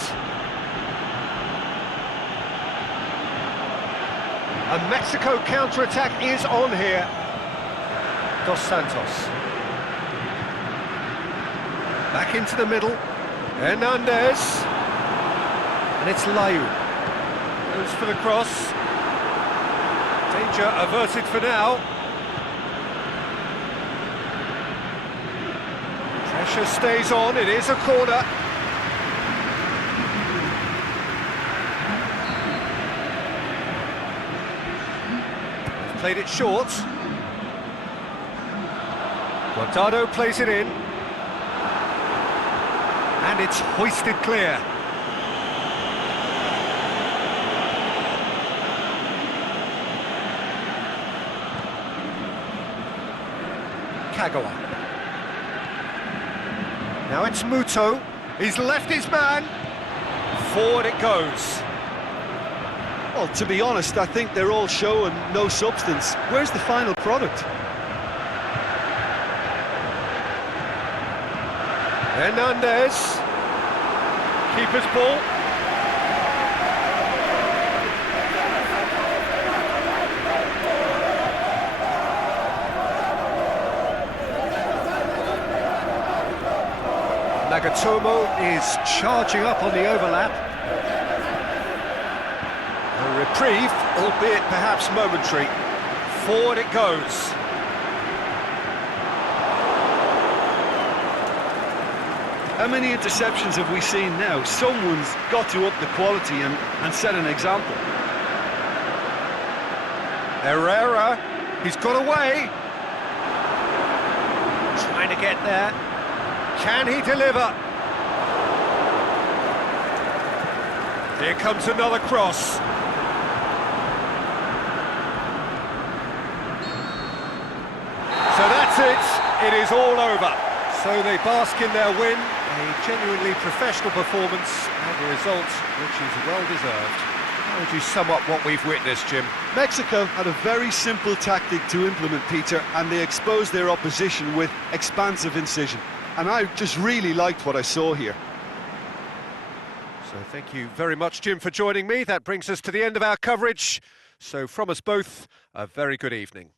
A Mexico counter-attack is on here. Dos Santos. Back into the middle. Hernandez. And it's Layu. Goes for the cross. Danger averted for now. Pressure stays on, it is a corner. They've played it short. Guardado plays it in. And it's hoisted clear. Kagawa. Now it's Muto. He's left his man. Forward it goes. Well, to be honest, I think they're all show and no substance. Where's the final product? Hernandez. Keeper's ball. Nagatomo is charging up on the overlap. A reprieve, albeit perhaps momentary. Forward it goes. How many interceptions have we seen now? Someone's got to up the quality and set an example. Herrera, he's got away. Trying to get there. Can he deliver? Here comes another cross. So that's it. It is all over. So they bask in their win. A genuinely professional performance and a result which is well deserved. How would you sum up what we've witnessed, Jim? Mexico had a very simple tactic to implement, Peter, and they exposed their opposition with expansive incision. And I just really liked what I saw here. So thank you very much, Jim, for joining me. That brings us to the end of our coverage. So from us both, a very good evening.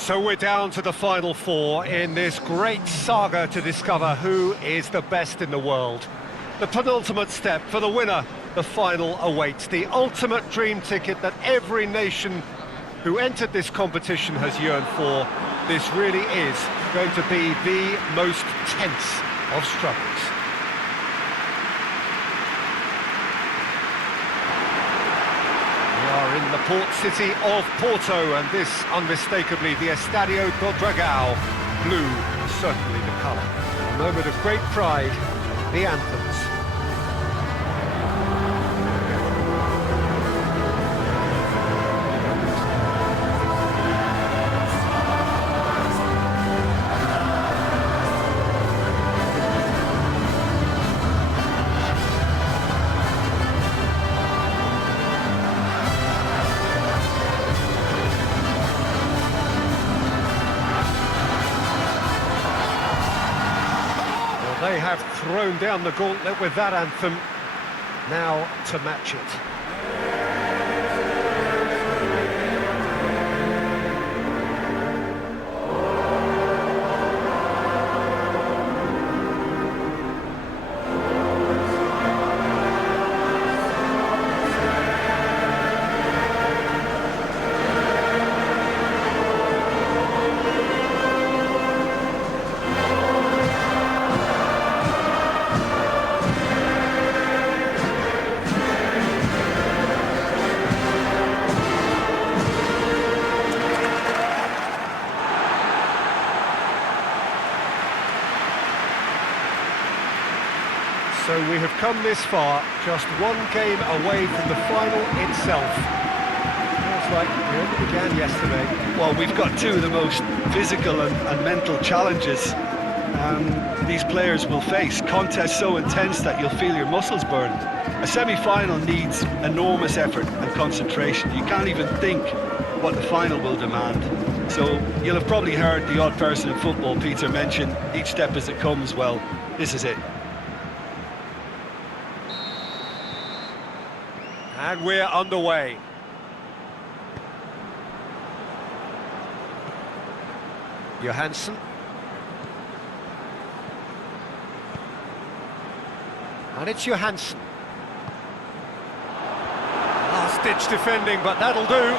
So we're down to the final four in this great saga to discover who is the best in the world. The penultimate step for the winner, the final awaits. The ultimate dream ticket that every nation who entered this competition has yearned for. This really is going to be the most tense of struggles. We are in the port city of Porto, and this unmistakably the Estadio do Dragão. Blue, certainly the colour. A moment of great pride, the anthems. They have thrown down the gauntlet with that anthem, now to match it. So we have come this far, just one game away from the final itself. Feels like we only began yesterday. Well, we've got two of the most physical and mental challenges these players will face. Contests so intense that you'll feel your muscles burn. A semi-final needs enormous effort and concentration. You can't even think what the final will demand. So you'll have probably heard the odd person in football, Peter, mention each step as it comes. Well, this is it. And we're underway. Johansson. And it's Johansson. Last-ditch defending, but that'll do.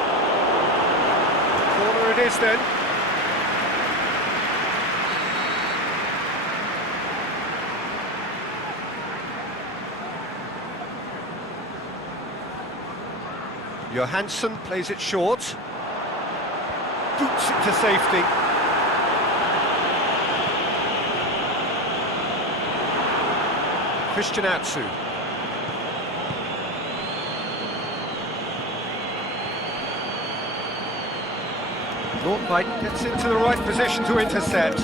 Corner it is then. Johansson plays it short. Boots it to safety. Christian Atsu. Norway gets into the right position to intercept.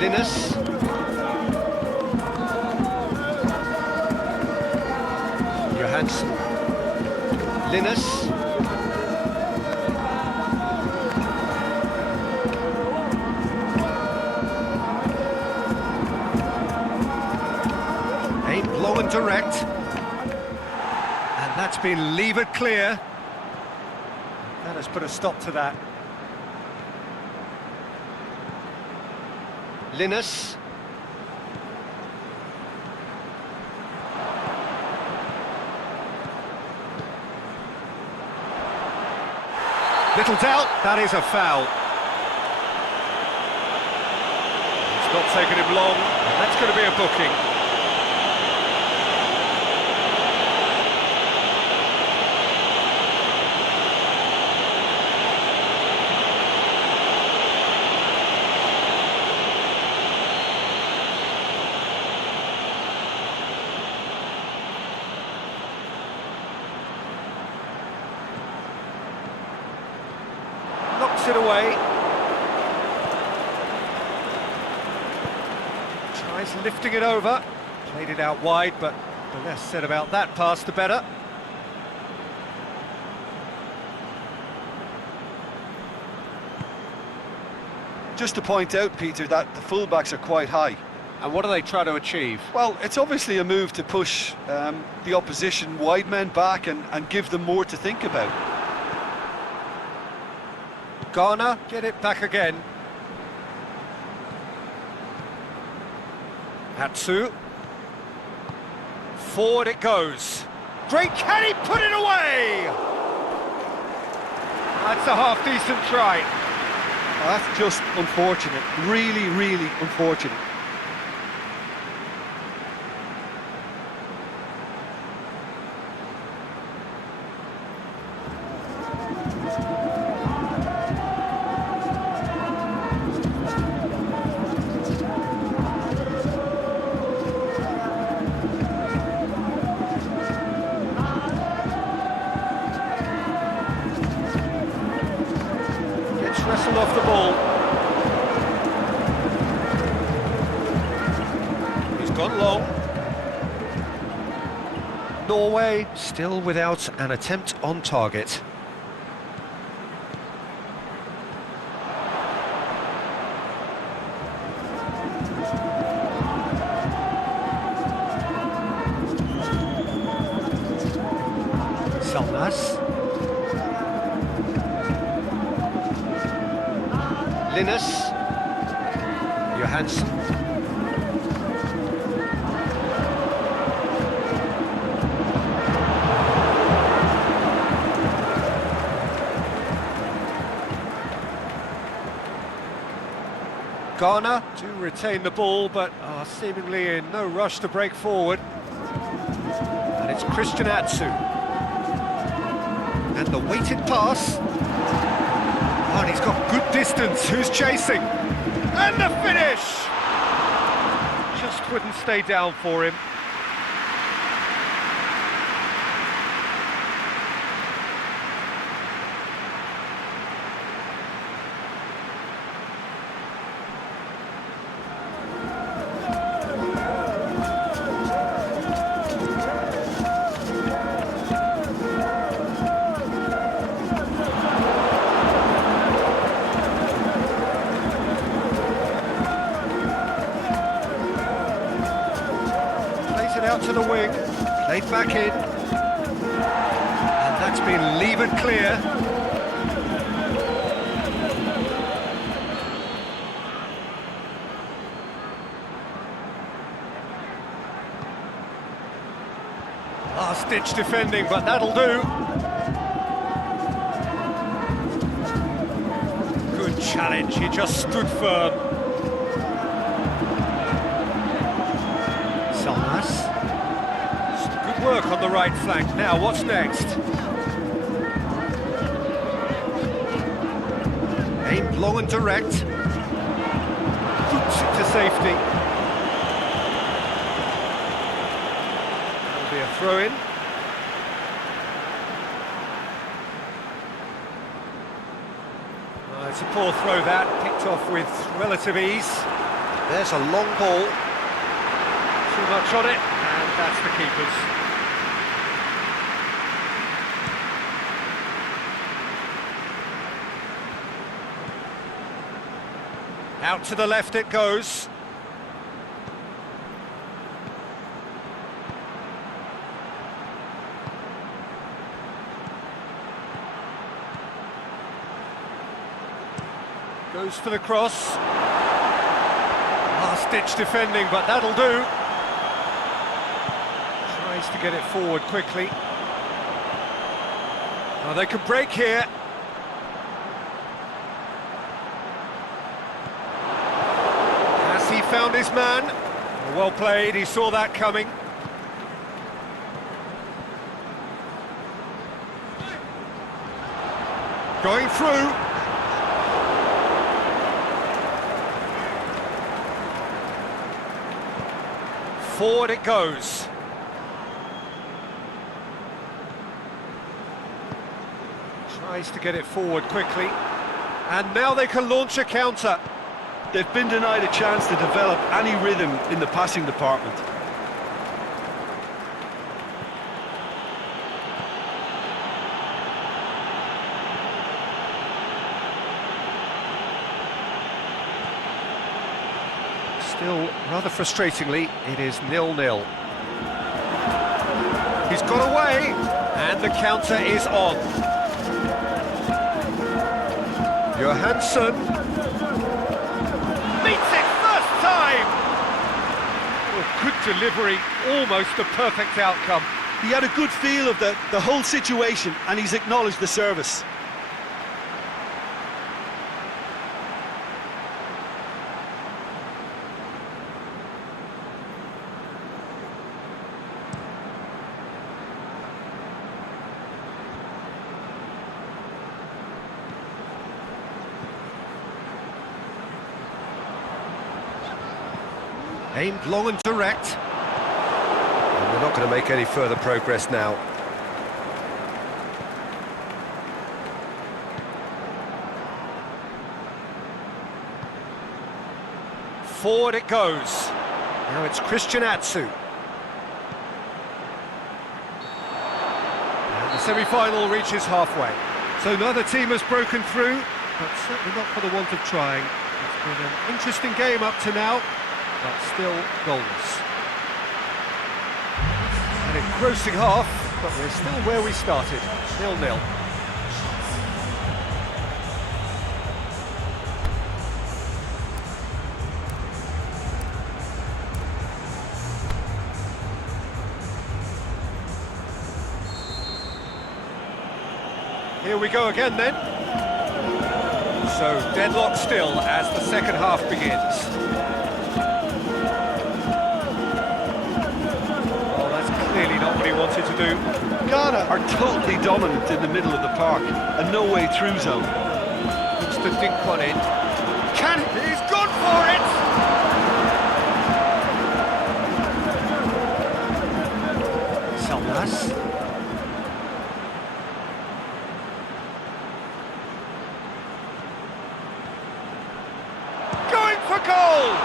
Linus. Johansson. Linus. Aimed low and direct. And that's been levered clear. That has put a stop to that. Linus. Little doubt, that is a foul. It's not taken him long, that's going to be a booking. Knocks it away. Tries lifting it over. Played it out wide, but the less said about that pass, the better. Just to point out, Peter, that the fullbacks are quite high. And what do they try to achieve? Well, it's obviously a move to push the opposition wide men back and give them more to think about. Ghana get it back again. Atsu. Forward it goes. Great, can he put it away? That's a half-decent try. That's just unfortunate, really, really unfortunate. Wrestled off the ball. He's gone long. Norway still without an attempt on target. Salnas. Linus, Johansson. Ghana do retain the ball, but are seemingly in no rush to break forward. And it's Christian Atsu. And the weighted pass. Oh, and he's got good distance. Who's chasing? And the finish! Just wouldn't stay down for him. Out to the wing, played back in, and that's been levered clear. Last-ditch defending, but that'll do. Good challenge, he just stood firm. Salnas. Work on the right flank. Now, what's next? Aimed long and direct. Boots it to safety. That'll be a throw-in. It's a poor throw that, picked off with relative ease. There's a long ball. Too much on it, and that's the keeper's. Out to the left it goes. Goes for the cross. Last-ditch defending, but that'll do. Tries to get it forward quickly. Oh, they can break here. He found his man. Well played, he saw that coming. Going through. Forward it goes. Tries to get it forward quickly. And now they can launch a counter. They've been denied a chance to develop any rhythm in the passing department. Still, rather frustratingly, it is 0-0. He's got away, and the counter is on. Johansson meets it first time. Oh, good delivery, almost a perfect outcome. He had a good feel of the whole situation, and he's acknowledged the service. Aimed long and direct. And we're not going to make any further progress now. Forward it goes. Now it's Christian Atsu. And the semi-final reaches halfway. So neither team has broken through, but certainly not for the want of trying. It's been an interesting game up to now, but still goalless. An engrossing half, but we're still where we started, 0-0. Here we go again then. So deadlock still as the second half begins. Clearly not what he wanted to do. Ghana are totally dominant in the middle of the park, a no-way through zone. Looks to dink one in. He's gone for it! Salmas. Going for goal!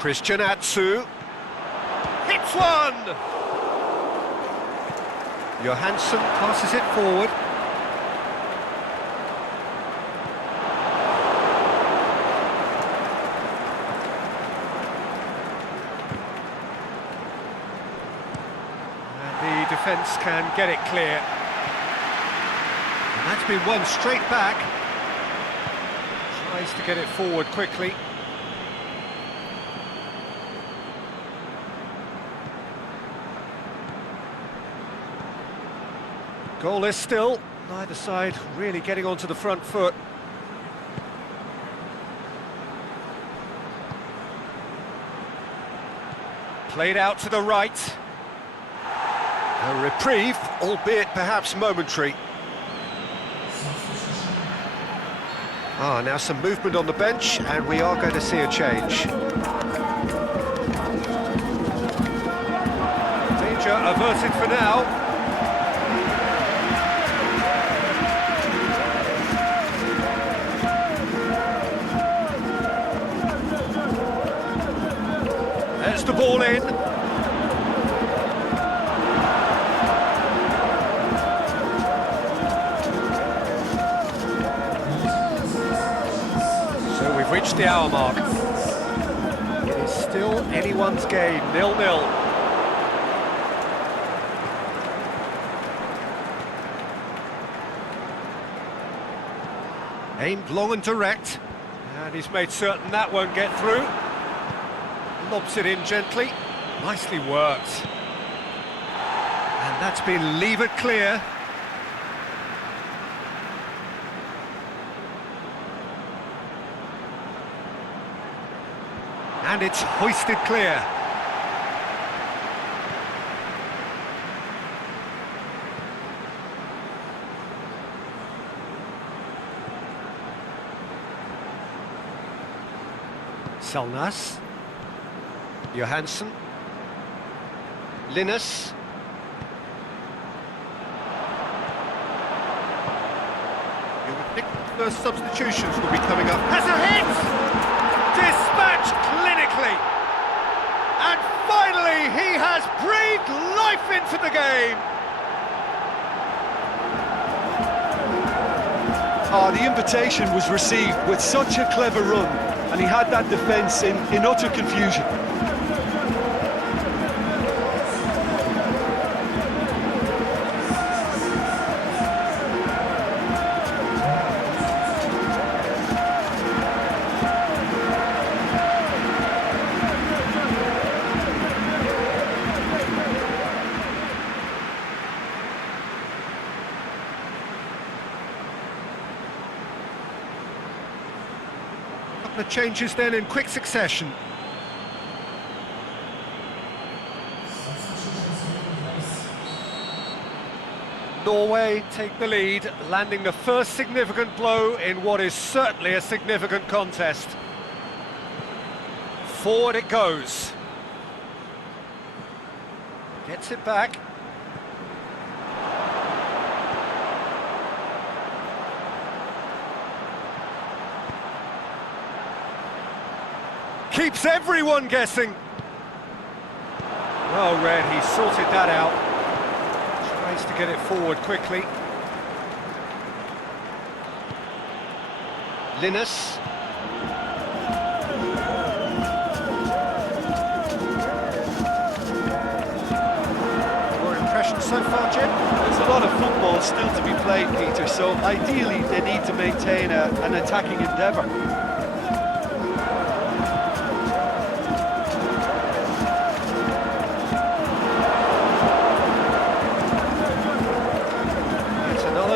Christian Atsu hits one! Johansson passes it forward. And the defence can get it clear. And that's been won straight back. Tries to get it forward quickly. Goalless still, neither side really getting onto the front foot. Played out to the right. A reprieve, albeit perhaps momentary. Now some movement on the bench, and we are going to see a change. Danger averted for now. There's the ball in. So we've reached the hour mark. It is still anyone's game, 0-0. Aimed long and direct, and he's made certain that won't get through. Lobs it in gently, nicely worked. And that's been levered clear. And it's hoisted clear. Salnas. Johansson. Linus. You would think the first substitutions will be coming up. Has a hit! Dispatched clinically! And finally he has breathed life into the game! Oh, the invitation was received with such a clever run, and he had that defence in utter confusion. The changes then in quick succession. Norway take the lead, landing the first significant blow in what is certainly a significant contest. Forward it goes. Gets it back. Keeps everyone guessing. Well read, he sorted that out. Tries to get it forward quickly. Linus. Your impression so far, Jim? There's a lot of football still to be played, Peter, so ideally they need to maintain an attacking endeavour.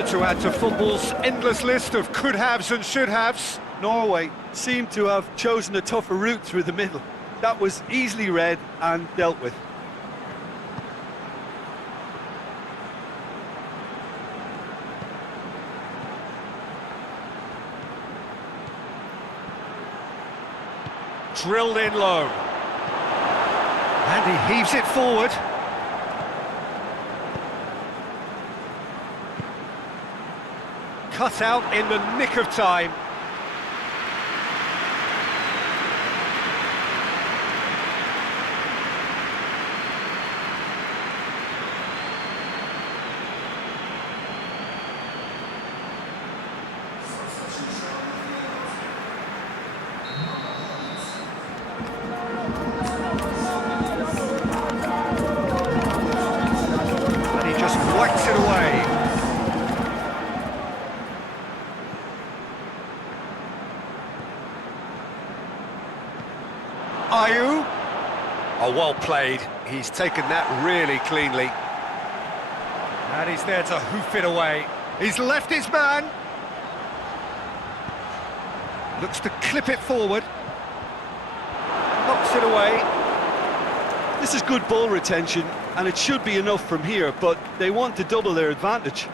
To add to football's endless list of could-haves and should-haves. Norway seemed to have chosen a tougher route through the middle. That was easily read and dealt with. Drilled in low. And he heaves it forward. Cut out in the nick of time. And he just whacks it away. Ayew. Oh, well played. He's taken that really cleanly. And he's there to hoof it away. He's left his man. Looks to clip it forward. Knocks it away. This is good ball retention, and it should be enough from here, but they want to double their advantage.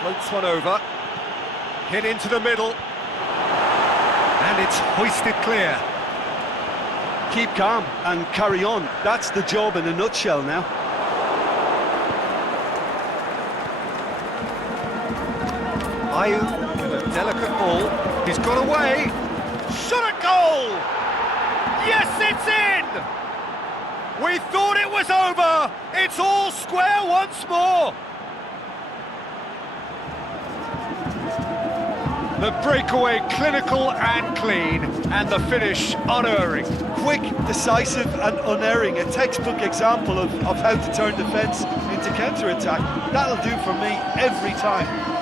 Floats one over, hit into the middle, and it's hoisted clear. Keep calm and carry on. That's the job in a nutshell now. Ayew with a delicate ball. He's got away. Shot at goal! Yes, it's in! We thought it was over. It's all square once more. The breakaway clinical and clean, and the finish unerring. Quick, decisive and unerring, a textbook example of how to turn defence into counter-attack. That'll do for me every time.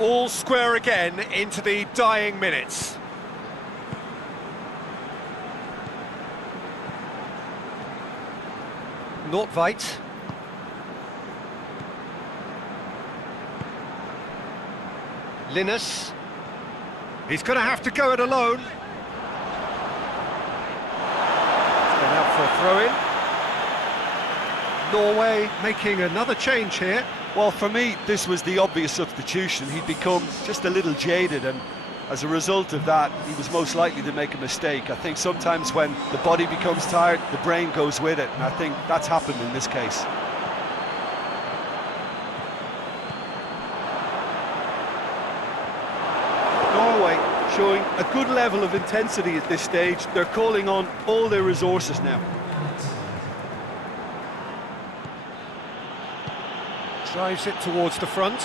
All square again into the dying minutes. Norway. Linus. He's going to have to go it alone. Throw in. Norway making another change here. Well, for me, this was the obvious substitution. He'd become just a little jaded, and as a result of that, he was most likely to make a mistake. I think sometimes when the body becomes tired, the brain goes with it, and I think that's happened in this case. Norway showing a good level of intensity at this stage. They're calling on all their resources now. Drives it towards the front.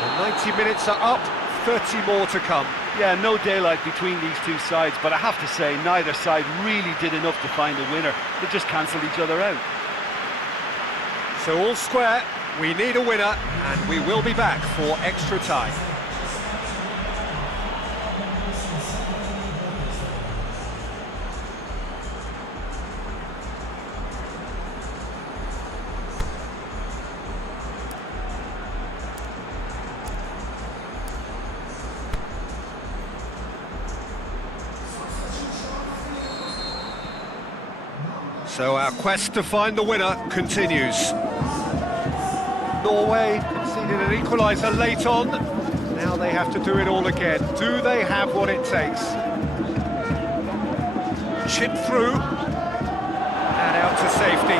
The 90 minutes are up, 30 more to come. Yeah, no daylight between these two sides, but I have to say, neither side really did enough to find a winner. They just cancelled each other out. So all square, we need a winner, and we will be back for extra time. So our quest to find the winner continues. Norway conceded an equaliser late on. Now they have to do it all again. Do they have what it takes? Chip through. And out to safety.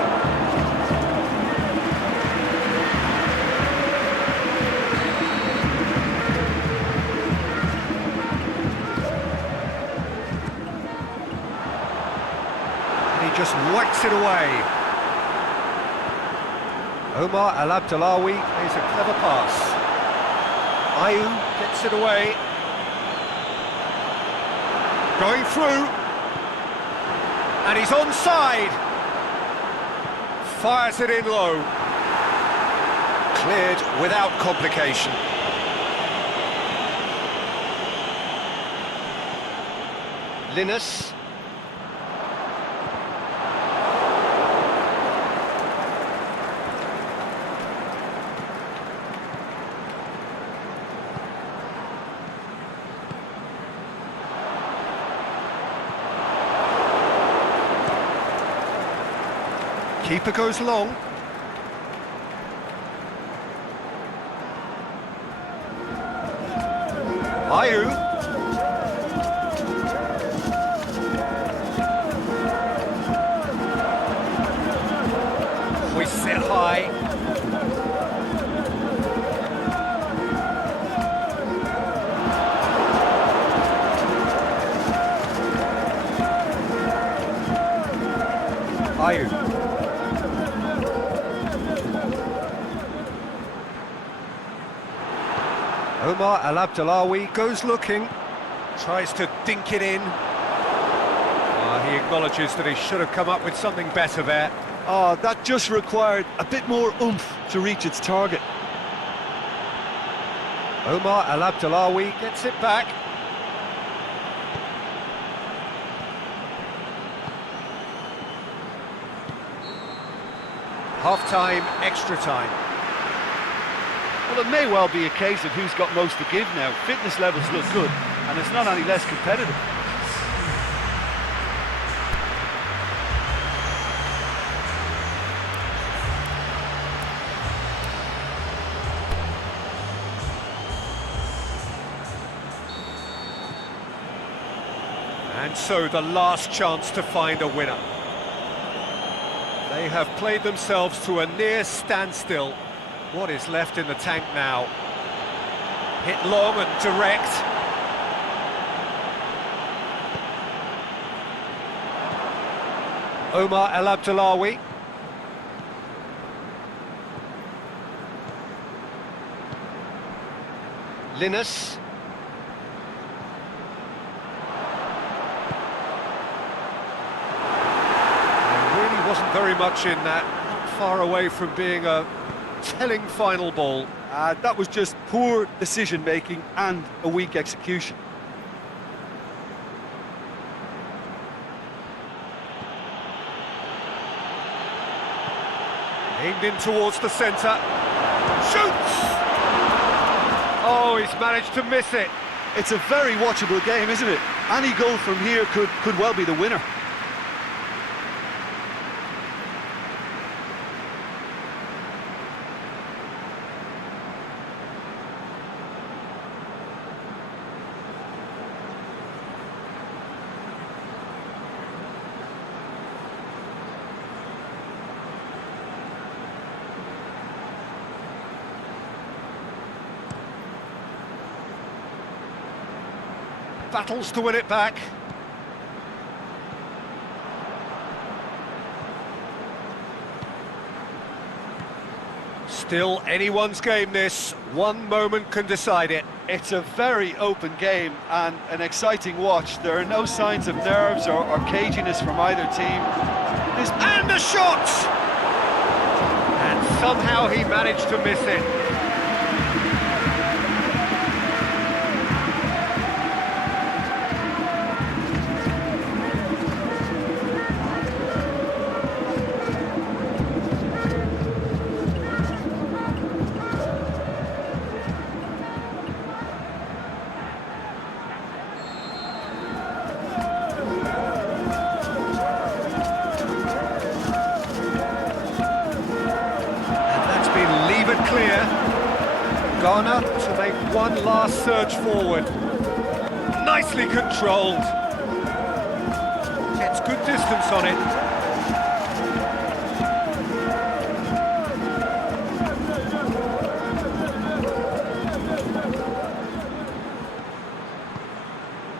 Just whacks it away. Omar Al-Abdalawi plays a clever pass. Ayew gets it away. Going through. And he's onside. Fires it in low. Cleared without complication. Linus. Keeper goes long. Ayew. Hoists it high. Ayew. Omar Al-Abdalawi goes looking, tries to dink it in. He acknowledges that he should have come up with something better there. That just required a bit more oomph to reach its target. Omar Al-Abdalawi gets it back. Half-time, extra time. Well, it may well be a case of who's got most to give now. Fitness levels look good, and it's not any less competitive. And so the last chance to find a winner. They have played themselves to a near standstill. What is left in the tank now? Hit long and direct. Omar Al-Abdalawi. Linus. There really wasn't very much in that. Not far away from being a telling final ball. That was just poor decision-making and a weak execution. Aimed in towards the centre. Shoots! Oh, he's managed to miss it. It's a very watchable game, isn't it? Any goal from here could well be the winner. Battles to win it back. Still anyone's game this. One moment can decide it. It's a very open game and an exciting watch. There are no signs of nerves or caginess from either team. And the shot! And somehow he managed to miss it. Clear. Ghana to make one last surge forward. Nicely controlled. Gets good distance on it.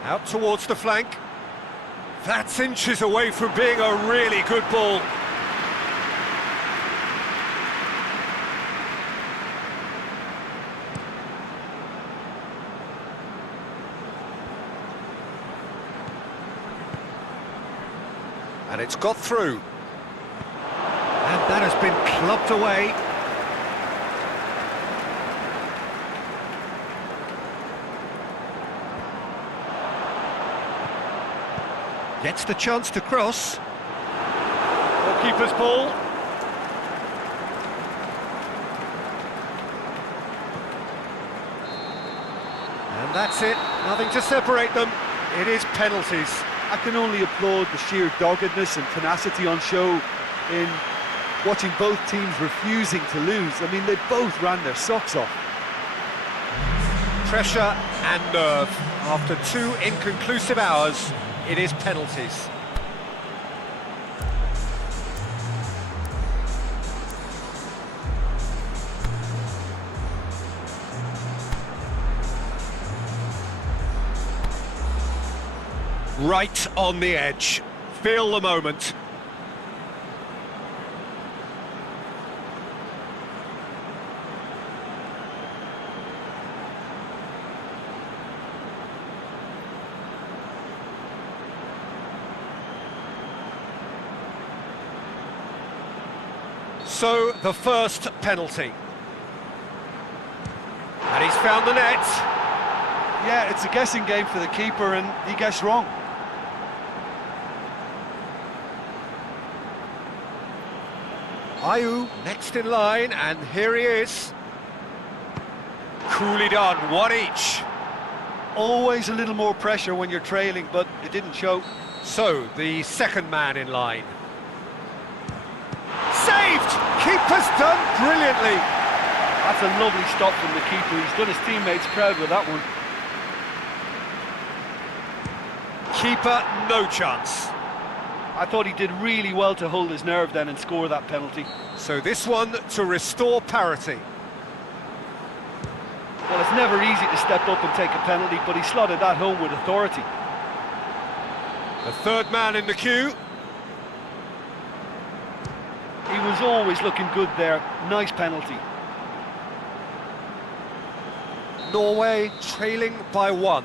Out towards the flank. That's inches away from being a really good ball. And it's got through. And that has been clubbed away. Gets the chance to cross. Goalkeeper's ball. And that's it. Nothing to separate them. It is penalties. I can only applaud the sheer doggedness and tenacity on show in watching both teams refusing to lose. I mean, they both ran their socks off. Pressure and nerve. After 2 inconclusive hours, it is penalties. Right on the edge. Feel the moment. So, the first penalty. And he's found the net. Yeah, it's a guessing game for the keeper and he guessed wrong. Ayew next in line, and here he is. Coolly done, 1 each. Always a little more pressure when you're trailing, but it didn't show. So, the second man in line. Saved! Keeper's done brilliantly. That's a lovely stop from the keeper. He's done his teammates proud with that one. Keeper, no chance. I thought he did really well to hold his nerve then and score that penalty. So this one to restore parity. Well, it's never easy to step up and take a penalty, but he slotted that home with authority. The third man in the queue. He was always looking good there. Nice penalty. Norway trailing by 1.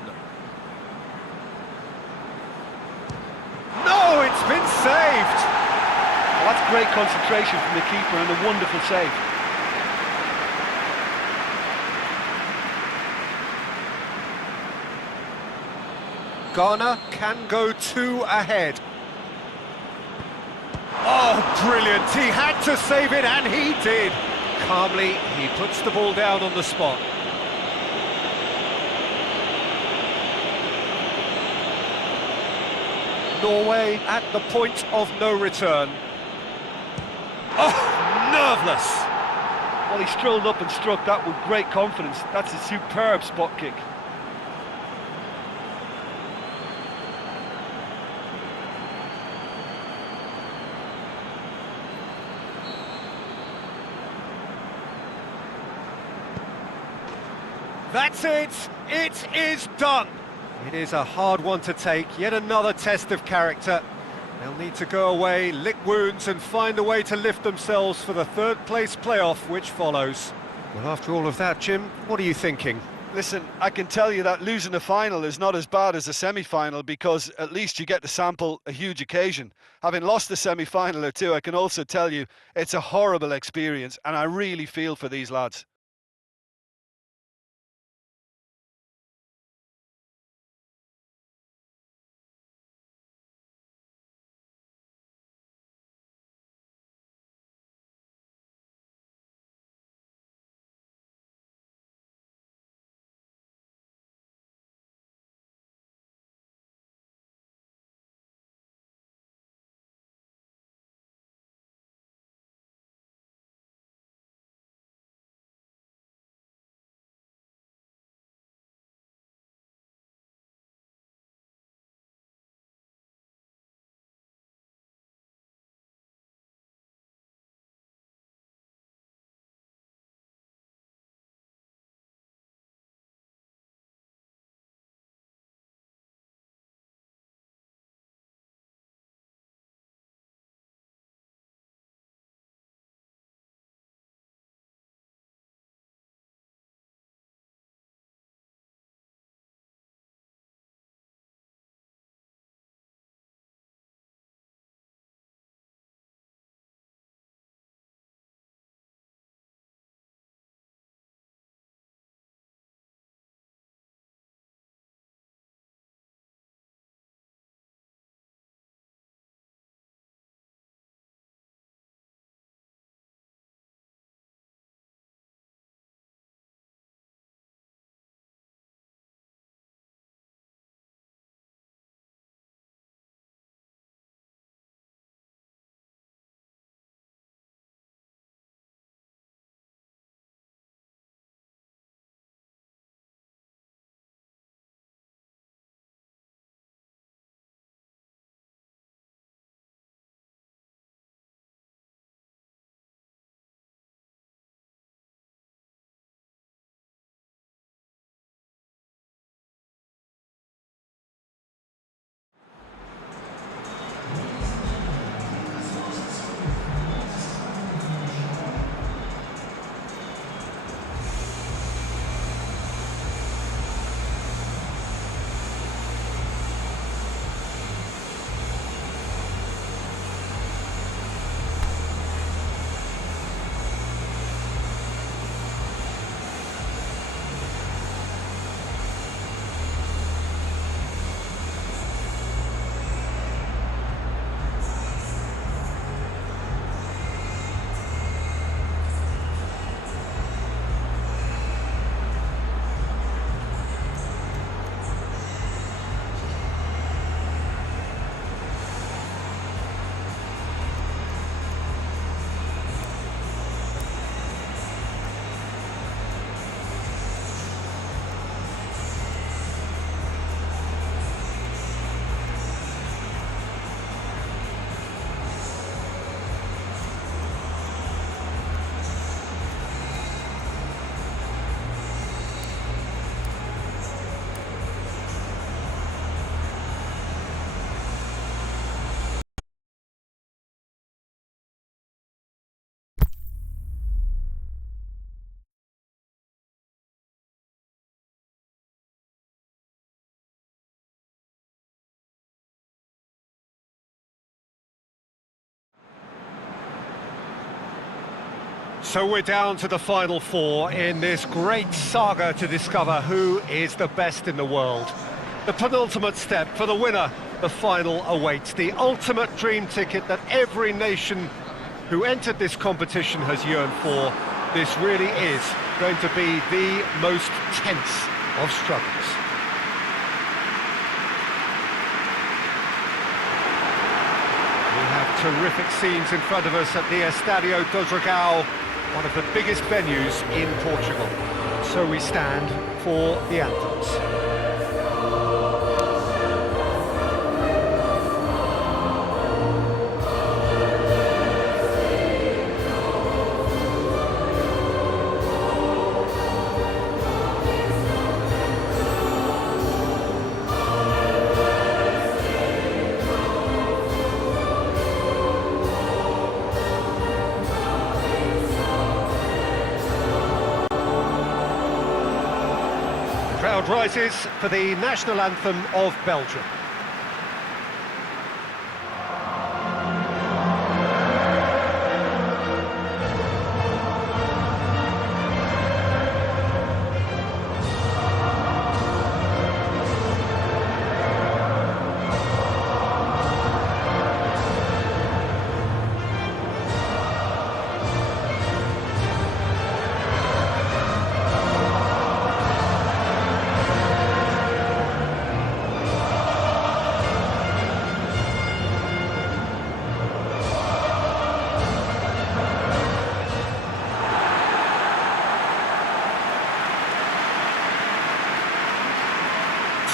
No, it's been saved! Well, that's great concentration from the keeper and a wonderful save. Ghana can go 2 ahead. Oh, brilliant! He had to save it, and he did! Calmly, he puts the ball down on the spot. Norway at the point of no return. Oh, nerveless! Well, he strolled up and struck that with great confidence. That's a superb spot kick. That's it! It is done! It is a hard one to take, yet another test of character. They'll need to go away, lick wounds and find a way to lift themselves for the third-place playoff which follows. Well, after all of that, Jim, what are you thinking? Listen, I can tell you that losing a final is not as bad as a semi-final, because at least you get to sample a huge occasion. Having lost a semi-final or two, I can also tell you it's a horrible experience, and I really feel for these lads. So we're down to the final four in this great saga to discover who is the best in the world. The penultimate step for the winner, the final awaits. The ultimate dream ticket that every nation who entered this competition has yearned for. This really is going to be the most tense of struggles. terrific scenes in front of us at the Estadio do Dragão, one of the biggest venues in Portugal. So we stand for the anthems. Crowd rises for the national anthem of Belgium.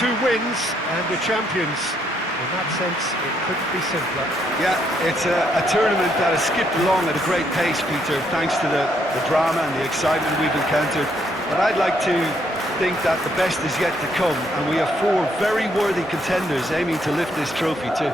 Two wins and we're champions. In that sense, it couldn't be simpler. Yeah, it's a tournament that has skipped along at a great pace, Peter, thanks to the drama and the excitement we've encountered. But I'd like to think that the best is yet to come, and we have four very worthy contenders aiming to lift this trophy too.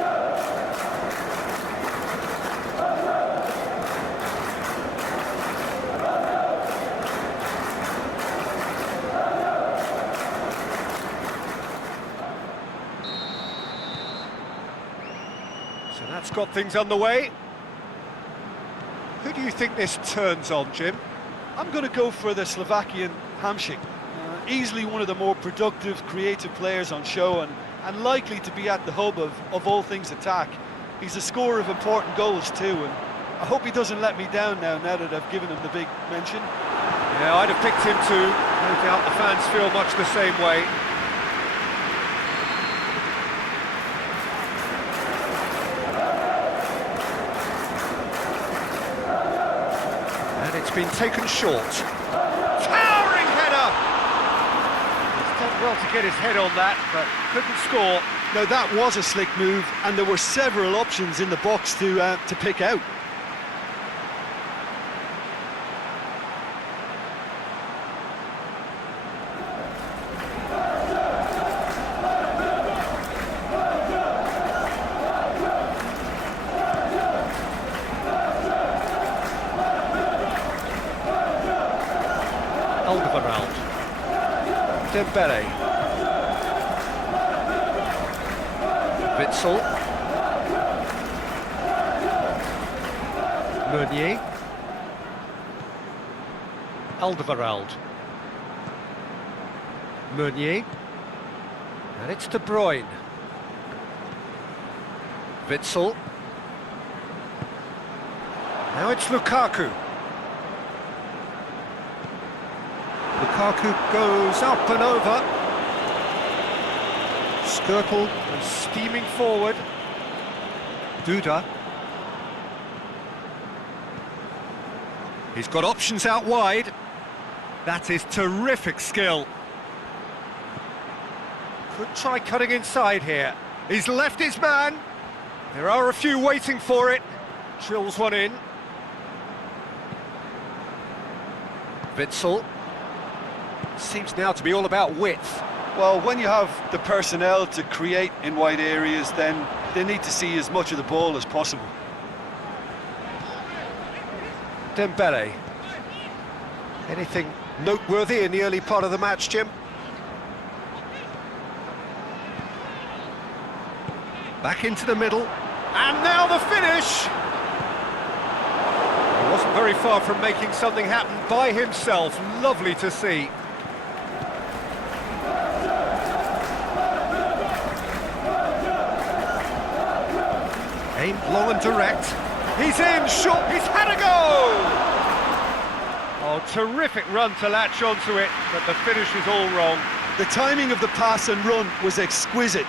So that's got things underway. Who do you think this turns on, Jim? I'm going to go for the Slovakian Hamšík. Easily one of the more productive, creative players on show and likely to be at the hub of all things attack. He's a scorer of important goals too, and I hope he doesn't let me down now that I've given him the big mention. Yeah, I'd have picked him too. No doubt the fans feel much the same way. It's been taken short. Towering header! He's done well to get his head on that, but couldn't score. No, that was a slick move, and there were several options in the box to pick out. Dembele. Witsel. Meunier. Alderweireld. Meunier. And it's De Bruyne. Witsel. Now it's Lukaku. Lukaku goes up and over. Skirtle and steaming forward. Duda. He's got options out wide. That is terrific skill. Could try cutting inside here. He's left his man. There are a few waiting for it. Drills one in. Witsel. Seems now to be all about width. Well, when you have the personnel to create in wide areas, then they need to see as much of the ball as possible. Dembele. Anything noteworthy in the early part of the match, Jim? Back into the middle. And now the finish! He wasn't very far from making something happen by himself. Lovely to see. Aimed long and direct. He's in, short, he's had a go! Oh, terrific run to latch onto it, but the finish is all wrong. The timing of the pass and run was exquisite.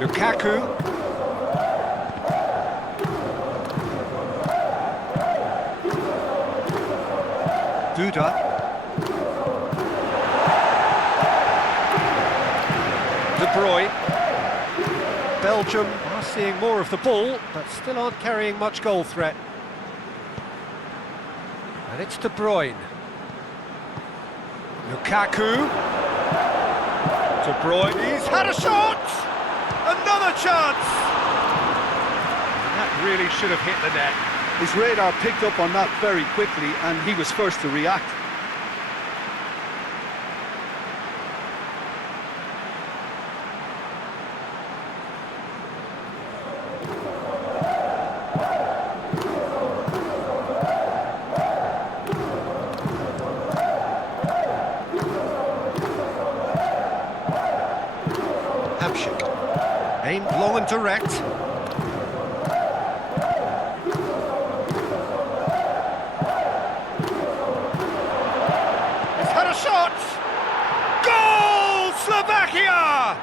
Lukaku. Duda. De Bruyne. Belgium are seeing more of the ball, but still aren't carrying much goal threat. And it's De Bruyne. Lukaku. De Bruyne, he's had a shot! Another chance! And that really should have hit the net. His radar picked up on that very quickly, and he was first to react. Aimed long and direct. He's had a shot! Goal! Slovakia!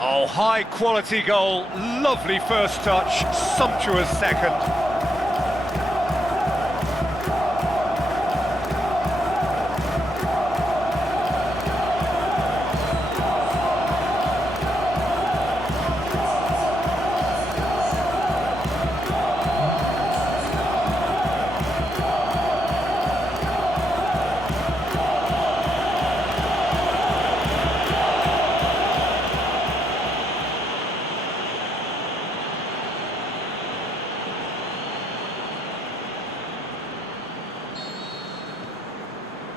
Oh, high quality goal. Lovely first touch, sumptuous second.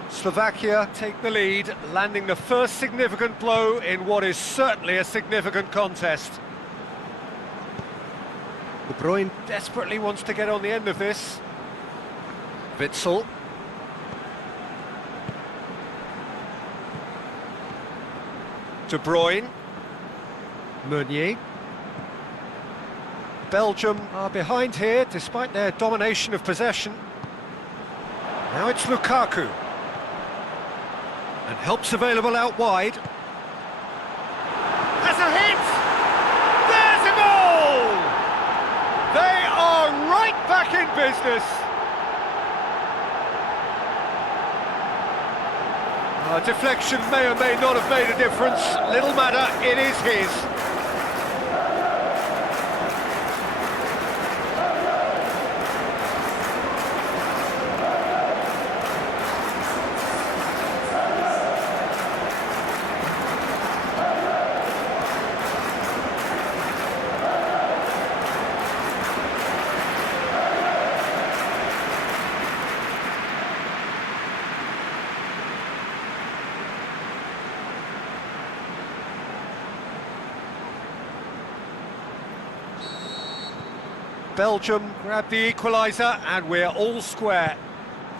Slovakia take the lead, landing the first significant blow in what is certainly a significant contest. De Bruyne desperately wants to get on the end of this. Witsel. De Bruyne. Meunier. Belgium are behind here despite their domination of possession. Now it's Lukaku. And help's available out wide. Has a hit! There's a goal! They are right back in business. Deflection may or may not have made a difference. Little matter, it is his. Belgium grab the equaliser and we're all square.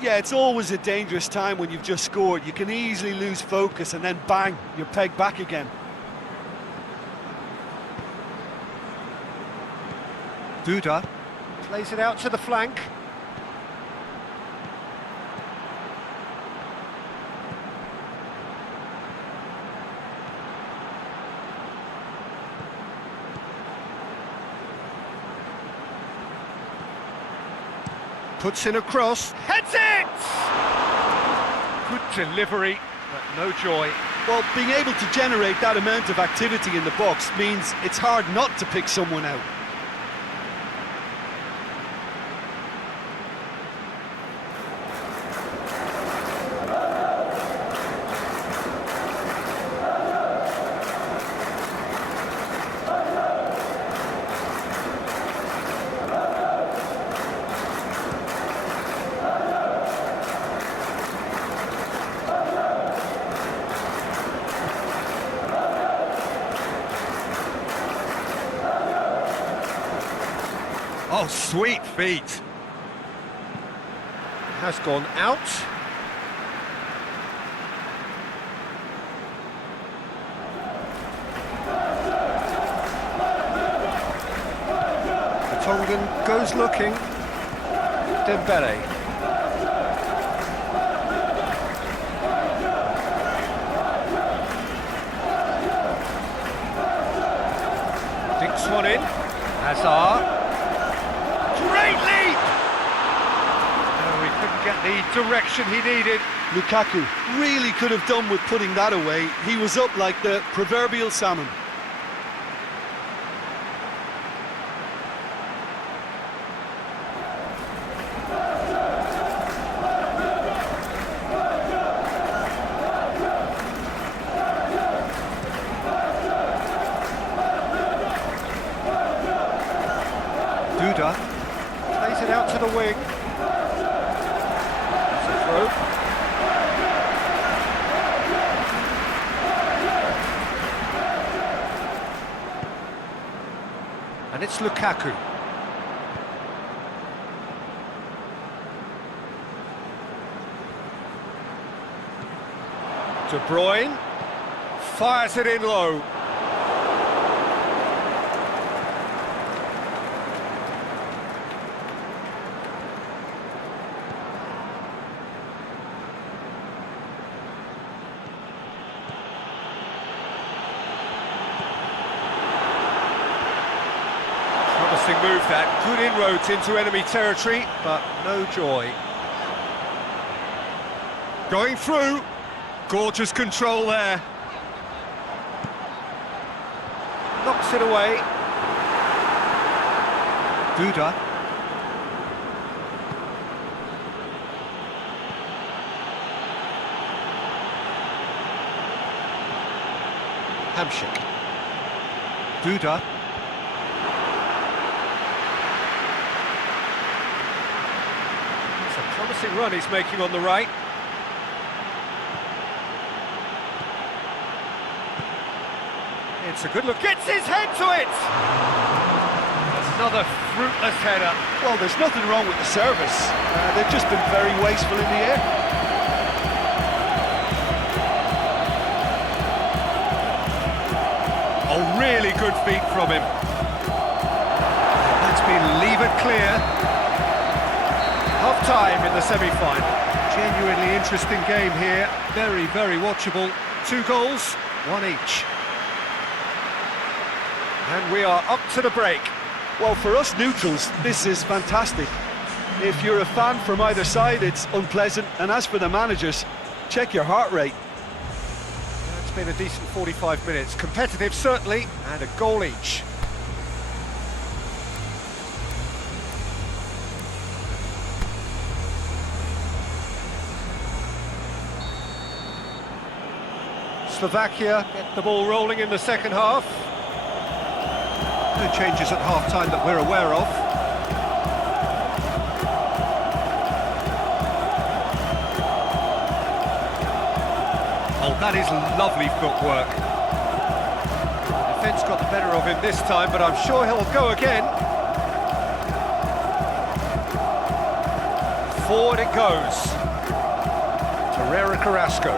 Yeah, it's always a dangerous time when you've just scored. You can easily lose focus and then bang, you're pegged back again. Duda plays it out to the flank. Puts in a cross, heads it! Good delivery, but no joy. Well, being able to generate that amount of activity in the box means it's hard not to pick someone out. Oh, sweet feet. Has gone out. The Tongan goes looking. Dembele. Hazard. Great leap! No, he couldn't get the direction he needed. Lukaku really could have done with putting that away. He was up like the proverbial salmon. Duda plays it out to the wing. That's a throw. And it's Lukaku. De Bruyne fires it in low. Promising move that, good inroads into enemy territory, but no joy. Going through, gorgeous control there. Knocks it away. Duda. Hamsik. Duda. It's a promising run he's making on the right. It's a good look, gets his head to it! Another fruitless header. Well, there's nothing wrong with the service. They've just been very wasteful in the air. Oh, really good feet from him. That's been levered clear. Half-time in the semi-final. Genuinely interesting game here. Very, very watchable. 2 goals, 1 each. And we are up to the break. Well, for us neutrals, this is fantastic. If you're a fan from either side, it's unpleasant. And as for the managers, check your heart rate. It's been a decent 45 minutes. Competitive, certainly, and a goal each. Slovakia get the ball rolling in the second half. No changes at half-time that we're aware of. Oh, that is lovely footwork. The defence got the better of him this time, but I'm sure he'll go again. Forward it goes. Carrasco.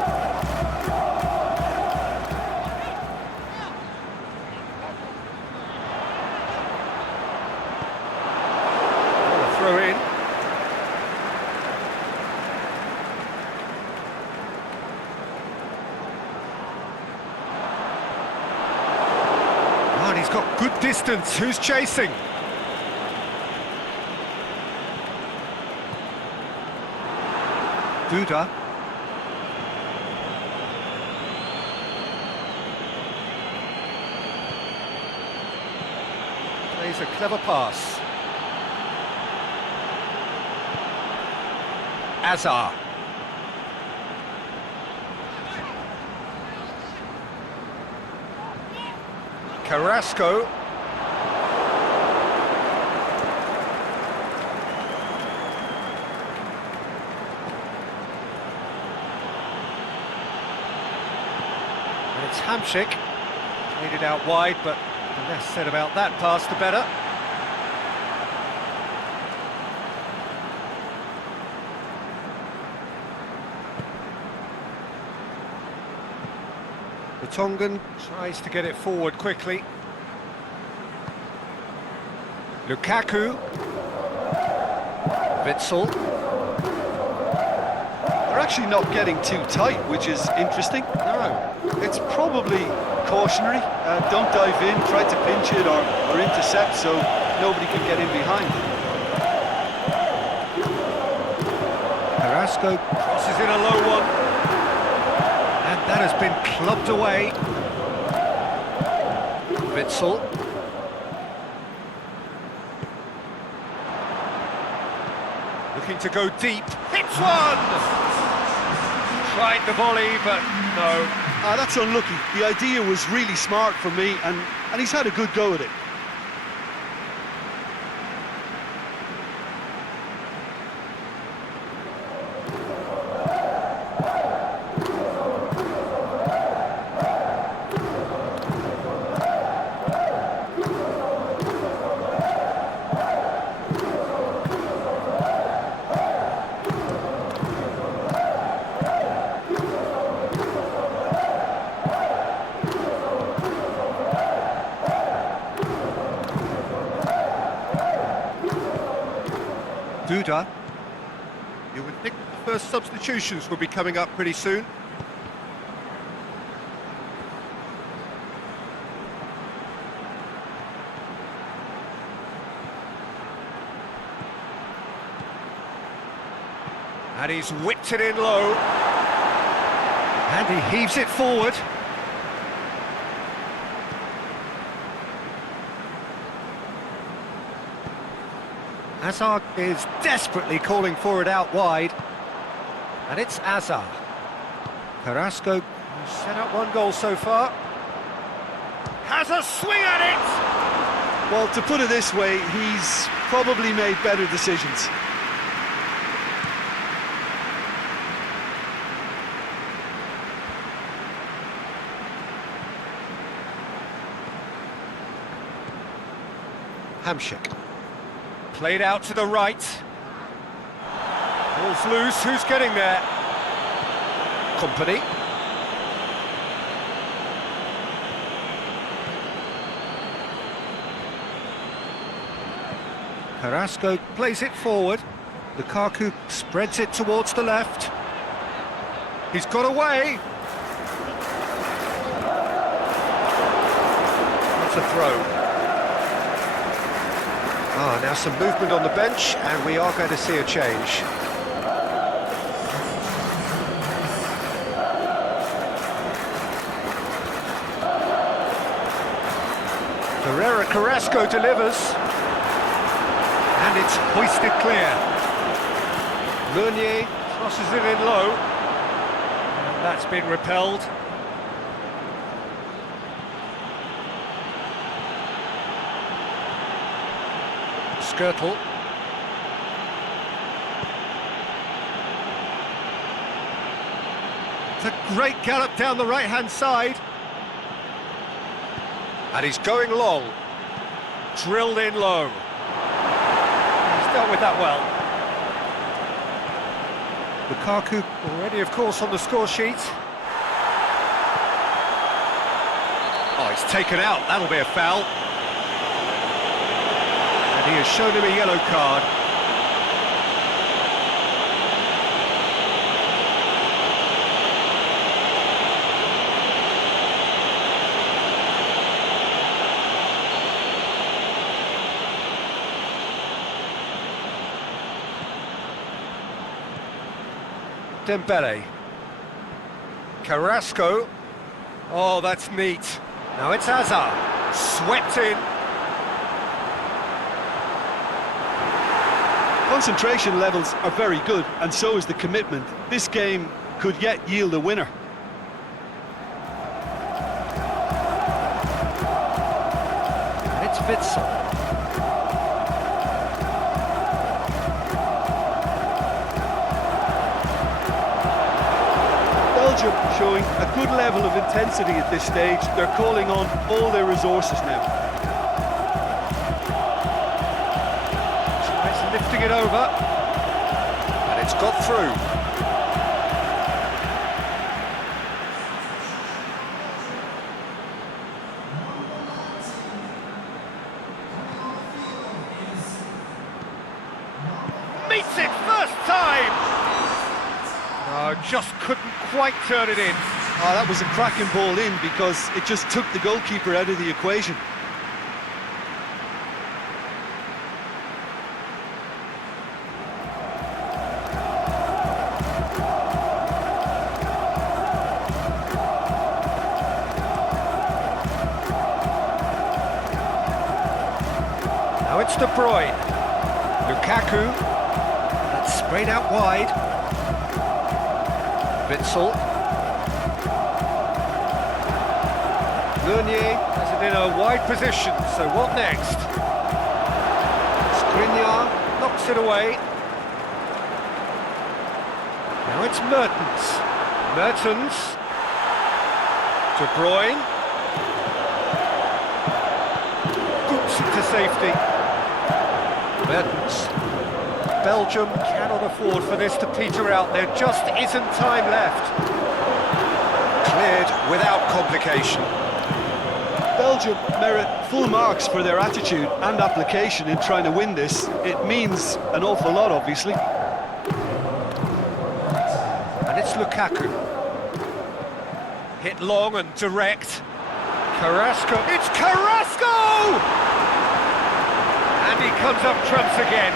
Throw in. Oh, and he's got good distance. Who's chasing? Duda. Plays a clever pass. Hazard. Carrasco. And it's Hamsik. Played it out wide, but the less said about that pass, the better. The Tongan tries to get it forward quickly. Lukaku. Witsel. They're actually not getting too tight, which is interesting. No. It's probably cautionary. Don't dive in, try to pinch it or intercept, so nobody can get in behind. Carrasco crosses in a low one. And that has been clubbed away. Witsel. Looking to go deep. Hits one! Tried the volley, but no. That's unlucky. The idea was really smart for me, and he's had a good go at it. Duda. You would think the first substitutions will be coming up pretty soon. And he's whipped it in low. And he heaves it forward. Hazard is desperately calling for it out wide. And it's Hazard. Carrasco set up one goal so far. Has a swing at it! Well, to put it this way, he's probably made better decisions. Hamsik. Played out to the right. Ball's loose, who's getting there? Company. Carrasco plays it forward. Lukaku spreads it towards the left. He's got away. That's a throw. Now some movement on the bench, and we are going to see a change. Carrasco delivers. And it's hoisted clear. Meunier crosses it in low. And that's been repelled. Skirtle. It's a great gallop down the right-hand side. And he's going long. Drilled in low. He's dealt with that well. Lukaku already, of course, on the score sheet. Oh, he's taken out. That'll be a foul. He has shown him a yellow card. Dembele. Carrasco. Oh, that's neat. Now it's Hazard. Swept in. Concentration levels are very good, and so is the commitment. This game could yet yield a winner. And it's Witsel. Belgium showing a good level of intensity at this stage. They're calling on all their resources now. Lifting it over, and it's got through. Meets it first time! No, just couldn't quite turn it in. Oh, that was a cracking ball in because it just took the goalkeeper out of the equation. it's De Bruyne. Lukaku. That's sprayed out wide. Witsel. Meunier has it in a wide position, so what next? Skriniar knocks it away. Now it's Mertens. Mertens. De Bruyne. Boots it to safety. Mertens. Belgium cannot afford for this to peter out. There just isn't time left. Cleared without complication. Belgium merit full marks for their attitude and application in trying to win this. It means an awful lot, obviously. And it's Lukaku. Hit long and direct. Carrasco. It's Carrasco! And he comes up trumps again.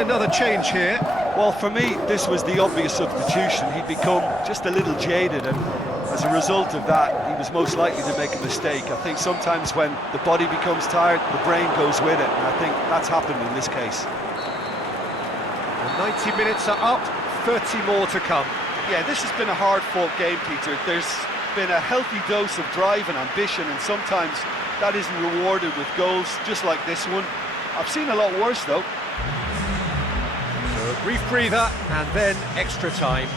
Another change here. Well, for me, this was the obvious substitution. He'd become just a little jaded, and as a result of that, he was most likely to make a mistake. I think sometimes when the body becomes tired, the brain goes with it, and I think that's happened in this case. The 90 minutes are up, 30 more to come. Yeah, this has been a hard-fought game, Peter. There's been a healthy dose of drive and ambition, and sometimes that isn't rewarded with goals, just like this one. I've seen a lot worse, though. A brief breather and then extra time.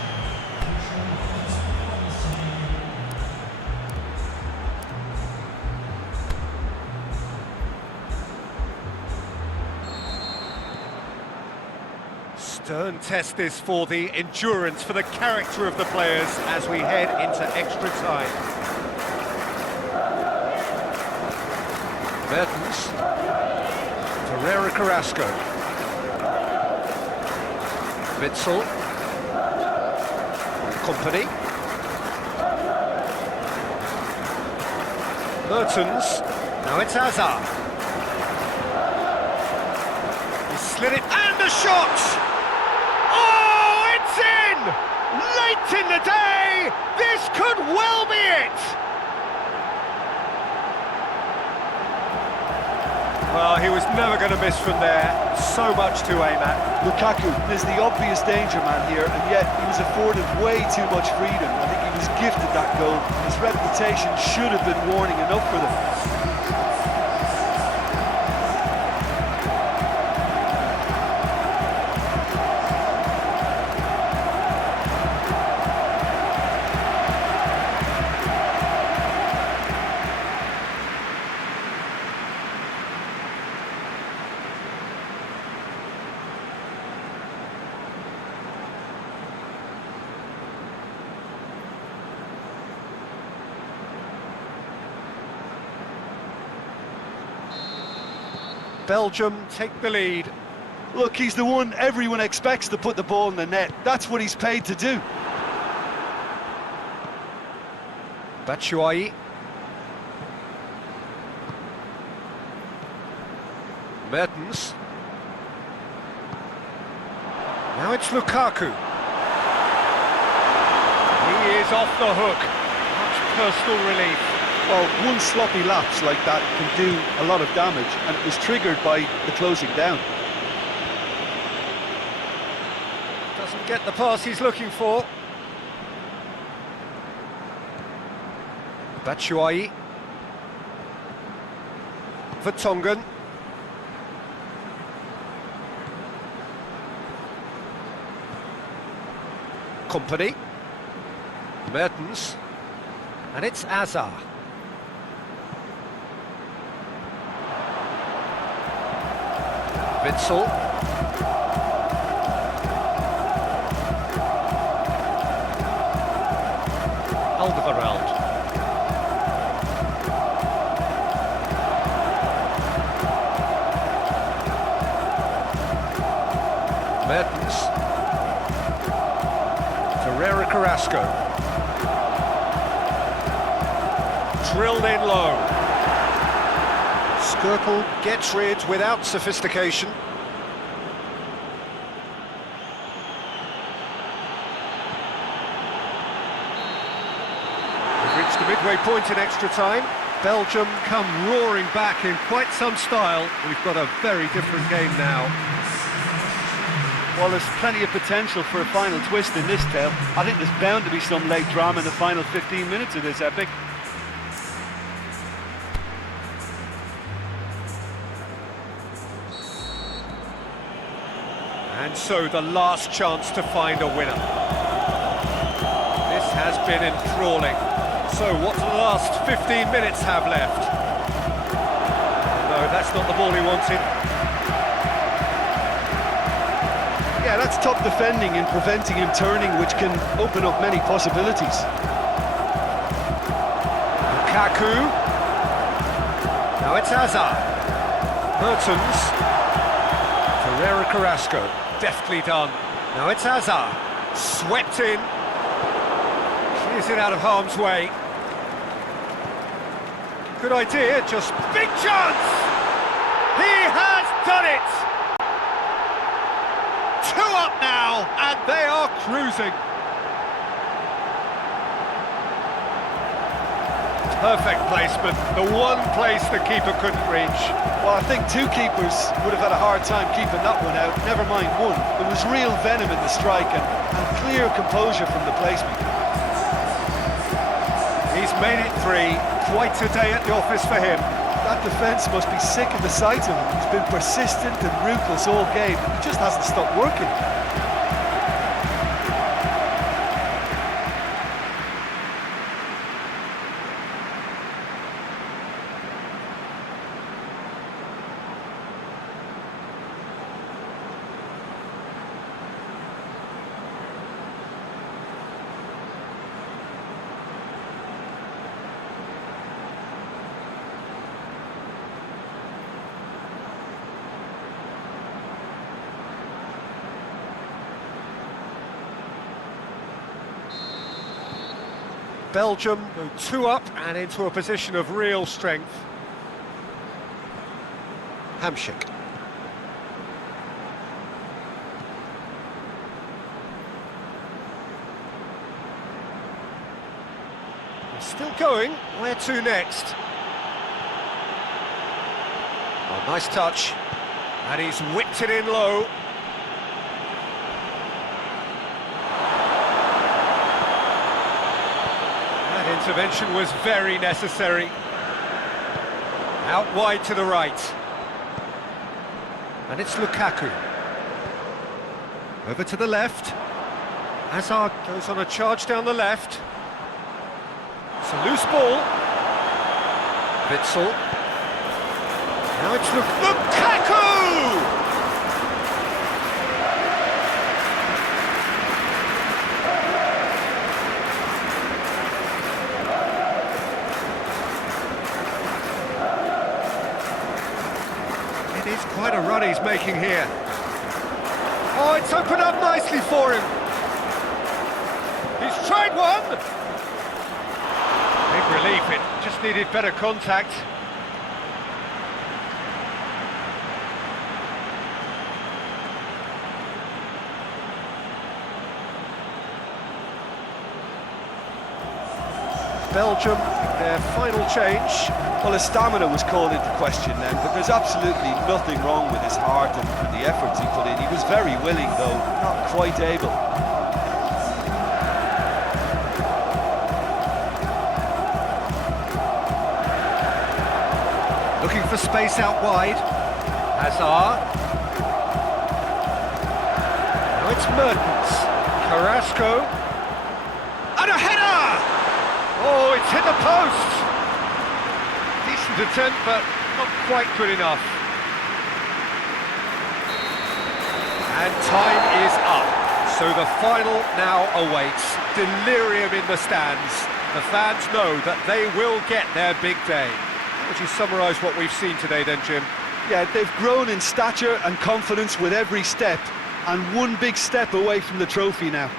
Stern test this for the endurance, for the character of the players as we head into extra time. Mertens. Ferreira Carrasco. Witsel. Company. Mertens. Now it's Hazard. He slid it and a shot! Oh, it's in! Late in the day! This could well be it! Well, he was never going to miss from there. So much to aim at. Lukaku is the obvious danger man here, and yet he was afforded way too much freedom. I think he was gifted that goal. His reputation should have been warning enough for them. Belgium take the lead. Look, he's the one everyone expects to put the ball in the net. That's what he's paid to do. Batshuayi. Mertens. Now it's Lukaku. He is off the hook. Much personal relief. Well, one sloppy lapse like that can do a lot of damage, and it was triggered by the closing down. Doesn't get the pass he's looking for. Batshuayi. Vertonghen. Company. Mertens. And it's Hazard. Witsel. Alderweireld. Mertens. Ferreira Carrasco. Drilled in low. Skirtle gets rid without sophistication. We've reached the midway point in extra time. Belgium come roaring back in quite some style. We've got a very different game now. Well, there's plenty of potential for a final twist in this tale. I think there's bound to be some late drama in the final 15 minutes of this epic. And so the last chance to find a winner. This has been enthralling. So what do the last 15 minutes have left? No, that's not the ball he wanted. Yeah, that's top defending and preventing him turning, which can open up many possibilities. Lukaku. Now it's Hazard. Mertens. Ferreira Carrasco. Deftly done. Now it's Hazard. Swept in. Clears it out of harm's way. Good idea, just big chance! He has done it! 2 up now, and they are cruising. Perfect placement, the one place the keeper couldn't reach. Well, I think 2 keepers would have had a hard time keeping that one out, never mind 1. There was real venom in the strike and clear composure from the placement. He's made it 3, quite a day at the office for him. That defence must be sick of the sight of him. He's been persistent and ruthless all game, and he just hasn't stopped working. Belgium go 2 up and into a position of real strength. Hamsik. He's still going. Where to next? Oh, nice touch. And he's whipped it in low. Intervention was very necessary. Out wide to the right. And it's Lukaku. Over to the left. Hazard goes on a charge down the left. It's a loose ball. Witsel. Now it's Lukaku! It's quite a run he's making here. Oh, it's opened up nicely for him. He's tried one. Big relief, it just needed better contact. Belgium, their final change. Well, his stamina was called into question then, but there's absolutely nothing wrong with his heart and the efforts he put in. He was very willing, though, not quite able. Looking for space out wide. Hazard. Now it's Mertens. Carrasco. And a header! Oh, it's hit the post! Decent attempt, but not quite good enough. And time is up. So the final now awaits. Delirium in the stands. The fans know that they will get their big day. How would you summarise what we've seen today then, Jim? Yeah, they've grown in stature and confidence with every step, and one big step away from the trophy now.